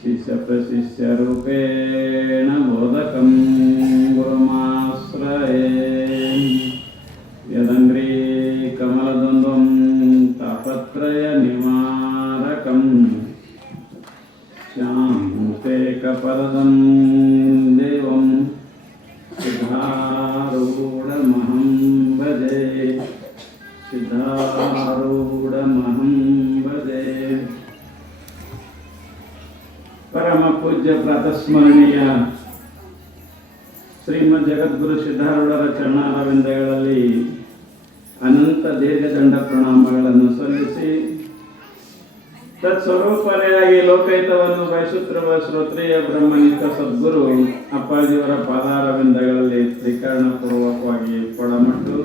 शिष्यप्रशिष्यरूपेण बोधकं गुरुमाश्रये यदङ्घ्रीकमलद्वन्द्वं तापत्रयनिवारकं शान्तेकपरदं देवं सिद्धारूढमहं भजे सिद्धारूढमहं भजे। परम पूज्य प्रातस्मरणीय ಶ್ರೀಮದ್ ಜಗದ್ಗುರು ಸಿದ್ಧಾರೂಢರ ಚರಣಾರವಿಂದಗಳಲ್ಲಿ ಅನಂತ ದೀರ್ಘದಂಡ ಪ್ರಣಾಮಗಳನ್ನು ಸಲ್ಲಿಸಿ ತತ್ಸ್ವರೂಪರೆಯಾಗಿ ಲೋಕಹಿತವನ್ನು ಬಯಸುತ್ತಿರುವ ಶ್ರೋತ್ರಿಯ ಬ್ರಹ್ಮನಿಷ್ಠ ಸದ್ಗುರು ಅಪ್ಪಾಜಿಯವರ ಪಾದಾರವಿಂದಗಳಲ್ಲಿ ತ್ರಿಕರಣಪೂರ್ವಕವಾಗಿ ಕೊಡಮಟ್ಟು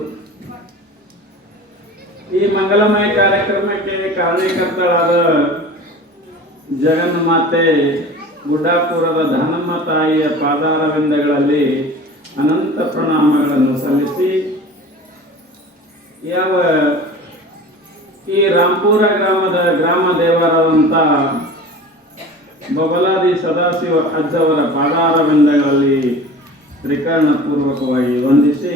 ಈ ಮಂಗಲಮಯ ಕಾರ್ಯಕ್ರಮಕ್ಕೆ ಕಾರಣೀಕರ್ತಳಾದ ಜಗನ್ಮಾತೆ ಗುಡ್ಡಾಪುರದ ದಾನಮ್ಮ ತಾಯಿಯ ಪಾದಾರವಿಂದಗಳಲ್ಲಿ ಅನಂತ ಪ್ರಣಾಮಗಳನ್ನು ಸಲ್ಲಿಸಿ ಯಾವ ಈ ರಾಂಪುರ ಗ್ರಾಮದ ಗ್ರಾಮ ದೇವರಾದಂಥ ಬಬಲಾದಿ ಸದಾಶಿವ ಅಜ್ಜವರ ಪಾದಾರವಿಂದಗಳಲ್ಲಿ ತ್ರಿಕರಣಪೂರ್ವಕವಾಗಿ ವಂದಿಸಿ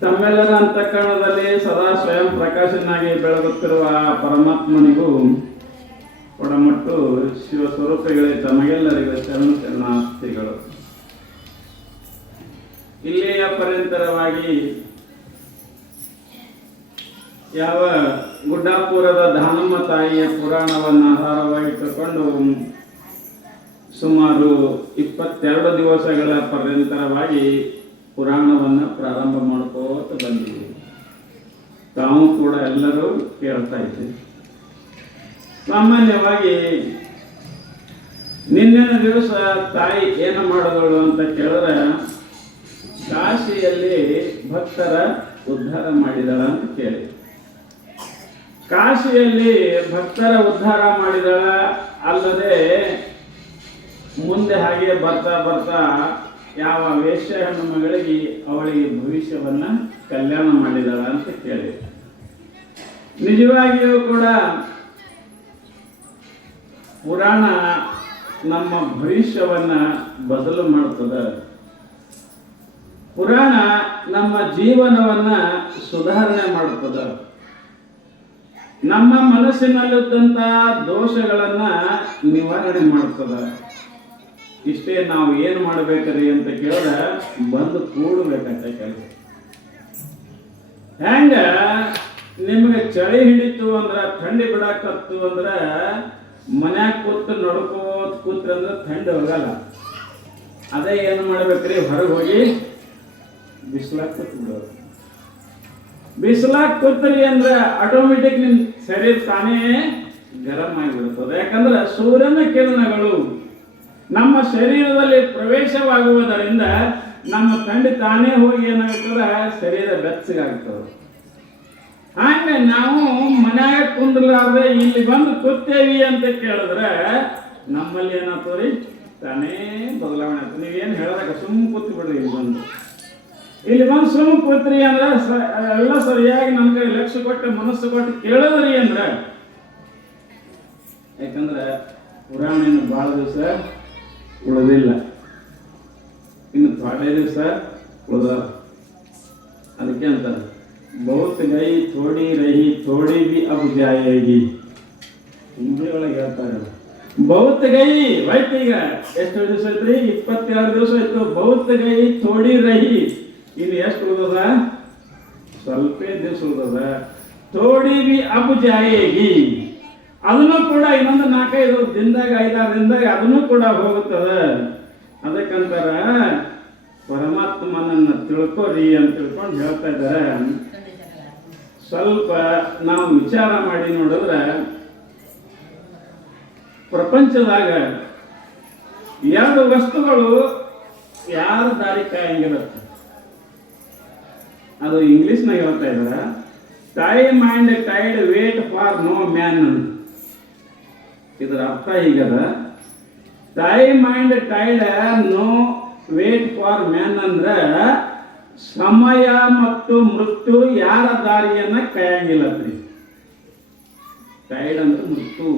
ತಮ್ಮೆಲ್ಲರ ಅಂತಃಕರಣದಲ್ಲಿ ಸದಾ ಸ್ವಯಂ ಪ್ರಕಾಶನಾಗಿ ಬೆಳಗುತ್ತಿರುವ ಪರಮಾತ್ಮನಿಗೂ ಕೊಡಮಟ್ಟು ಶಿವಸ್ವರೂಪಿಗಳೇ ತಮಗೆಲ್ಲರಿಗೂ ಶರಣಾರ್ಥಿಗಳು. ಇಲ್ಲಿಯ ಪರ್ಯಂತರವಾಗಿ ಯಾವ ಗುಡ್ಡಾಪುರದ ದಾನಮ್ಮ ತಾಯಿಯ ಪುರಾಣವನ್ನು ಆಧಾರವಾಗಿ ತಗೊಂಡು ಸುಮಾರು 22 ದಿವಸಗಳ ಪರ್ಯಂತರವಾಗಿ ಪುರಾಣವನ್ನು ಪ್ರಾರಂಭ ಮಾಡ್ಕೋತ ಬಂದಿದ್ದೀವಿ. ತಾವು ಕೂಡ ಎಲ್ಲರೂ ಕೇಳ್ತಾ ಇದ್ದೀವಿ. ಸಾಮಾನ್ಯವಾಗಿ ನಿನ್ನಿನ ದಿವಸ ತಾಯಿ ಏನು ಮಾಡಿದಳು ಅಂತ ಕೇಳಿದ್ರೆ ಕಾಶಿಯಲ್ಲಿ ಭಕ್ತರ ಉದ್ಧಾರ ಮಾಡಿದಳ ಅಂತ ಕೇಳಿ, ಕಾಶಿಯಲ್ಲಿ ಭಕ್ತರ ಉದ್ಧಾರ ಮಾಡಿದಳ ಅಲ್ಲದೆ ಮುಂದೆ ಹಾಗೆ ಬರ್ತಾ ಬರ್ತಾ ಯಾವ ವೇಶ್ಯ ಹೆಣ್ಣು ಮಗಳಿಗೆ ಅವಳಿಗೆ ಭವಿಷ್ಯವನ್ನ ಕಲ್ಯಾಣ ಮಾಡಿದಳ ಅಂತ ಕೇಳಿ. ನಿಜವಾಗಿಯೂ ಕೂಡ ಪುರಾಣ ನಮ್ಮ ಭವಿಷ್ಯವನ್ನ ಬದಲು ಮಾಡುತ್ತದೆ. ಪುರಾಣ ನಮ್ಮ ಜೀವನವನ್ನ ಸುಧಾರಣೆ ಮಾಡುತ್ತದೆ. ನಮ್ಮ ಮನಸ್ಸಿನಲ್ಲಿದ್ದಂಥ ದೋಷಗಳನ್ನ ನಿವಾರಣೆ ಮಾಡುತ್ತದೆ. ಇಷ್ಟೇ ನಾವು ಏನು ಮಾಡಬೇಕ್ರಿ ಅಂತ ಕೇಳಿದ್ರೆ ಬಂದು ಕೂಡಬೇಕಂತ ಕೆಲಸ. ಹೆಂಗ ನಿಮಗೆ ಚಳಿ ಹಿಡಿತು ಅಂದ್ರ ಥಂಡಿ ಬಿಡಾಕತ್ತು ಅಂದ್ರ ಮನ್ಯಾಗ ಕೂತು ನಡ್ಕೋತ ಕೂತ್ರಿ ಅಂದ್ರೆ ಥಂಡಿ ಹೋಗಲ್ಲ. ಅದೇ ಏನು ಮಾಡ್ಬೇಕ್ರಿ, ಹೊರಗೆ ಹೋಗಿ ಬಿಸಿಲಾಗ ಕೂತ್ ಬಿಡೋದು. ಬಿಸಿಲಾಗ ಕೂತ್ರಿ ಅಂದ್ರೆ ಆಟೋಮೆಟಿಕ್ ನಿಮ್ ಶರೀರ ತಾನೇ ಗರಂ ಆಗಿಬಿಡ್ತದೆ. ಯಾಕಂದ್ರೆ ಸೂರ್ಯನ ಕಿರಣಗಳು ನಮ್ಮ ಶರೀರದಲ್ಲಿ ಪ್ರವೇಶವಾಗುವುದರಿಂದ ನಮ್ಮ ಥಂಡಿ ತಾನೇ ಹೋಗಿ ಏನಾಗ್ತದೆ, ಶರೀರ ಬೆಚ್ಚಗಾಗ್ತದೆ. ಹಾಗೆ ನಾವು ಮನ್ಯಾಗ ಕುಂದ್ರಲಾರ್ದೆ ಇಲ್ಲಿ ಬಂದು ಕೂತೇವಿ ಅಂತ ಕೇಳಿದ್ರೆ ನಮ್ಮಲ್ಲಿ ಏನಾಗ್ತದ್ರಿ, ತಾನೇ ಬದಲಾವಣೆ ಆಗ್ತದೆ. ನೀವೇನು ಹೇಳಿದಾಗ ಸುಮ್ಮ ಕೂತ್ ಬಿಡ್ರಿ. ಇಲ್ಲಿ ಬಂದು ಸುಮ್ಮ ಕೂತ್ರಿ ಅಂದ್ರೆ ಎಲ್ಲ ಸರಿಯಾಗಿ ನಮ್ಗೆ ಲಕ್ಷ್ಯ ಕೊಟ್ಟು ಮನಸ್ಸು ಕೊಟ್ಟು ಕೇಳಿದ್ರಿ ಅಂದ್ರೆ, ಯಾಕಂದ್ರೆ ಪುರಾಣ ಇನ್ನು ಭಾಳ ದಿವಸ ಉಳಿದಿಲ್ಲ, ಇನ್ನು ಥೋಡೆ ದಿವಸ ಉಳಿದ. ಅದಕ್ಕೆ ಅಂತ ಬಹುತ್ ಗೈ ಥೋಡಿ ರಹಿ ಥೋಡಿ ಬಿ ಅಬ್ ಜಾಯೇಗಿ ಹಿಂದಿ ಒಳಗೆ ಹೇಳ್ತಾರೆ. ಬಹುತ್ ಗೈ ಹೋಯ್ತು. ಈಗ ಎಷ್ಟು ದಿವಸ ಐತ್ರಿ? 22 ದಿವಸ ಆಯ್ತು. ಬಹುತ್ ಗೈ ಥೋಡಿ ರಹಿ, ಇನ್ನು ಎಷ್ಟು ಉಳಿದದ? ಸ್ವಲ್ಪ ದಿವಸ ಉಳಿದದ. ಥೋಡಿ ಬಿ ಅಬ್ ಜಾಯೇಗಿ, ಅದನ್ನು ಕೂಡ ಇನ್ನೊಂದು 4-5 ದಿನದಾಗ 5-6 ದಿನದಾಗ ಅದನ್ನು ಕೂಡ ಹೋಗುತ್ತದೆ. ಅದಕ್ಕಂತಾರ ಪರಮಾತ್ಮನನ್ನ ತಿಳ್ಕೊರಿ ಅಂತ ತಿಳ್ಕೊಂಡು ಹೇಳ್ತಾ ಇದ್ದಾರೆ. ಸ್ವಲ್ಪ ನಾವು ವಿಚಾರ ಮಾಡಿ ನೋಡಿದ್ರೆ ಪ್ರಪಂಚದಾಗ 2 ವಸ್ತುಗಳು ಯಾರು ದಾರಿ ಕಾಯಂಗಿರುತ್ತೆ. ಅದು ಇಂಗ್ಲಿಷ್ನಾಗ ಹೇಳ್ತಾ ಇದ್ದಾರೆ, time and tide wait for no man. ಇದರ ಅರ್ಥ ಹೀಗದ, time and tide no wait for man ಅಂದ್ರೆ ಸಮಯ ಮತ್ತು ಮೃತ್ಯು ಯಾರ ದಾರಿಯನ್ನ ಕಾಯಂಗಿಲ್ಲತ್ರಿ. ಟೈಡ್ ಅಂದ್ರೆ ಮೃತ್ಯು,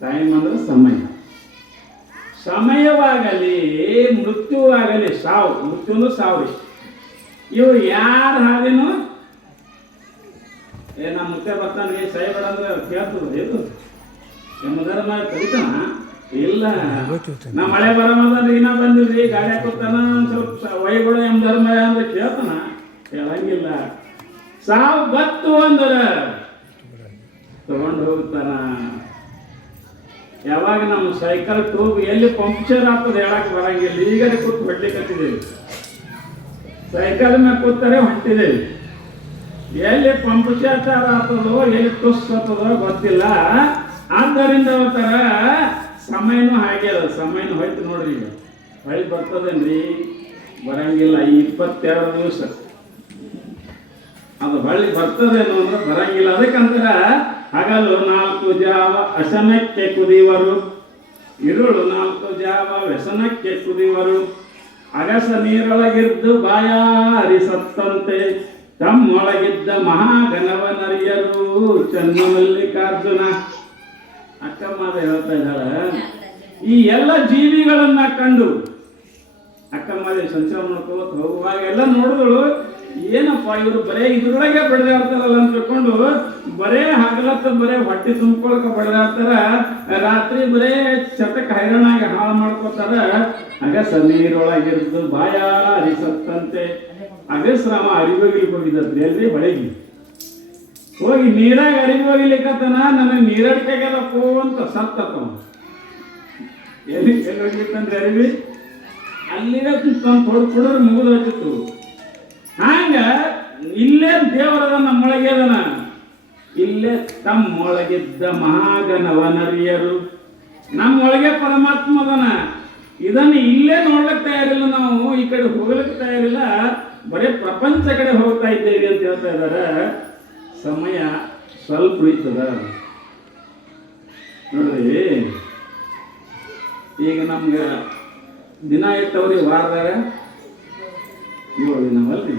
ಟೈಮ್ ಅಂದ್ರೆ ಸಮಯ. ಸಮಯವಾಗಲಿ ಮೃತ್ಯುವಾಗಲಿ ಸಾವು, ಮೃತ್ಯುನು ಸಾವು, ಇವು ಯಾರ ಹಾದಿನೂ ನಮ್ಮ ಮುತ್ತೆ ಬರ್ತಾನೆ ಸಾಯ್ಬೇಡ ಅಂದ್ರೆ ಕೇಳ್ತದ ಇದು ಧರ್ಮ ಕಲಿತಾನ ಇಲ್ಲ. ನಾ ಮಳೆ ಬರಮಂದ್ರೆ ಇನ್ನ ಬಂದಿದ್ರಿ ಗಾಡಿ ಹಾಕೋತಾನ ಸ್ವಲ್ಪ ವೈಗಳು ಧರ್ಮ ಅಂದ್ರೆ ಕೇಳ್ತಾನ, ಕೇಳಂಗಿಲ್ಲ. ಸಾವು ಬತ್ತು ಅಂದ್ರೆ ತಗೊಂಡು ಹೋಗ್ತಾನ. ಯಾವಾಗ ನಮ್ಮ ಸೈಕಲ್ ಟ್ಯೂಬ್ ಎಲ್ಲಿ ಪಂಕ್ಚರ್ ಆಗ್ತದೆ ಹೇಳಕ್ ಬರಂಗಿಲ್ಲ. ಈಗಲೇ ಕೂತು ಹೊಡ್ಲಿಕ್ಕತ್ತಿದ್ದೇವೆ, ಸೈಕಲ್ ಮೇಲೆ ಕೂತಾರೆ ಹೊಂಟಿದ್ದೇವೆ. ಎಲ್ಲಿ ಪಂಕ್ಚರ್ ಆಗ್ತದೋ ಎಲ್ಲಿ ಟುಸ್ ಆಗ್ತದೋ ಗೊತ್ತಿಲ್ಲ. ಆದ್ದರಿಂದ ಅವತ್ತರ ಸಮಯನೂ ಹಾಗೆ ಅದ. ಸಮಯನೂ ಹೋಯ್ತು ನೋಡ್ರಿ, ಈಗ ಹೊಳಿ ಬರ್ತದೇನ್ರಿ? ಬರಂಗಿಲ್ಲ. ಈ 22 ದಿವಸ ಅದು ಹೊಳ್ಳಿ ಬರ್ತದೇನೋ ಅಂದ್ರೆ ಬರಂಗಿಲ್ಲ. ಅದಕ್ಕಂತರ ಹಗಲು 4 ಜಾವ ಅಶನಕ್ಕೆ ಕುದಿಯುವರು, ಇರುಳು 4 ಜಾವ ವ್ಯಸನಕ್ಕೆ ಕುದಿಯುವರು. ಅಗಸ ನೀರೊಳಗಿದ್ದು ಬಾಯಾರಿಸತ್ತಂತೆ ತಮ್ಮೊಳಗಿದ್ದ ಮಹಾಗಣವನರಿಯರು ಚನ್ನಮಲ್ಲಿಕಾರ್ಜುನ. ಅಕ್ಕಮ್ಮ ಹೇಳ್ತಾ ಇದ್ದಾಳೆ, ಈ ಎಲ್ಲ ಜೀವಿಗಳನ್ನ ಕಂಡು ಅಕ್ಕಮ್ಮ ಸಂಚಾರ ಮಾಡ್ಕೋತ ಹೋಗುವಾಗ ಎಲ್ಲ ನೋಡಿದಳು, ಏನಪ್ಪ ಇವರು ಬರೇ ಇದ್ರೊಳಗೆ ಬಡ್ದಾಡ್ತಾರಲ್ಲ ಅಂತ ತಿಳ್ಕೊಂಡು ಬರೇ ಹಗಲತ್ತ ಬರೇ ಹೊಟ್ಟೆ ತುಂಬ್ಕೊಳಕ ಬಡ್ದಾಡ್ತಾರ, ರಾತ್ರಿ ಬರೇ ಚಟಕ್ ಹೈರಾಣಾಗಿ ಹಾಳು ಮಾಡ್ಕೋತಾರ. ಅಗಸ ನೀರೊಳಗಿರ್ದು ಬಾಯ ಅರಿಸತ್ತಂತೆ. ಅಗಸ್ರಾಮ ಅರಿವೋಗಿಲಿಕ್ಕೆ ಹೋಗಿದ್ರಿ ಎಲ್ರಿ ಹೊಳೆಗಿ ಹೋಗಿ ನೀರಾಗ ಅರಿವಿ ಹೋಗಿಲಿಕ್ಕತ್ತನ, ನನಗೆ ನೀರಡ್ಕಾಗ್ಯದಪ್ಪೋ ಅಂತ ಸತ್ತಪ್ಪ. ಎಲ್ಲಿ ಹೋಗಿತ್ತಂದ್ರೆ ಅರಿವಿ ಅಲ್ಲಿಗೆ ತಂದು ಹೊಡ್ಕೊಂಡ್ರೆ ಮುಗಿದು ಹೋಗಿತ್ತು. ಹಂಗ ಇಲ್ಲೇ ದೇವರದ ನಮ್ಮೊಳಗೆ ಅದನ, ಇಲ್ಲೇ ತಮ್ಮೊಳಗಿದ್ದ ಮಹಾಗಣವನರಿಯರು. ನಮ್ಮೊಳಗೆ ಪರಮಾತ್ಮ ಅದನ. ಇದನ್ನು ಇಲ್ಲೇ ನೋಡ್ಲಿಕ್ಕೆ ತಯಾರಿಲ್ಲ, ನಾವು ಈ ಕಡೆ ಹೋಗ್ಲಿಕ್ಕೆ ತಯಾರಿಲ್ಲ, ಬರೀ ಪ್ರಪಂಚ ಕಡೆ ಹೋಗ್ತಾ ಇದ್ದೇವೆ ಅಂತ ಹೇಳ್ತಾ ಇದಾರೆ. ಸಮಯ ಸ್ವಲ್ಪ ಉಳಿತದ ನೋಡ್ರಿ. ಈಗ ನಮ್ಗೆ ದಿನ ಇಟ್ಟವ್ರಿ ವಾರದಾಗ 7 ದಿನವಲ್ರಿ.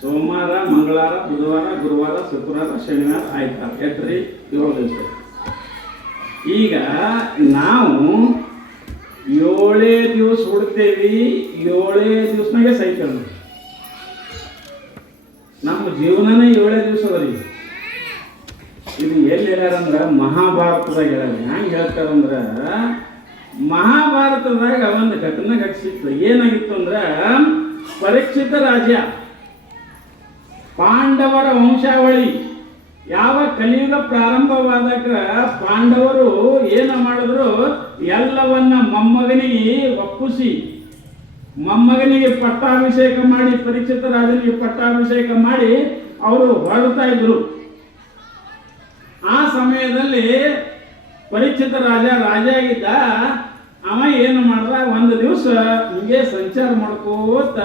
ಸೋಮವಾರ, ಮಂಗಳವಾರ, ಬುಧವಾರ, ಗುರುವಾರ, ಶುಕ್ರವಾರ, ಶನಿವಾರ, ಆಯ್ತಾರ ಎಟ್ರಿ 7 ದಿವಸ. ಈಗ ನಾವು 7 ದಿವಸ ಹುಡ್ತೇವಿ, 7 ದಿವಸನಾಗೆ ಸೈಕಲ್. ನಮ್ಮ ಜೀವನನೇ 7 ದಿವಸ ಅದರಿ. ಇದು ಎಲ್ಲಿ ಹೇಳ್ಯಾರಂದ್ರ ಮಹಾಭಾರತದಾಗ ಹೇಳ್ಯಾರ. ಹೆಂಗೆ ಹೇಳ್ತಾರಂದ್ರ ಮಹಾಭಾರತದಾಗ ಒಂದು ಘಟನೆ ಘಟಿಸಿತ್ತು. ಏನಾಗಿತ್ತು ಅಂದ್ರ ಪರೀಕ್ಷಿತ ರಾಜ ಪಾಂಡವರ ವಂಶಾವಳಿ ಯಾವ ಕಲಿಯುಗ ಪ್ರಾರಂಭವಾದಾಗ ಪಾಂಡವರು ಏನ ಮಾಡಿದ್ರು, ಎಲ್ಲವನ್ನ ಮೊಮ್ಮಗನಿಗೆ ಒಪ್ಪಿಸಿ ಮೊಮ್ಮಗನಿಗೆ ಪಟ್ಟಾಭಿಷೇಕ ಮಾಡಿ, ಪರೀಕ್ಷಿತ ರಾಜನಿಗೆ ಪಟ್ಟಾಭಿಷೇಕ ಮಾಡಿ ಅವರು ಹೊರಡ್ತಾ ಇದ್ರು. ಆ ಸಮಯದಲ್ಲಿ ಪರೀಕ್ಷಿತ ರಾಜ ಆಗಿದ್ದ. ಅವ ಏನು ಮಾಡ್ದ, ಒಂದು ದಿವಸ ಹಿಂಗೆ ಸಂಚಾರ ಮಾಡ್ಕೋತ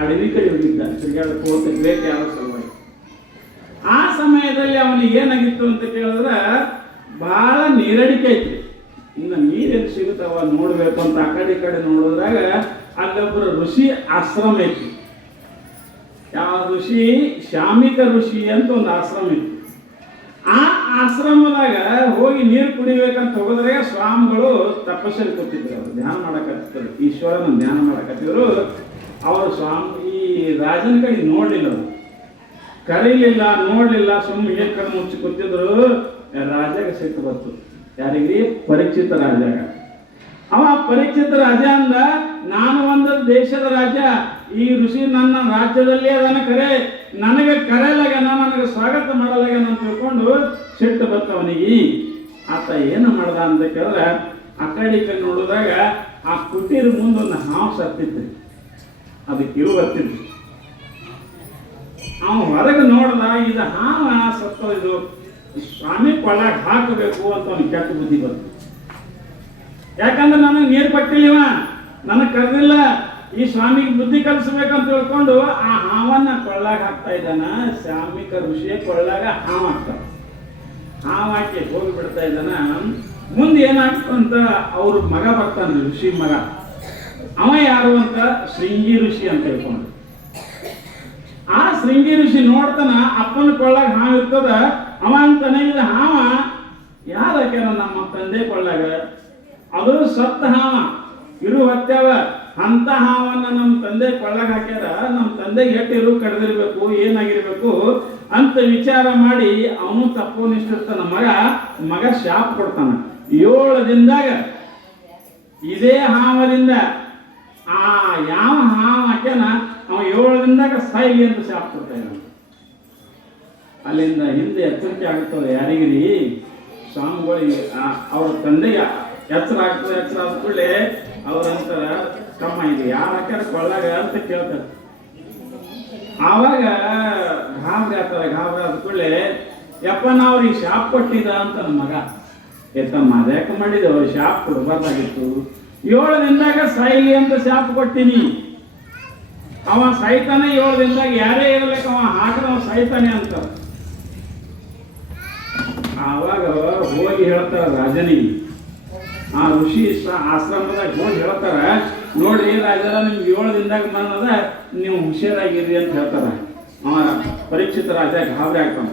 ಅಡವಿ ಕಡೆ ಹೋಗಿದ್ದ, ತಿರುಗಾಡ್ಕೋತ ಬೇಕು ಯಾವ ಸಲುವಾಗಿ. ಆ ಸಮಯದಲ್ಲಿ ಅವನಿಗೆ ಏನಾಗಿತ್ತು ಅಂತ ಕೇಳಿದ್ರೆ ಬಹಳ ನೀರಡಿಕೆ ಐತಿ. ಇನ್ನು ನೀರೇನು ಸಿಗುತ್ತವ ನೋಡ್ಬೇಕು ಅಂತ ಆ ಕಡೆ ಈ ಕಡೆ ನೋಡಿದ್ರಾಗ ಅಲ್ಲೊಬ್ಬರು ಋಷಿ ಆಶ್ರಮ ಐತಿ. ಯಾವ ಋಷಿ? ಶಾಮಿಕ ಋಷಿ ಅಂತ ಒಂದು ಆಶ್ರಮ ಐತಿ. ಆ ಆಶ್ರಮದಾಗ ಹೋಗಿ ನೀರು ಕುಡಿಬೇಕಂತ ಹೋಗೋದ್ರಾಗ ಸ್ವಾಮಿಗಳು ತಪಸ್ಸಲ್ಲಿ ಕೂತಿದ್ರು. ಅವರು ಧ್ಯಾನ ಮಾಡಕತ್ತಿದ್ರು, ಈಶ್ವರನ ಧ್ಯಾನ ಮಾಡಕತ್ತಿದ್ರು. ಅವರು ಸ್ವಾಮಿ ಈ ರಾಜನ ಕಡೆ ನೋಡ್ಲಿಲ್ಲ, ಅವರು ಕರೀಲಿಲ್ಲ, ನೋಡ್ಲಿಲ್ಲ, ಸುಮ್ಮನೆ ಕಣ್ಣು ಮುಚ್ಚಿ ಕೂತಿದ್ರು. ರಾಜಾಗ ಸಿಟ್ಟು ಬಂತು. ಯಾರಿಗೆ? ಪರೀಕ್ಷಿತ ರಾಜಾಗ. ಅವ ಪರೀಕ್ಷಿತ ರಾಜ ಅಂದ, ನಾನು ಒಂದು ದೇಶದ ರಾಜ, ಈ ಋಷಿ ನನ್ನ ರಾಜ್ಯದಲ್ಲಿ ಅದನ್ನ ಕರೆ, ನನಗೆ ಕರೆಯಲಾಗ್ಯಾನ, ನನಗೆ ಸ್ವಾಗತ ಮಾಡಲಾಗ್ಯಾನ ಅಂತ ತಿಳ್ಕೊಂಡು ಸಿಟ್ಟು ಬರ್ತವನಿಗೆ. ಆತ ಏನು ಮಾಡ್ದ ಅಂತ ಕೇಳಿದ್ರೆ ಆ ಕಡೆ ನೋಡಿದಾಗ ಆ ಕುಟೀರ ಮುಂದೊಂದು ಹಾವು ಸತ್ತಿತ್ತು, ಅದಕ್ಕೆ ಇವು ಬರ್ತಿತ್ತು. ಅವ ಹೊರಗೆ ನೋಡ್ದ, ಇದು ಹಾವ ಸತ್ತೋ, ಇದು ಸ್ವಾಮಿ ಕೊಳ್ಳಾಗ ಹಾಕಬೇಕು ಅಂತ ಅವನಿಗೆ ಕೆಟ್ಟ ಬುದ್ಧಿ ಬಂತು. ಯಾಕಂದ್ರೆ ನನಗೆ ನೀರು ಕೊಟ್ಟಿಲ್ಲಿವ, ನನಗೆ ಕರೆದಿಲ್ಲ, ಈ ಸ್ವಾಮಿಗೆ ಬುದ್ಧಿ ಕಲಿಸ್ಬೇಕಂತ ತಿಳ್ಕೊಂಡು ಆ ಹಾವನ್ನ ಕೊಳ್ಳಾಗ ಹಾಕ್ತಾ ಇದ್ದಾನ. ಶಾಮಿಕ ಋಷಿಯ ಕೊಳ್ಳಾಗ ಹಾವು ಹಾಕ್ತಾವ, ಹಾವು ಹಾಕಿ ಹೋಗಿ ಬಿಡ್ತಾ ಇದ್ದಾನ. ಮುಂದೆ ಏನಾಗ್ತು ಅಂತ ಅವ್ರ ಮಗ ಬರ್ತಾನೆ, ಋಷಿ ಮಗ. ಅವ ಯಾರು ಅಂತ ಶೃಂಗಿ ಋಷಿ ಅಂತ ಹೇಳ್ಕೊಂಡು. ಆ ಶೃಂಗಿ ಋಷಿ ನೋಡ್ತಾನ, ಅಪ್ಪನ ಕೊಳ್ಳಾಗ ಹಾವು ಇರ್ತದ. ಅವ ಅಂತಾನೆ, ಇದು ಹಾವ ಯಾರು ಹಾಕ್ಯಾರ ನಮ್ಮ ತಂದೆ ಕೊಳ್ಳಾಗ? ಅದು ಸತ್ತ ಹಾವ ಇರು ಹತ್ಯಾವ. ಅಂತ ಹಾವನ್ನ ನಮ್ಮ ತಂದೆ ಕೊಳ್ಳಾಗ ಹಾಕ್ಯಾರ. ನಮ್ಮ ತಂದೆಗೆ ಎಷ್ಟು ಇರು ಕಡ್ದಿರ್ಬೇಕು, ಏನಾಗಿರ್ಬೇಕು ಅಂತ ವಿಚಾರ ಮಾಡಿ ಅವನು ತಪ್ಪು ನಿಷ್ಠಿರ್ತಾನ. ಮಗ ಶಾಪ್ ಕೊಡ್ತಾನ 7 ದಿನದಾಗ. ಇದೇ ಹಾವದಿಂದ ಯಾವ ಹಾವ ಹಾಕ್ಯಾನ ಅವ 7 ದಿನದಾಗ ಸಾಯಿಲಿ ಅಂತ ಶಾಪ್ ಕೊಡ್ತಾನ. ಅಲ್ಲಿಂದ ಹಿಂದೆ ಎಚ್ಚರಿಕೆ ಆಗ್ತದೆ ಯಾರಿಗಿರಿ? ಸ್ವಾಮಿಗಳಿಗೆ ಅವ್ರ ತಂದೆಗೆ ಎಚ್ಚರ ಆಗ್ತದೆ. ಎಚ್ಚರ ಆದ ಕೂಡಲೇ ಅವ್ರಂತರ ತಮ್ಮ ಇದು ಯಾರು ಹಾಕ್ಯಾರ ಕೊಳ್ಳಾಗ ಅಂತ ಕೇಳ್ತಾರೆ. ಆವಾಗ ಗಾಬರಿ ಆದ ಕೂಡಲೇ ಯಪ್ಪ ನಾ ಅವ್ರಿಗೆ ಶಾಪ್ ಕೊಟ್ಟಿದ ಅಂತ ನಮ್ಮ ಮಗ. ತಮ್ಮ ಅದ್ಯಾಕೆ ಮಾಡಿದ? ಅವ್ರಿಗೆ ಶಾಪ್ ಕೊಡಬಾರ್ದಾಗಿತ್ತು. 7 ದಿನದಾಗ ಸಾಯಿಲಿ ಅಂತ ಶಾಪ್ ಕೊಟ್ಟಿನಿ. ಅವ ಸಾಯ್ತಾನೆ 7 ದಿನದಾಗ. ಯಾರೇ ಇರ್ಬೇಕು ಅವ ಹಾಕಿದ ಅವ ಸಾಯ್ತಾನೆ ಅಂತ. ಆವಾಗ ಹೋಗಿ ಹೇಳ್ತಾರ ರಾಜನಿಗೆ, ಆ ಋಷಿ ಆಶ್ರಮದಾಗ ಹೋಗಿ ಹೇಳ್ತಾರ, ನೋಡ್ರಿ ರಾಜರ ನಿಮ್ಗೆ 7 ದಿನದಾಗ ಬಂದದ, ನೀವು ಹುಷಾರಾಗಿರಿ ಅಂತ ಹೇಳ್ತಾರ. ಅವ ಪರೀಕ್ಷಿತ ರಾಜ ಗಾಬರಿ ಆಗ್ತಾನ.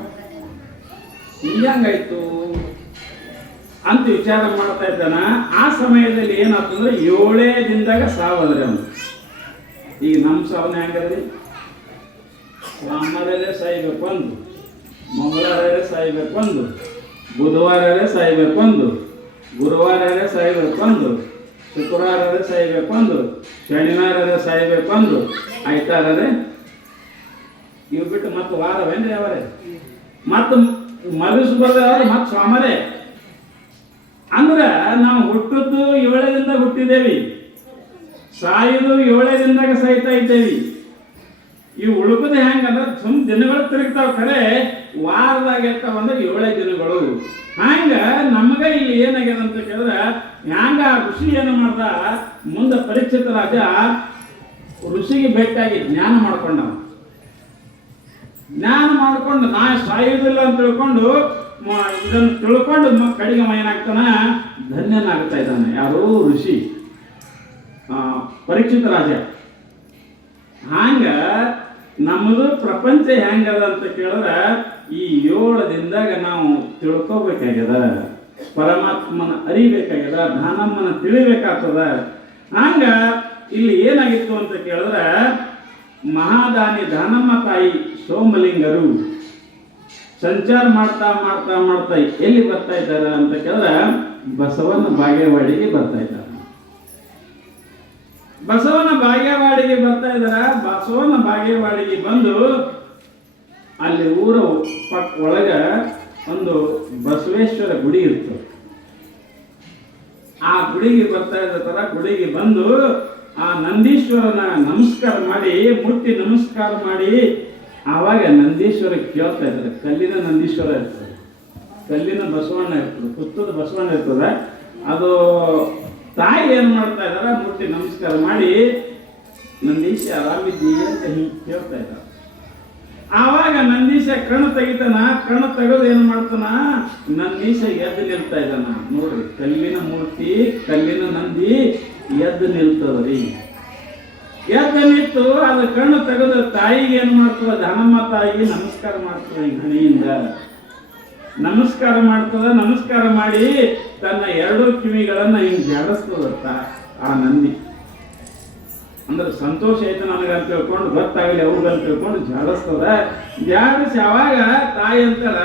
ಹಿಂಗಾಯ್ತು ಅಂತ ವಿಚಾರ ಮಾಡ್ತಾ ಇದ್ದಾನ. ಆ ಸಮಯದಲ್ಲಿ ಏನಾಗ್ತಂದ್ರೆ 7 ದಿನದಾಗ ಸಾವದ್ರಿ ಅವನು. ಈಗ ನಮ್ಮ ಸಾವನ್ನ ಹೆಂಗದ್ರಿ? ಸೋಮವಾರೇ ಸಾಯ್ಬೇಕು ಒಂದು, ಮಂಗಳವಾರೇ ಸಾಯ್ಬೇಕು ಒಂದು, ಬುಧವಾರೇ ಸಾಯ್ಬೇಕು ಒಂದು, ಗುರುವಾರೇ ಸಾಯ್ಬೇಕು ಒಂದು, ಶುಕ್ರವಾರೇ ಸಾಯ್ಬೇಕು ಒಂದು, ಶನಿವಾರೇ ಸಾಯ್ಬೇಕು ಒಂದು, ಆಯ್ತಾರೇ ಇವ್ ಬಿಟ್ಟು ಮತ್ತೆ ವಾರವೇನ್ರಿ ಅವರೇ? ಮತ್ತು ಮರುಸ್ಬರ್ದಾದ್ರೆ ಮತ್ತೆ ಸೋಮವಾರೇ. ಅಂದ್ರೆ ನಾವು ಹುಟ್ಟದ್ದು 7 ದಿನದಾಗ ಹುಟ್ಟಿದ್ದೇವಿ, ಸಾಯುದು 7 ದಿನದಾಗ ಸಾಯ್ತಾ ಇದ್ದೇವಿ. ಇವು ಉಳುಕುದು ಹೆಂಗಂದ್ರೆ ಸುಮ್ ದಿನಗಳು ತಿರುಗ್ತಾವ, ಖರೆ ವಾರದಾಗ ಇರ್ತಾವಂದ್ರೆ 7 ದಿನಗಳು. ಹಂಗ ನಮಗ ಇಲ್ಲಿ ಏನಾಗ್ಯದ ಅಂತ ಕೇಳಿದ್ರೆ, ಹ್ಯಾಂಗ ಋಷಿ ಏನು ಮಾಡ್ದ, ಮುಂದೆ ಪರೀಕ್ಷಿತ ರಾಜ ಋಷಿಗೆ ಭೇಟಿಯಾಗಿ ಜ್ಞಾನ ಮಾಡ್ಕೊಂಡ. ಜ್ಞಾನ ಮಾಡ್ಕೊಂಡು ನಾ ಸಾಯುವುದಿಲ್ಲ ಅಂತ ತಿಳ್ಕೊಂಡು ಇದನ್ನು ತಿಳ್ಕೊಂಡು ಕಡಿಗೆ ಏನಾಗ್ತಾನ, ಧನ್ಯನಾಗ್ತಾ ಇದ್ದಾನೆ. ಯಾರು? ಋಷಿ ಪರೀಕ್ಷಿತ ರಾಜ. ಹಂಗ ನಮ್ಮದು ಪ್ರಪಂಚ ಹೆಂಗದ ಅಂತ ಕೇಳಿದ್ರೆ, ಈ 7 ದಿನದಾಗ ನಾವು ತಿಳ್ಕೋಬೇಕಾಗ್ಯದ, ಪರಮಾತ್ಮನ ಅರಿಬೇಕಾಗ್ಯದ, ಧಾನಮ್ಮನ ತಿಳಿಬೇಕಾಗ್ತದ. ಹಂಗ ಇಲ್ಲಿ ಏನಾಗಿತ್ತು ಅಂತ ಕೇಳಿದ್ರೆ, ಮಹಾದಾನಿ ಧಾನಮ್ಮ ತಾಯಿ ಸೋಮಲಿಂಗರು ಸಂಚಾರ ಮಾಡ್ತಾ ಮಾಡ್ತಾ ಮಾಡ್ತಾ ಎಲ್ಲಿ ಬರ್ತಾ ಇದ್ದಾರೆ ಅಂತ ಕೇಳಿದ್ರೆ, ಬಸವನ ಬಾಗೇವಾಡಿಗೆ ಬರ್ತಾ ಇದ್ದಾರೆ. ಬಸವನ ಬಾಗೇವಾಡಿಗೆ ಬರ್ತಾ ಇದ್ದಾರೆ. ಬಸವನ ಬಾಗೇವಾಡಿಗೆ ಬಂದು ಅಲ್ಲಿ ಊರ ಒಳಗ ಒಂದು ಬಸವೇಶ್ವರ ಗುಡಿ ಇರ್ತದೆ. ಆ ಗುಡಿಗೆ ಬರ್ತಾ ಇರ್ತಾರ. ಗುಡಿಗೆ ಬಂದು ಆ ನಂದೀಶ್ವರನ ನಮಸ್ಕಾರ ಮಾಡಿ, ಮುಟ್ಟಿ ನಮಸ್ಕಾರ ಮಾಡಿ, ಆವಾಗ ನಂದೀಶ್ವರ ಕೇಳ್ತಾ ಇದ್ದಾರೆ. ಕಲ್ಲಿನ ನಂದೀಶ್ವರ ಇರ್ತದೆ, ಕಲ್ಲಿನ ಬಸವಣ್ಣ ಇರ್ತದೆ, ಪುತ್ತದ ಬಸವಣ್ಣ ಇರ್ತದೆ. ಅದು ತಾಯಿ ಏನ್ ಮಾಡ್ತಾ ಇದಾರ, ಮುಟ್ಟಿ ನಮಸ್ಕಾರ ಮಾಡಿ ನಂದೀಶ ಆರಾಮಿದ್ದೀ ಅಂತ ಹಿಂಗೆ ಕೇಳ್ತಾ ಇದ್ದಾರೆ. ಆವಾಗ ನಂದೀಶ ಕಣ್ಣು ತೆಗಿತಾನ. ಕಣ್ಣು ತೆಗೆದು ಏನ್ ಮಾಡ್ತಾನ, ನಂದೀಶ ಎದ್ದು ನಿಲ್ತಾ ಇದ್ದಾನ. ನೋಡ್ರಿ, ಕಲ್ಲಿನ ಮೂರ್ತಿ, ಕಲ್ಲಿನ ನಂದಿ ಎದ್ದು ನಿಲ್ತದ್ರಿ. ಎದ್ದು ನಿಂತು ಅದು ಕಣ್ಣು ತೆಗೆದು ತಾಯಿಗೆ ಏನ್ ಮಾಡ್ತದ, ಧಾನಮ್ಮ ತಾಯಿಗೆ ನಮಸ್ಕಾರ ಮಾಡ್ತದ. ಹಣಿಯಿಂದ ನಮಸ್ಕಾರ ಮಾಡ್ತದ. ನಮಸ್ಕಾರ ಮಾಡಿ ತನ್ನ 2 ಕಿವಿಗಳನ್ನ ಹಿಂಗ್ ಜಾಡಿಸ್ತದತ್ತ ಆ ನಂದಿ. ಅಂದ್ರೆ ಸಂತೋಷ ಆಯ್ತು ನನಗಂತ ತಿಳ್ಕೊಂಡು, ಗೊತ್ತಾಗಲಿ ಅವ್ರಿಗಂತ ತಿಳ್ಕೊಂಡು ಜಾಡಿಸ್ತದ. ಜಾಡಿಸಿ ಅವಾಗ ತಾಯಿ ಅಂತಾರ,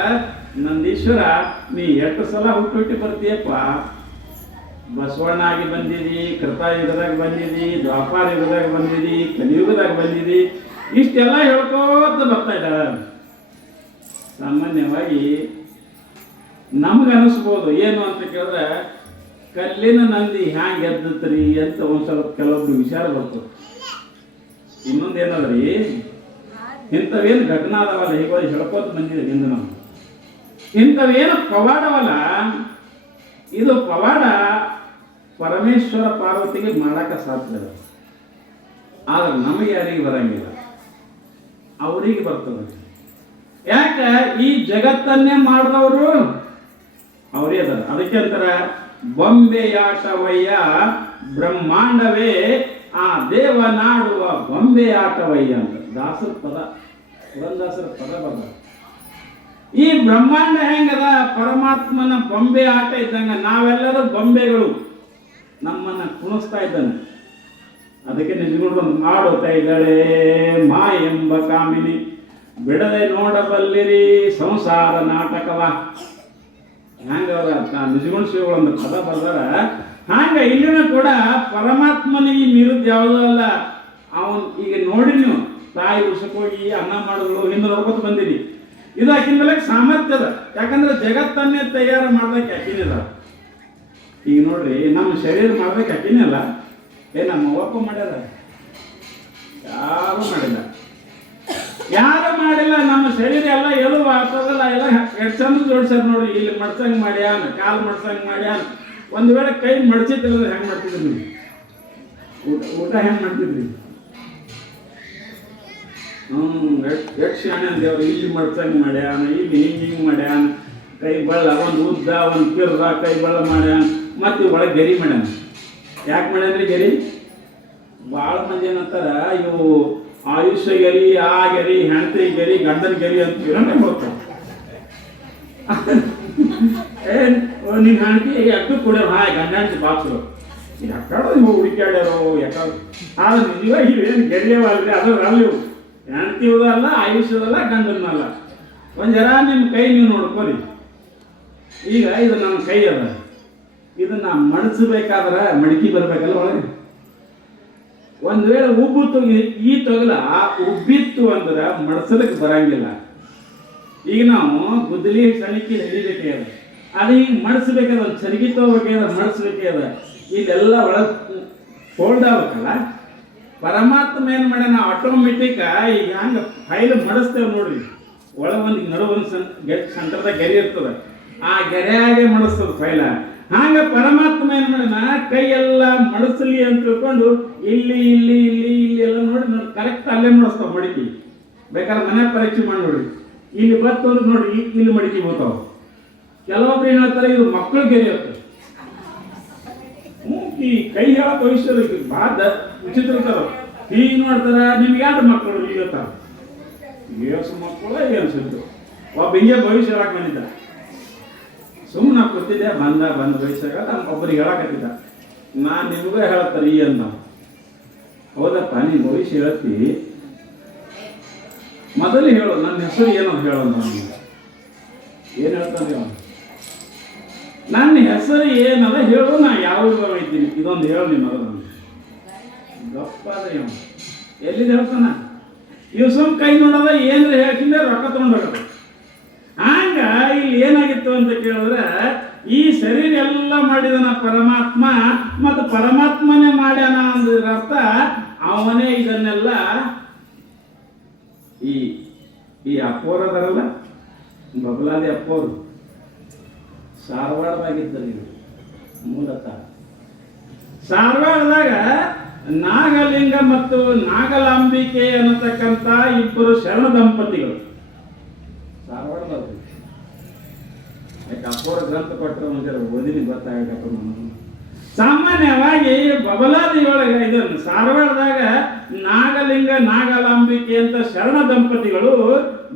ನಂದೀಶ್ವರ ನೀ ಎಷ್ಟು ಸಲ ಹುಟ್ಟಿ ಬರ್ತೀಯಪ್ಪ, ಬಸವಣ್ಣ ಆಗಿ ಬಂದಿದಿ, ಕೃತಾಯುಗದಾಗ ಬಂದಿದಿ, ದ್ವಾಪಾರ ಯುಗದಾಗ ಬಂದಿದಿ, ಕಲಿಯುಗದಾಗ ಬಂದಿದಿ, ಇಷ್ಟೆಲ್ಲ ಹೇಳ್ಕೋತ ಬರ್ತಾ ಇದ್ದಾಳ. ಸಾಮಾನ್ಯವಾಗಿ ನಮ್ಗೆ ಅನಿಸ್ಬೋದು ಏನು ಅಂತ ಕೇಳಿದ್ರೆ, ಕಲ್ಲಿನ ನಂದಿ ಹ್ಯಾಂಗ ಎದ್ದತ್ರಿ ಅಂತ ಒಂದ್ ಸ್ವಲ್ಪ ಕೆಲವೊಬ್ರು ವಿಚಾರ ಬರ್ತದೆ. ಇನ್ನೊಂದೇನದ್ರಿ, ಇಂಥವೇನು ಘಟನಾ ಅದಾವಲ್ಲ, ಹೀಗೆ ಹೇಳ್ಕೋತ ಬಂದಿದೆ ಹಿಂದೆ ನಾವು. ಇಂಥವೇನು ಪವಾಡವಲ್ಲ, ಇದು ಪವಾಡ ಪರಮೇಶ್ವರ ಪಾರ್ವತಿಗೆ ಮಾಡಕ ಸಾಧ್ಯ. ಆದ್ರೆ ನಮಗೆ ಯಾರಿಗೆ ಬರಂಗಿಲ್ಲ, ಅವರಿಗೆ ಬರ್ತದೆ. ಯಾಕೆ? ಈ ಜಗತ್ತನ್ನೇ ಮಾಡಿದವರು ಅವರೇ ಅದಾರ. ಅದಕ್ಕೆ ಅಂತಾರ, ಬೊಂಬೆಯಾಟವಯ್ಯ ಬ್ರಹ್ಮಾಂಡವೇ ಆ ದೇವನಾಡುವ ಬೊಂಬೆಯಾಟವಯ್ಯ ಅಂತ ದಾಸರ ಪದ, ಪುರಂದಾಸರ ಪದ ಬದ. ಈ ಬ್ರಹ್ಮಾಂಡ ಹೆಂಗದ ಪರಮಾತ್ಮನ ಬೊಂಬೆ ಆಟ ಇದ್ದಂಗ, ನಾವೆಲ್ಲರೂ ಬೊಂಬೆಗಳು, ನಮ್ಮನ್ನ ಕುಣಿಸ್ತಾ ಇದ್ದಾನೆ. ಅದಕ್ಕೆ ನಿಜಗೊಂಡು ಒಂದು ಮಾಡುತ್ತಾ ಇದ್ದಾಳೆ, ಮಾ ಎಂಬ ಕಾಮಿನಿ ಬಿಡದೆ ನೋಡಬಲ್ಲಿರಿ ಸಂಸಾರ ನಾಟಕವ. ಹ್ಯಾಂಗ ನಿಜಗೊಂಡು ಶಿವಗಳೊಂದು ಪದ ಬರ್ದಾರ. ಹಾಂಗ ಇಲ್ಲಿನೂ ಕೂಡ ಪರಮಾತ್ಮನಿಗೆ ಮೀರಿದ ಯಾವುದೂ ಅಲ್ಲ. ಅವನ್ ಈಗ ನೋಡಿ ನೀವು ತಾಯಿ ಉಸಕೋಗಿ ಅನ್ನ ಮಾಡಿದ್ರು ಹಿಂದೆ ನೋಡ್ಕೊತ ಬಂದಿರಿ. ಇದು ಆಕಿನ ಮೇಲೆ ಸಾಮರ್ಥ್ಯ ಅದ. ಯಾಕಂದ್ರೆ ಜಗತ್ತನ್ನೇ ತಯಾರು ಮಾಡ್ದಕ್ಕೆ ಆಕಿನಿಲ್ಲ. ಈಗ ನೋಡ್ರಿ, ನಮ್ಮ ಶರೀರ ಮಾಡ್ದಕ್ಕೆ ಆಕಿನೇ ಅಲ್ಲ, ನಮ್ಮ ಅವ್ವಪ್ಪ ಮಾಡ್ಯಾರ? ಯಾರು ಮಾಡಿಲ್ಲ, ಯಾರು ಮಾಡಿಲ್ಲ. ನಮ್ಮ ಶರೀರ ಎಲ್ಲ ಎಲು ಆಗ್ತದಲ್ಲ, ಎಲ್ಲ ಎಷ್ಟು ಚಂದ ಜೋಡ್ಸ್ಯಾರ ನೋಡ್ರಿ. ಇಲ್ಲಿ ಮಡ್ಸಂಗ್ ಮಾಡ್ಯಾನ, ಕಾಲು ಮಡ್ಸಂಗ್ ಮಾಡ್ಯಾನ. ಒಂದು ವೇಳೆ ಕೈ ಮಡ್ಸಿತ್ತಿಲ್ಲ ಹೆಂಗ್ ಮಾಡ್ತಿದ್ರಿ ನೀವು? ಊಟ ಹೆಂಗ್ ಮಾಡ್ತಿದ್ರಿ? ಎಷ್ಟು ಶಾಣೆ ಅಂದೇವ್ರು. ಇಲ್ಲಿ ಮಡ್ಸಂಗ್ ಮಾಡ್ಯಾನ, ಇಲ್ಲಿ ಹಿಂಗೆ ಮಾಡ್ಯಾನ, ಕೈ ಬಳ್ಳ ಒಂದು ಉದ್ದ ಒಂದು ಕಿರ್ದ ಕೈ ಬಳ್ಳ ಮಾಡ್ಯಾನ, ಮತ್ತೆ ಒಳಗೆ ಗರಿ ಮಾಡ್ಯಾನ. ಯಾಕೆ ಮಾಡ್ಯಾನ್ರಿ ಗರಿ? ಭಾಳ ಮಂದಿ ಏನಂತಾರ, ಇವು ಆಯುಷ್ಯ ಗರಿ, ಆ ಗರಿ, ಹೆಣ್ತಿ ಗರಿ, ಗಂಡನ ಗರಿ ಅಂತ ಇರೋದೇ ಹೋಗ್ತಾವ. ನಿನ್ನ ಹೆಣ್ತಿ ಎಟ್ಟು ಕೊಡ್ಯಾರ, ಗಂಡ ಹೆಣ್ತಿ ಬಾಚರು ಯಾಕಡೋ ಇವು ಹುಡುಕ್ಯಾಡ್ಯಾರೋ ಯಾಕೋ. ಆದ್ರೆ ನಿಜವಾಗಿ ಇವೇನು ಗೆರಿಯವಲ್ರಿ, ಅದ್ರ ಅಲ್ಲಿ ಹೆಣ್ತಿವುದಲ್ಲ, ಆಯುಷ್ಯದಲ್ಲ, ಗಂಡನಲ್ಲ. ಒಂದು ಜರ ನಿಮ್ಮ ಕೈ ನೀವು ನೋಡ್ಕೊರಿ. ಈಗ ಇದು ನನ್ನ ಕೈ ಅದ, ಇದನ್ನ ಮಡಿಸಬೇಕಾದ್ರೆ ಮಡಿಕೆ ಬರ್ಬೇಕಲ್ಲ ಒಳಗೆ. ಒಂದು ವೇಳೆ ಉಬ್ಬು ಈ ತೊಗಲ ಉಬ್ಬಿತ್ತು ಅಂದ್ರೆ ಮಡ್ಸಲಿಕ್ಕೆ ಬರಂಗಿಲ್ಲ. ಈಗ ನಾವು ಗುದ್ದಲಿ ಸಣಿಕೆ ಹಿಡಿಬೇಕಾದ, ಅದು ಈಗ ಮಡಿಸ್ಬೇಕಾದ, ಒಂದು ಚರಿಗಿ ತಗೋಬೇಕಾದ, ಮಡಿಸ್ಬೇಕಾದ, ಇಲ್ಲೆಲ್ಲ ಒಳಗೆ ಫೋಲ್ಡ್ ಆಗ್ಬೇಕಲ್ಲ. ಪರಮಾತ್ಮ ಏನು ಮಾಡ್ಯಾನ, ಆಟೋಮೆಟಿಕ್ ಈಗ ಹಂಗೆ ಫೈಲ್ ಮಡಿಸ್ತೇವೆ ನೋಡ್ರಿ. ಒಳಗೆ ಒಂದು ನಡುವೆ ಒಂದು ಸೆಂಟರ್ದಾಗ ಗೆರೆ ಇರ್ತದೆ, ಆ ಗೆರೆಯಾಗೆ ಮಡಿಸ್ತದೆ ಫೈಲ. ಹಾಗ ಪರಮಾತ್ಮ ಏನು ಮಾಡ್ಯಾನ, ಕೈ ಎಲ್ಲ ಮಡಿಸಲಿ ಅಂತ ತಿಳ್ಕೊಂಡು ಇಲ್ಲಿ ಇಲ್ಲಿ ಇಲ್ಲಿ ಇಲ್ಲಿ ಎಲ್ಲ ನೋಡಿ ಕರೆಕ್ಟ್ ಅಲ್ಲೇ ಮಡಿಸ್ತಾವ ಮಡಿಕೆ. ಬೇಕಾದ್ರೆ ಮನ್ಯಾಗ ಪರೀಕ್ಷೆ ಮಾಡಿ ನೋಡಿ. ಇಲ್ಲಿ ಬತ್ತು ನೋಡಿ ಇಲ್ಲಿ ಮಡಿಕೆ ಹೋಗ್ತಾವ. ಕೆಲವೊಬ್ರು ಏನ್ ಹೇಳ್ತಾರೆ, ಇದು ಮಕ್ಕಳು ಗೆರೆ ಇರ್ತದೆ. ಈ ಕೈ ಹೇಳ ಭವಿಷ್ಯದ ಭಾಳ ವಿಚಿತ್ರ ಇರ್ತಾರ. ಈಗ ನೋಡ್ತಾರ, ನಿಮ್ಗೆ ಯಾರು ಮಕ್ಕಳು ಈಗ ಹೇಳ್ತಾರ, ಏಸು ಮಕ್ಕಳು ಏನು ಸಿದ್ದು. ಒಬ್ಬ ಹಿಂಗೆ ಭವಿಷ್ಯ ಹೇಳಕ್ ಬಂದಿದ್ದ, ಸುಮ್ಮನೆ ಕೂತಿದ್ದೆ, ಬಂದ ಭವಿಷ್ಯ ಒಬ್ಬರಿಗೆ ಹೇಳಕತ್ತಿದ್ದ, ನಾನು ನಿಮಗೂ ಹೇಳ್ತಾರೆ ಈ ಅಂತ. ಹೌದಪ್ಪ, ನೀನು ಭವಿಷ್ಯ ಹೇಳ್ತಿ, ಮೊದಲು ಹೇಳು ನನ್ನ ಹೆಸರು ಏನಂತ ಹೇಳೋ. ನನಗೆ ಏನು ಹೇಳ್ತಾನೆ ಅವನು, ನನ್ನ ಹೆಸರು ಏನದ ಹೇಳು, ನಾ ಯಾವ ಇದ್ದೀನಿ ಇದೊಂದು ಹೇಳು ನಿಮ್ಮ ಮೊದಲು. ಗಪ್ಪಾದ ಎಲ್ಲಿದೆ ಹೇಳ್ತಾನ, ಇವ್ ಸುಮ್ ಕೈ ನೋಡೋದ ಏನ್ರ ಹೇಳ್ತಿಂದ್ರೆ ರೊಕ್ಕ ತಗೊಂಡೋಗದ. ಹಂಗ ಇಲ್ಲಿ ಏನಾಗಿತ್ತು ಅಂತ ಕೇಳಿದ್ರೆ, ಈ ಶರೀರ ಎಲ್ಲ ಮಾಡಿದನ ಪರಮಾತ್ಮ, ಮತ್ತು ಪರಮಾತ್ಮನೇ ಮಾಡ್ಯಾನ ಅಂದ್ರೆ ಅರ್ಥ ಅವನೇ ಇದನ್ನೆಲ್ಲ. ಈ ಅಪ್ಪೋರದಾರಲ್ಲ, ಬಬಲಾದಿ ಅಪ್ಪೋರು ಧಾರವಾಡದಾಗಿದ್ದರು. ಮೂಲತಃ ಧಾರವಾಡದಾಗ ನಾಗಲಿಂಗ ಮತ್ತು ನಾಗಲಾಂಬಿಕೆ ಅನ್ನತಕ್ಕಂಥ ಇಬ್ಬರು ಶರಣ ದಂಪತಿಗಳು ಧಾರವಾಡದವರು. ಯಾಕೆ ಅಪ್ಪೋರ ಗ್ರಂಥ ಕೊಟ್ಟರೆ ಒಂದ್ಸಲ ಓದಿನಿ ಗೊತ್ತಾಗಪ್ಪ. ಸಾಮಾನ್ಯವಾಗಿ ಬಬಲಾದಿ ಒಳಗೆ ಇದನ್ನು ಧಾರವಾಡದಾಗ ನಾಗಲಿಂಗ ನಾಗಲಾಂಬಿಕೆ ಅಂತ ಶರಣ ದಂಪತಿಗಳು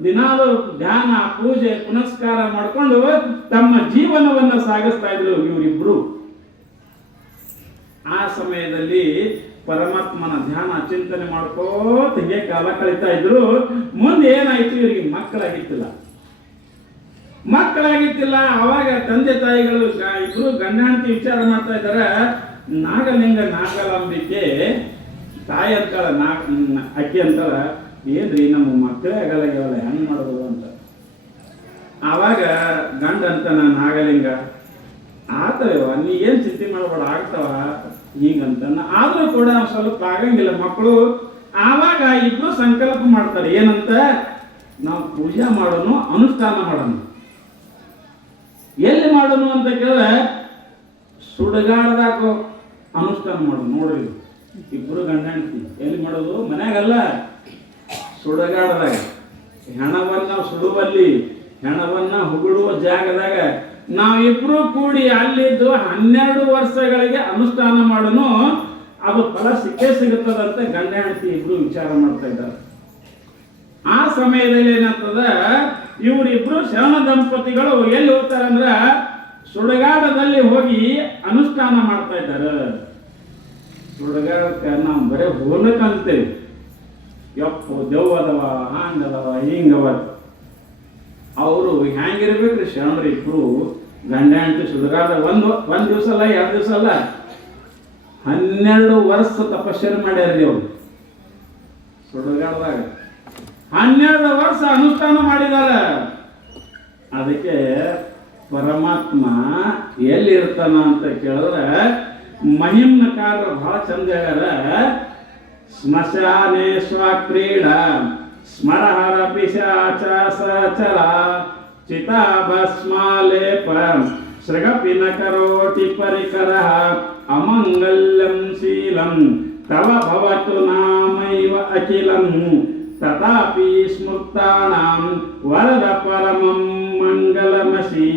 ದಿನಾಲು ಧ್ಯಾನ ಪೂಜೆ ಪುನಸ್ಕಾರ ಮಾಡಿಕೊಂಡು ತಮ್ಮ ಜೀವನವನ್ನು ಸಾಗಿಸ್ತಾ ಇದ್ರು ಇವರಿಬ್ರು. ಆ ಸಮಯದಲ್ಲಿ ಪರಮಾತ್ಮನ ಧ್ಯಾನ ಚಿಂತನೆ ಮಾಡ್ಕೋತ ಹಿಂಗೆ ಕಾಲ ಕಳೀತಾ ಇದ್ರು. ಮುಂದೆ ಏನಾಯ್ತು, ಇವರಿಗೆ ಮಕ್ಕಳಾಗಿತ್ತಿಲ್ಲ. ಅವಾಗ ತಂದೆ ತಾಯಿಗಳು ಇಬ್ರು ಗಂಡ ಹೆಂಡತಿ ವಿಚಾರ ಮಾಡ್ತಾ ಇದ್ದಾರೆ. ನಾಗಲಿಂಗ ನಾಗಲಾಂಬಿಕೆ ತಾಯಿ ಅಂತಾಳ, ಅಕ್ಕಿ ಅಂತಾಳ, ಏನ್ರಿ ನಮ್ಮ ಮಕ್ಕಳೇ ಆಗಲ್ಲ ಹೆಂಗ್ ಮಾಡೋದು ಅಂತ. ಆವಾಗ ಗಂಡ ಅಂತಾನ ನಾಗಲಿಂಗ, ಆತವ ನೀ ಏನ್ ಚಿಂತೆ ಮಾಡಬೇಡ, ಆಗ್ತಾವ ಹೀಗಂತ. ಆದ್ರೂ ಕೂಡ ಸ್ವಲ್ಪ ಆಗಂಗಿಲ್ಲ ಮಕ್ಕಳು. ಆವಾಗ ಇಬ್ರು ಸಂಕಲ್ಪ ಮಾಡ್ತಾರೆ, ಏನಂತ, ನಾವು ಪೂಜೆ ಮಾಡೋನು, ಅನುಷ್ಠಾನ ಮಾಡೋನು. ಎಲ್ಲಿ ಮಾಡೋನು ಅಂತ ಕೇಳಿದ್ರೆ ಸುಡಗಾಡದಾಗ ಅನುಷ್ಠಾನ ಮಾಡೋದು. ನೋಡ್ರಿ, ಇಬ್ರು ಗಂಡ ಹೆಂಡತಿ ಎಲ್ಲಿ ಮಾಡೋದು, ಮನ್ಯಾಗಲ್ಲ, ಸುಡಗಾಡದಾಗ. ಹೆಣವನ್ನ ಸುಡುವಲ್ಲಿ, ಹೆಣವನ್ನ ಹೊಗಳುವ ಜಾಗದಾಗ ನಾವಿಬ್ರು ಕೂಡಿ ಅಲ್ಲಿದ್ದು 12 ವರ್ಷಗಳಿಗೆ ಅನುಷ್ಠಾನ ಮಾಡೋನು, ಅದು ಫಲ ಸಿಕ್ಕೇ ಸಿಗುತ್ತದಂತೆ ಗಂಡ ಹೆಂಡತಿ ಇಬ್ರು ವಿಚಾರ ಮಾಡ್ತಾ ಇದ್ದಾರೆ. ಆ ಸಮಯದಲ್ಲಿ ಏನಾಗ್ತದ, ಇವರಿಬ್ರು ಶರಣ ದಂಪತಿಗಳು ಎಲ್ಲಿ ಹೋಗ್ತಾರೆ ಅಂದ್ರ ಸುಡಗಾಡದಲ್ಲಿ ಹೋಗಿ ಅನುಷ್ಠಾನ ಮಾಡ್ತಾ ಇದ್ದಾರೆ. ಸುಡಗಾಡಕ್ಕೆ ನಾವು ಬರೇ ಹೋಗ್ಲಿಕ್ಕೆ ಅಂತೇವೆ, ಯಪ್ಪು ದೆವ್ವ ಅದವ, ಹಾಂಗದವ, ಹಿಂಗವ. ಅವರು ಹ್ಯಾಂಗಿರ್ಬೇಕ್ರಿ ಶರಣರು ಇಬ್ರು ಗಂಡ ಹೆಂಡತಿ ಸುಡಗಾಡ ಒಂದ್ ದಿವಸ ಅಲ್ಲ, 2 ದಿವಸ ಅಲ್ಲ, 12 ವರ್ಷ ತಪಸ್ಸನ್ನು ಮಾಡ್ಯಾರ್ರಿ ಅವರು ಸುಡಗಾಡದಾಗ. 12 ವರ್ಷ ಅನುಷ್ಠಾನ ಮಾಡಿದಾರ. ಅದಕ್ಕೆ ಪರಮಾತ್ಮ ಎಲ್ಲಿ ಇರ್ತಾನ ಅಂತ ಕೇಳಿದ್ರೆ ಮಹಿಮ್ನಕಾರರು ಬಹಳ ಚಂದ ಹೇಳ್ಯಾರ. ಸ್ಮಶಾನೆ ಸ್ವಕ್ರೀಡಾ ಸ್ಮರಹರ ಪಿಶಾಚ ಸಚರ ಚಿತಾಭಸ್ಮಾಲೇಪ ಸೃಗಪಿನ ಕರೋಟಿ ಪರಿಕರ ಅಮಂಗಲ್ಯಂ ಶೀಲಂ ತವ ಭವತು ನಾಮೈವ ಅಖಿಲಂ ತಥಾಪಿ ಸ್ಮೃತಾನಾಂ ವರದ ಪರಮಂ ಮಂಗಲಮಸಿ.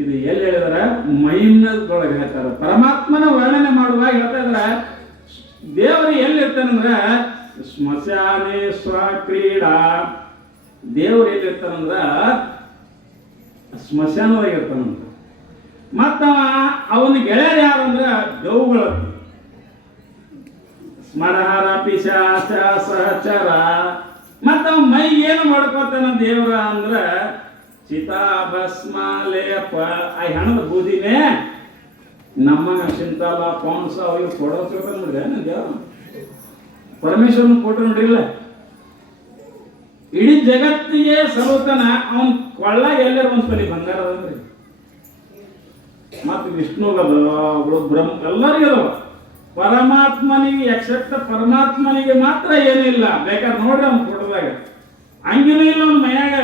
ಇದು ಎಲ್ಲಿ ಹೇಳಿದಾರೆ? ಮಹಿಮ್ನದೊಳಗೆ ಹೇಳ್ತಾರೆ. ಪರಮಾತ್ಮನ ವರ್ಣನೆ ಮಾಡುವಾಗ ಹೇಳ್ತಾ ಇದಾರೆ ದೇವರು ಎಲ್ಲಿರ್ತಾನಂದ್ರ ಸ್ಮಶಾನೆ ಸ್ವಕ್ರೀಡಾ. ದೇವರು ಎಲ್ಲಿರ್ತಾನಂದ್ರ ಸ್ಮಶಾನದಾಗ ಇರ್ತಾನಂತ. ಮತ್ತ ಅವನ ಗೆಳೆಯರು ಯಾರಂದ್ರ ದೆವ್ವಗಳು. ಸ್ಮರಹರ ಪಿಶಾಚ ಸಹಚರ. ಮತ್ತ ಅವ ಮೈ ಏನು ಮಾಡ್ಕೋತಾನ ದೇವ್ರ ಅಂದ್ರ ಚಿತಾಭಸ್ಮಾಲೇಪ. ಆ ಹೆಣದ ಬೂದಿನೇ ನಮ್ಮನ ಸಿಂತಾಲ ಪೌನ್ಸ ಅವ್ರಿಗೆ ಕೊಡೋದ್ರೆ ದೇವ್ರ ಪರಮೇಶ್ವರನ ಕೊಟ್ಟು ನೋಡ್ರಿಲ್ಲ. ಇಡೀ ಜಗತ್ತಿಗೆ ಸರ್ವತನ ಅವನ್ ಕೊಳ್ಳಾಗ ಎಲ್ಲರ ಒಂದ್ ತೊಲಿ ಬಂಗಾರ ಅದಂದ್ರಿ. ಮತ್ತು ವಿಷ್ಣುಗದ ಬ್ರಹ್ಮ ಎಲ್ಲರಿಗೂ ಅದಾವ. ಪರಮಾತ್ಮನಿಗೆ ಎಕ್ಸೆಪ್ಟ್ ಪರಮಾತ್ಮನಿಗೆ ಮಾತ್ರ ಏನಿಲ್ಲ. ಬೇಕಾದ್ರೆ ನೋಡ್ರಿ ಅವ್ನು ಫೋಟೋದಾಗ ಹಂಗಿನೂ ಇಲ್ಲ ಅವ್ನ ಮೈಯಾಗ.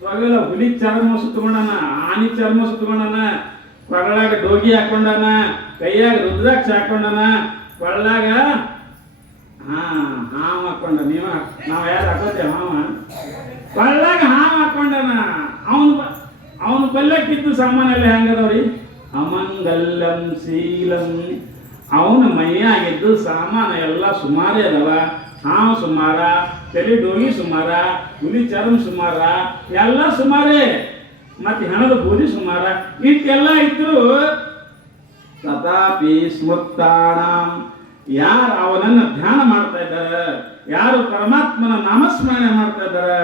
ಇವಾಗೆಲ್ಲ ಹುಲಿ ಚರ್ಮ ಸುತ್ತಕೊಂಡನ, ಆನಿ ಚರ್ಮ ಸುತ್ತಕೊಂಡನ, ಕೊರಳಾಗ ಡೋಗಿ ಹಾಕೊಂಡನ, ಕೈಯಾಗ ರುದ್ರಾಕ್ಷ ಹಾಕೊಂಡನ, ಕೊಳ್ಳಾಗ ಹಾವು ಹಾಕೊಂಡ. ನಾವ್ ಯಾರು ಹಾಕೋತೇವೆ ಹಾವ? ಕೊಳ್ಳಾಗ ಹಾವು ಹಾಕೊಂಡನ. ಅವನು ಬಲ್ಲಕ್ಕಿದ್ದು ಸಾಮಾನೆಲ್ಲ ಹೆಂಗದವ್ರಿ? ಅಮಂಗಲ್ಯಂ ಶೀಲಂ. ಅವನ ಮೈಯಾಗಿದ್ದು ಸಾಮಾನ ಎಲ್ಲ ಸುಮಾರೇ ಅದಾವ. ಹಾವು ಸುಮಾರ, ತಲೆ ಡೋಗಿ ಸುಮಾರ, ಹುಲಿ ಚರ್ಮ ಸುಮಾರ, ಎಲ್ಲ ಸುಮಾರೇ. ಮತ್ತೆ ಹೆಣದ ಬೂದಿ ಸುಮಾರ. ಇಷ್ಟೆಲ್ಲ ಇದ್ರು ತಥಾಪಿ ಸ್ಮೃತಾಣ. ಯಾರು ಅವನನ್ನ ಧ್ಯಾನ ಮಾಡ್ತಾ ಇದ್ದಾರೆ, ಯಾರು ಪರಮಾತ್ಮನ ನಾಮಸ್ಮರಣೆ ಮಾಡ್ತಾ ಇದ್ದಾರೆ,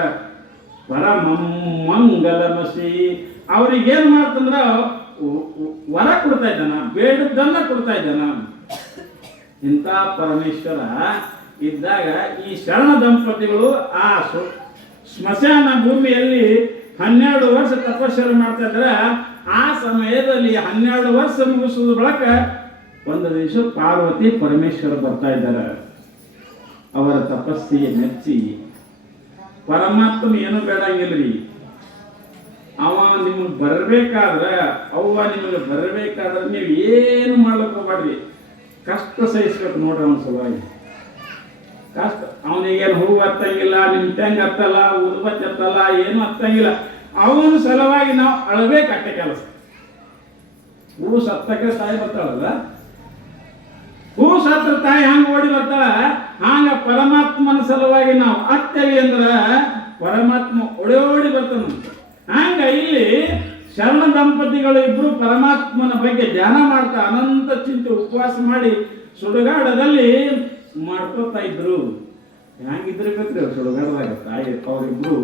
ಪರಮಂ ಮಂಗಲಮಸಿ, ಅವ್ರಿಗೇನು ಮಾಡ್ತಂದ್ರ ವರ ಕೊಡ್ತಾ ಇದ್ದಾನ, ಬೇಡದನ್ನ ಕೊಡ್ತಾ ಇದ್ದಾನ. ಇಂಥ ಪರಮೇಶ್ವರ ಇದ್ದಾಗ ಈ ಶರಣ ದಂಪತಿಗಳು ಆ ಸ್ಮಶಾನ ಭೂಮಿಯಲ್ಲಿ 12 ವರ್ಷ ತಪಸ್ಸನ್ನು ಮಾಡ್ತಾ ಇದ್ರೆ, ಆ ಸಮಯದಲ್ಲಿ 12 ವರ್ಷ ಮುಗಿಸಿದ ಬಳಿಕ ಒಂದು ದಿವಸ ಪಾರ್ವತಿ ಪರಮೇಶ್ವರ ಬರ್ತಾ ಇದ್ದಾರೆ. ಅವರ ತಪಸ್ಸಿಗೆ ಮೆಚ್ಚಿ ಪರಮಾತ್ಮ ಏನು ಬೇಡಂಗಿಲ್ರಿ, ಅವ ನಿಮಗೆ ಬರಬೇಕಾದ್ರೆ, ಅವ್ವ ನಿಮಗೆ ಬರಬೇಕಾದ್ರೆ ನೀವು ಏನು ಮಾಡ್ಲಿಕ್ಕೆ ಹೋಗ್ಬೇಡ್ರಿ, ಕಷ್ಟ ಸಹಿಸ್ಬೇಕು ನೋಡ್ರಿ. ಅವನ ಸಲುವಾಗಿ ಕಷ್ಟ. ಅವನಿಗೇನು ಹೂವು ಹತ್ತಂಗಿಲ್ಲ, ನಿಮ್ ತೆಂಗ್ ಹತ್ತಲ್ಲ, ಉದ್ಬತ್ತಿ ಹತ್ತಲ್ಲ, ಏನು ಹತ್ತಂಗಿಲ್ಲ. ಅವನ ಸಲುವಾಗಿ ನಾವು ಅಳಬೇಕಟ್ಟೆ ಕೆಲಸ. ಹೂ ಸತ್ತಕ್ಕೆ ತಾಯಿ ಬರ್ತಾಳಲ್ಲ, ಹೂ ಸತ್ರ ತಾಯಿ ಹಂಗ ಓಡಿ ಬರ್ತಾಳ, ಹಂಗ ಪರಮಾತ್ಮನ ಸಲುವಾಗಿ ನಾವು ಅತ್ತೇವಿ ಅಂದ್ರ ಪರಮಾತ್ಮ ಓಡಿ ಬರ್ತಾನಂತ. ಹಂಗ ಇಲ್ಲಿ ಶರಣ ದಂಪತಿಗಳು ಇಬ್ರು ಪರಮಾತ್ಮನ ಬಗ್ಗೆ ಧ್ಯಾನ ಮಾಡ್ತಾ ಅನಂತ ಚಿಂತೆ ಉಪವಾಸ ಮಾಡಿ ಸುಡುಗಾಡದಲ್ಲಿ ಮಾಡ್ಕೋತಾ ಇದ್ರು. ಹೆಂಗಿದ್ರಿಬೇಕ್ರಿ ಅವ್ರು ಸುಡುಗಾಡದಾಗ ತಾಯಿ ಅವರಿಬ್ರು.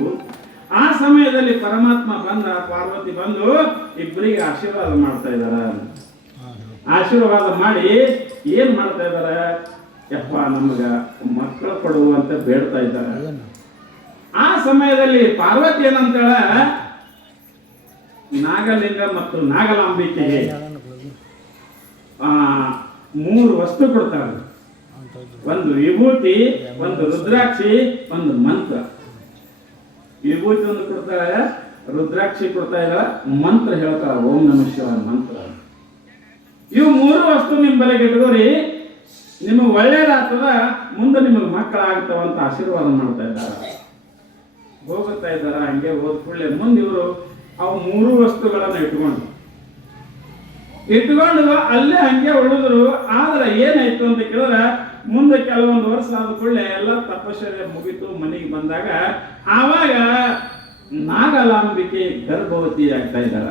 ಆ ಸಮಯದಲ್ಲಿ ಪರಮಾತ್ಮ ಬಂದ, ಪಾರ್ವತಿ ಬಂದು ಇಬ್ಬರಿಗೆ ಆಶೀರ್ವಾದ ಮಾಡ್ತಾ ಇದಾರ. ಆಶೀರ್ವಾದ ಮಾಡಿ ಏನ್ ಮಾಡ್ತಾ ಇದಾರೆ? ಯಪ್ಪ ನಮಗ ಮಕ್ಕಳು ಕೊಡು ಅಂತ ಬೇಡ್ತಾ ಇದ್ದಾರೆ. ಆ ಸಮಯದಲ್ಲಿ ಪಾರ್ವತಿ ಏನಂತಾಳ, ನಾಗಲಿಂಗ ಮತ್ತು ನಾಗಲಾಂಬಿಕೆಗೆ 3 ವಸ್ತು ಕೊಡ್ತಾಳೆ. ಒಂದು ವಿಭೂತಿ, ಒಂದು ರುದ್ರಾಕ್ಷಿ, ಒಂದು ಮಂತ್ರ. ವಿಭೂತಿ ಒಂದು ಕೊಡ್ತಾಳೆ, ರುದ್ರಾಕ್ಷಿ ಕೊಡ್ತಾ ಇದ್ದಾಳೆ, ಮಂತ್ರ ಹೇಳ್ತಾಳೆ, ಓಂ ನಮಃ ಶಿವಾಯ ಮಂತ್ರ. ಇವು 3 ವಸ್ತು ನಿಮ್ಮ ಬಲೆಗೆ ಇಟ್ಕೋರಿ, ನಿಮಗೆ ಒಳ್ಳೇದಾಗ್ತದ, ಮುಂದೆ ನಿಮಗೆ ಮಕ್ಕಳಾಗ್ತಾವಂತ ಆಶೀರ್ವಾದ ಮಾಡ್ತಾ ಇದ್ದಾರೆ. ಹೋಗುತ್ತಾ ಇದ್ದಾರ. ಹಂಗೆ ಹೋದ ಕೂಡಲೇ ಮುಂದೆ ಇವರು ಅವು 3 ವಸ್ತುಗಳನ್ನು ಇಟ್ಕೊಂಡು ಅಲ್ಲೇ ಹಂಗೆ ಉಳಿದ್ರು. ಆದ್ರೆ ಏನಾಯ್ತು ಅಂತ ಕೇಳಿದ್ರೆ ಮುಂದೆ ಕೆಲವೊಂದು ವರ್ಷ ಆದ ಕೂಡಲೇ ಎಲ್ಲ ತಪಶ್ಚರ್ಯ ಮುಗಿತು, ಮನೆಗೆ ಬಂದಾಗ ಆವಾಗ ನಾಗಲಾಂಬಿಕೆ ಗರ್ಭವತಿ ಆಗ್ತಾ ಇದ್ದಾಳ.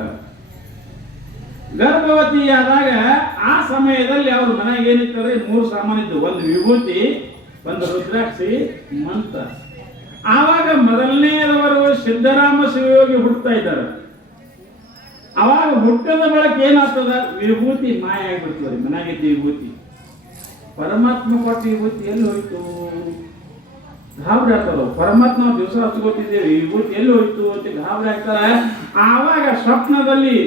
ಗರ್ಭವತಿಯಾದಾಗ ಆ ಸಮಯದಲ್ಲಿ ಅವ್ರ ಮನೆಗೆ ಏನಿರ್ತಾರೆ, 3 ಸಾಮಾನಿದ್ದು, ಒಂದು ವಿಭೂತಿ, ಒಂದು ರುದ್ರಾಕ್ಷಿ, ಮಂತ್ರ. ಆವಾಗ ಮೊದಲನೆಯದವರು ಸಿದ್ದರಾಮ ಶಿವಯೋಗಿ ಹುಟ್ಟುತ್ತಾ ಇದ್ದಾರೆ. ಅವಾಗ ಹುಟ್ಟದ ಬಳಕ ಏನಾಗ್ತದ, ವಿಭೂತಿ ಮಾಯ ಆಗಿಬಿಡ್ತದೆ. ಮನೆಯಾಗಿದ್ದ ವಿಭೂತಿ ಪರಮಾತ್ಮ ಕೊಟ್ಟ ವಿಭೂತಿ ಎಲ್ಲಿ ಹೋಯ್ತು, ಗಾಬರಿ ಆಗ್ತಾರ. ಪರಮಾತ್ಮ ದಿವಸ ಹಚ್ಕೋತಿದ್ದೇವೆ, ವಿಭೂತಿ ಎಲ್ಲಿ ಹೋಯ್ತು ಅಂತ ಗಾಬರಿ ಆಗ್ತಾರೆ. ಆವಾಗ ಸ್ವಪ್ನದಲ್ಲಿ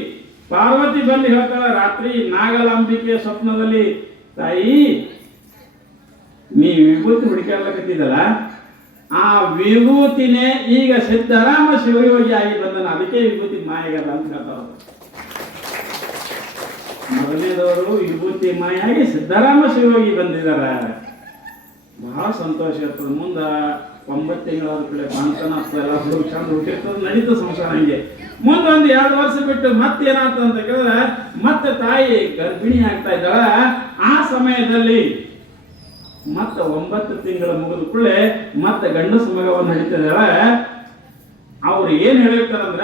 ಪಾರ್ವತಿ ಬಂದು ಹೇಳ್ತಾಳೆ, ರಾತ್ರಿ ನಾಗಲಾಂಬಿಕೆ ಸ್ವಪ್ನದಲ್ಲಿ, ತಾಯಿ ನೀ ವಿಭೂತಿ ಹುಡುಕಾಡ್ಲಕತ್ತಿದ್ದಲ್ಲ, ಆ ವಿಭೂತಿನೇ ಈಗ ಸಿದ್ದರಾಮ ಶಿವಯೋಗಿ ಆಗಿ ಬಂದನ, ಅದಕ್ಕೆ ವಿಭೂತಿ ಮಾಯಾಗದ ಅಂತ ಹೇಳ್ತಾರ. ಮೊದಲನೇದವರು ವಿಭೂತಿ ಮಾಯಾಗಿ ಸಿದ್ದರಾಮ ಶಿವಯೋಗಿ ಬಂದಿದ್ದಾರೆ. ಬಹಳ ಸಂತೋಷ ಇರ್ತದೆ. ಮುಂದ 9 ತಿಂಗಳಾದ ಕಡೆ ಬಾಂತನ ಎಲ್ಲ ಹುಡುಗ ಚಂದ ಹುಟ್ಟಿರ್ತದೆ, ನಡೀತು ಸಂಸಾರ. ಹಂಗೆ ಮುಂದೆ ಒಂದು 2 ವರ್ಷ ಬಿಟ್ಟು ಮತ್ತೇನಾಗ್ತದೆ ಅಂತ ಕೇಳಿದ್ರೆ, ಮತ್ತೆ ತಾಯಿ ಗರ್ಭಿಣಿ ಆಗ್ತಾ ಇದ್ದಾಳ. ಆ ಸಮಯದಲ್ಲಿ ಮತ್ತೆ 9 ತಿಂಗಳ ಮುಗಿದ ಕೂಡಲೇ ಮತ್ತೆ ಗಂಡಸ ಮಗವನ್ನು ನಡೀತಿದ್ದಾಳ. ಅವ್ರು ಏನ್ ಹೇಳಿರ್ತಾರಂದ್ರ,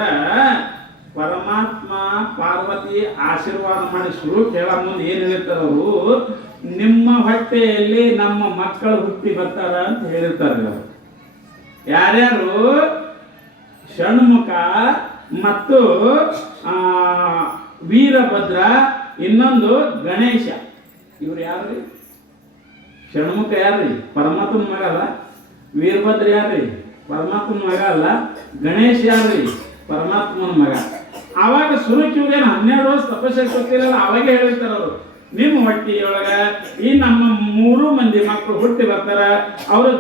ಪರಮಾತ್ಮ ಪಾರ್ವತಿ ಆಶೀರ್ವಾದ ಮಾಡಿ ಶುರು ಕೇಳ ಮುಂದೆ ಏನ್ ಹೇಳಿರ್ತಾರ ಅವರು, ನಿಮ್ಮ ಹೊಟ್ಟೆಯಲ್ಲಿ ನಮ್ಮ ಮಕ್ಕಳು ಹುಟ್ಟಿ ಬರ್ತಾರ ಅಂತ ಹೇಳಿರ್ತಾರೆ. ಅವರು ಯಾರ್ಯಾರು, ಷಣ್ಮುಖ ಮತ್ತು ವೀರಭದ್ರ, ಇನ್ನೊಂದು ಗಣೇಶ. ಇವ್ರು ಯಾರ್ರಿ? ಷಣ್ಮುಖ ಯಾರ್ರಿ? ಪರಮಾತ್ಮನ ಮಗ ಅಲ್ಲ. ವೀರಭದ್ರ ಯಾರ್ರಿ? ಪರಮಾತ್ಮನ ಮಗ ಅಲ್ಲ. ಗಣೇಶ ಯಾರ್ರಿ? ಪರಮಾತ್ಮನ ಮಗ. ಆವಾಗ ಸುರಕಿವ್ರೇನು 12 ವರ್ಷ ತಪಸ್ಸೆ ಕೊಟ್ಟಿರಲ್ಲ, ಅವಾಗೆ ಹೇಳಿರ್ತಾರ ಅವರು, ನಿಮ್ಮ ಹೊಟ್ಟಿಯೊಳಗ ಈ ನಮ್ಮ 3 ಮಂದಿ ಮಕ್ಕಳು ಹುಟ್ಟಿ ಬರ್ತಾರ, ಅವರು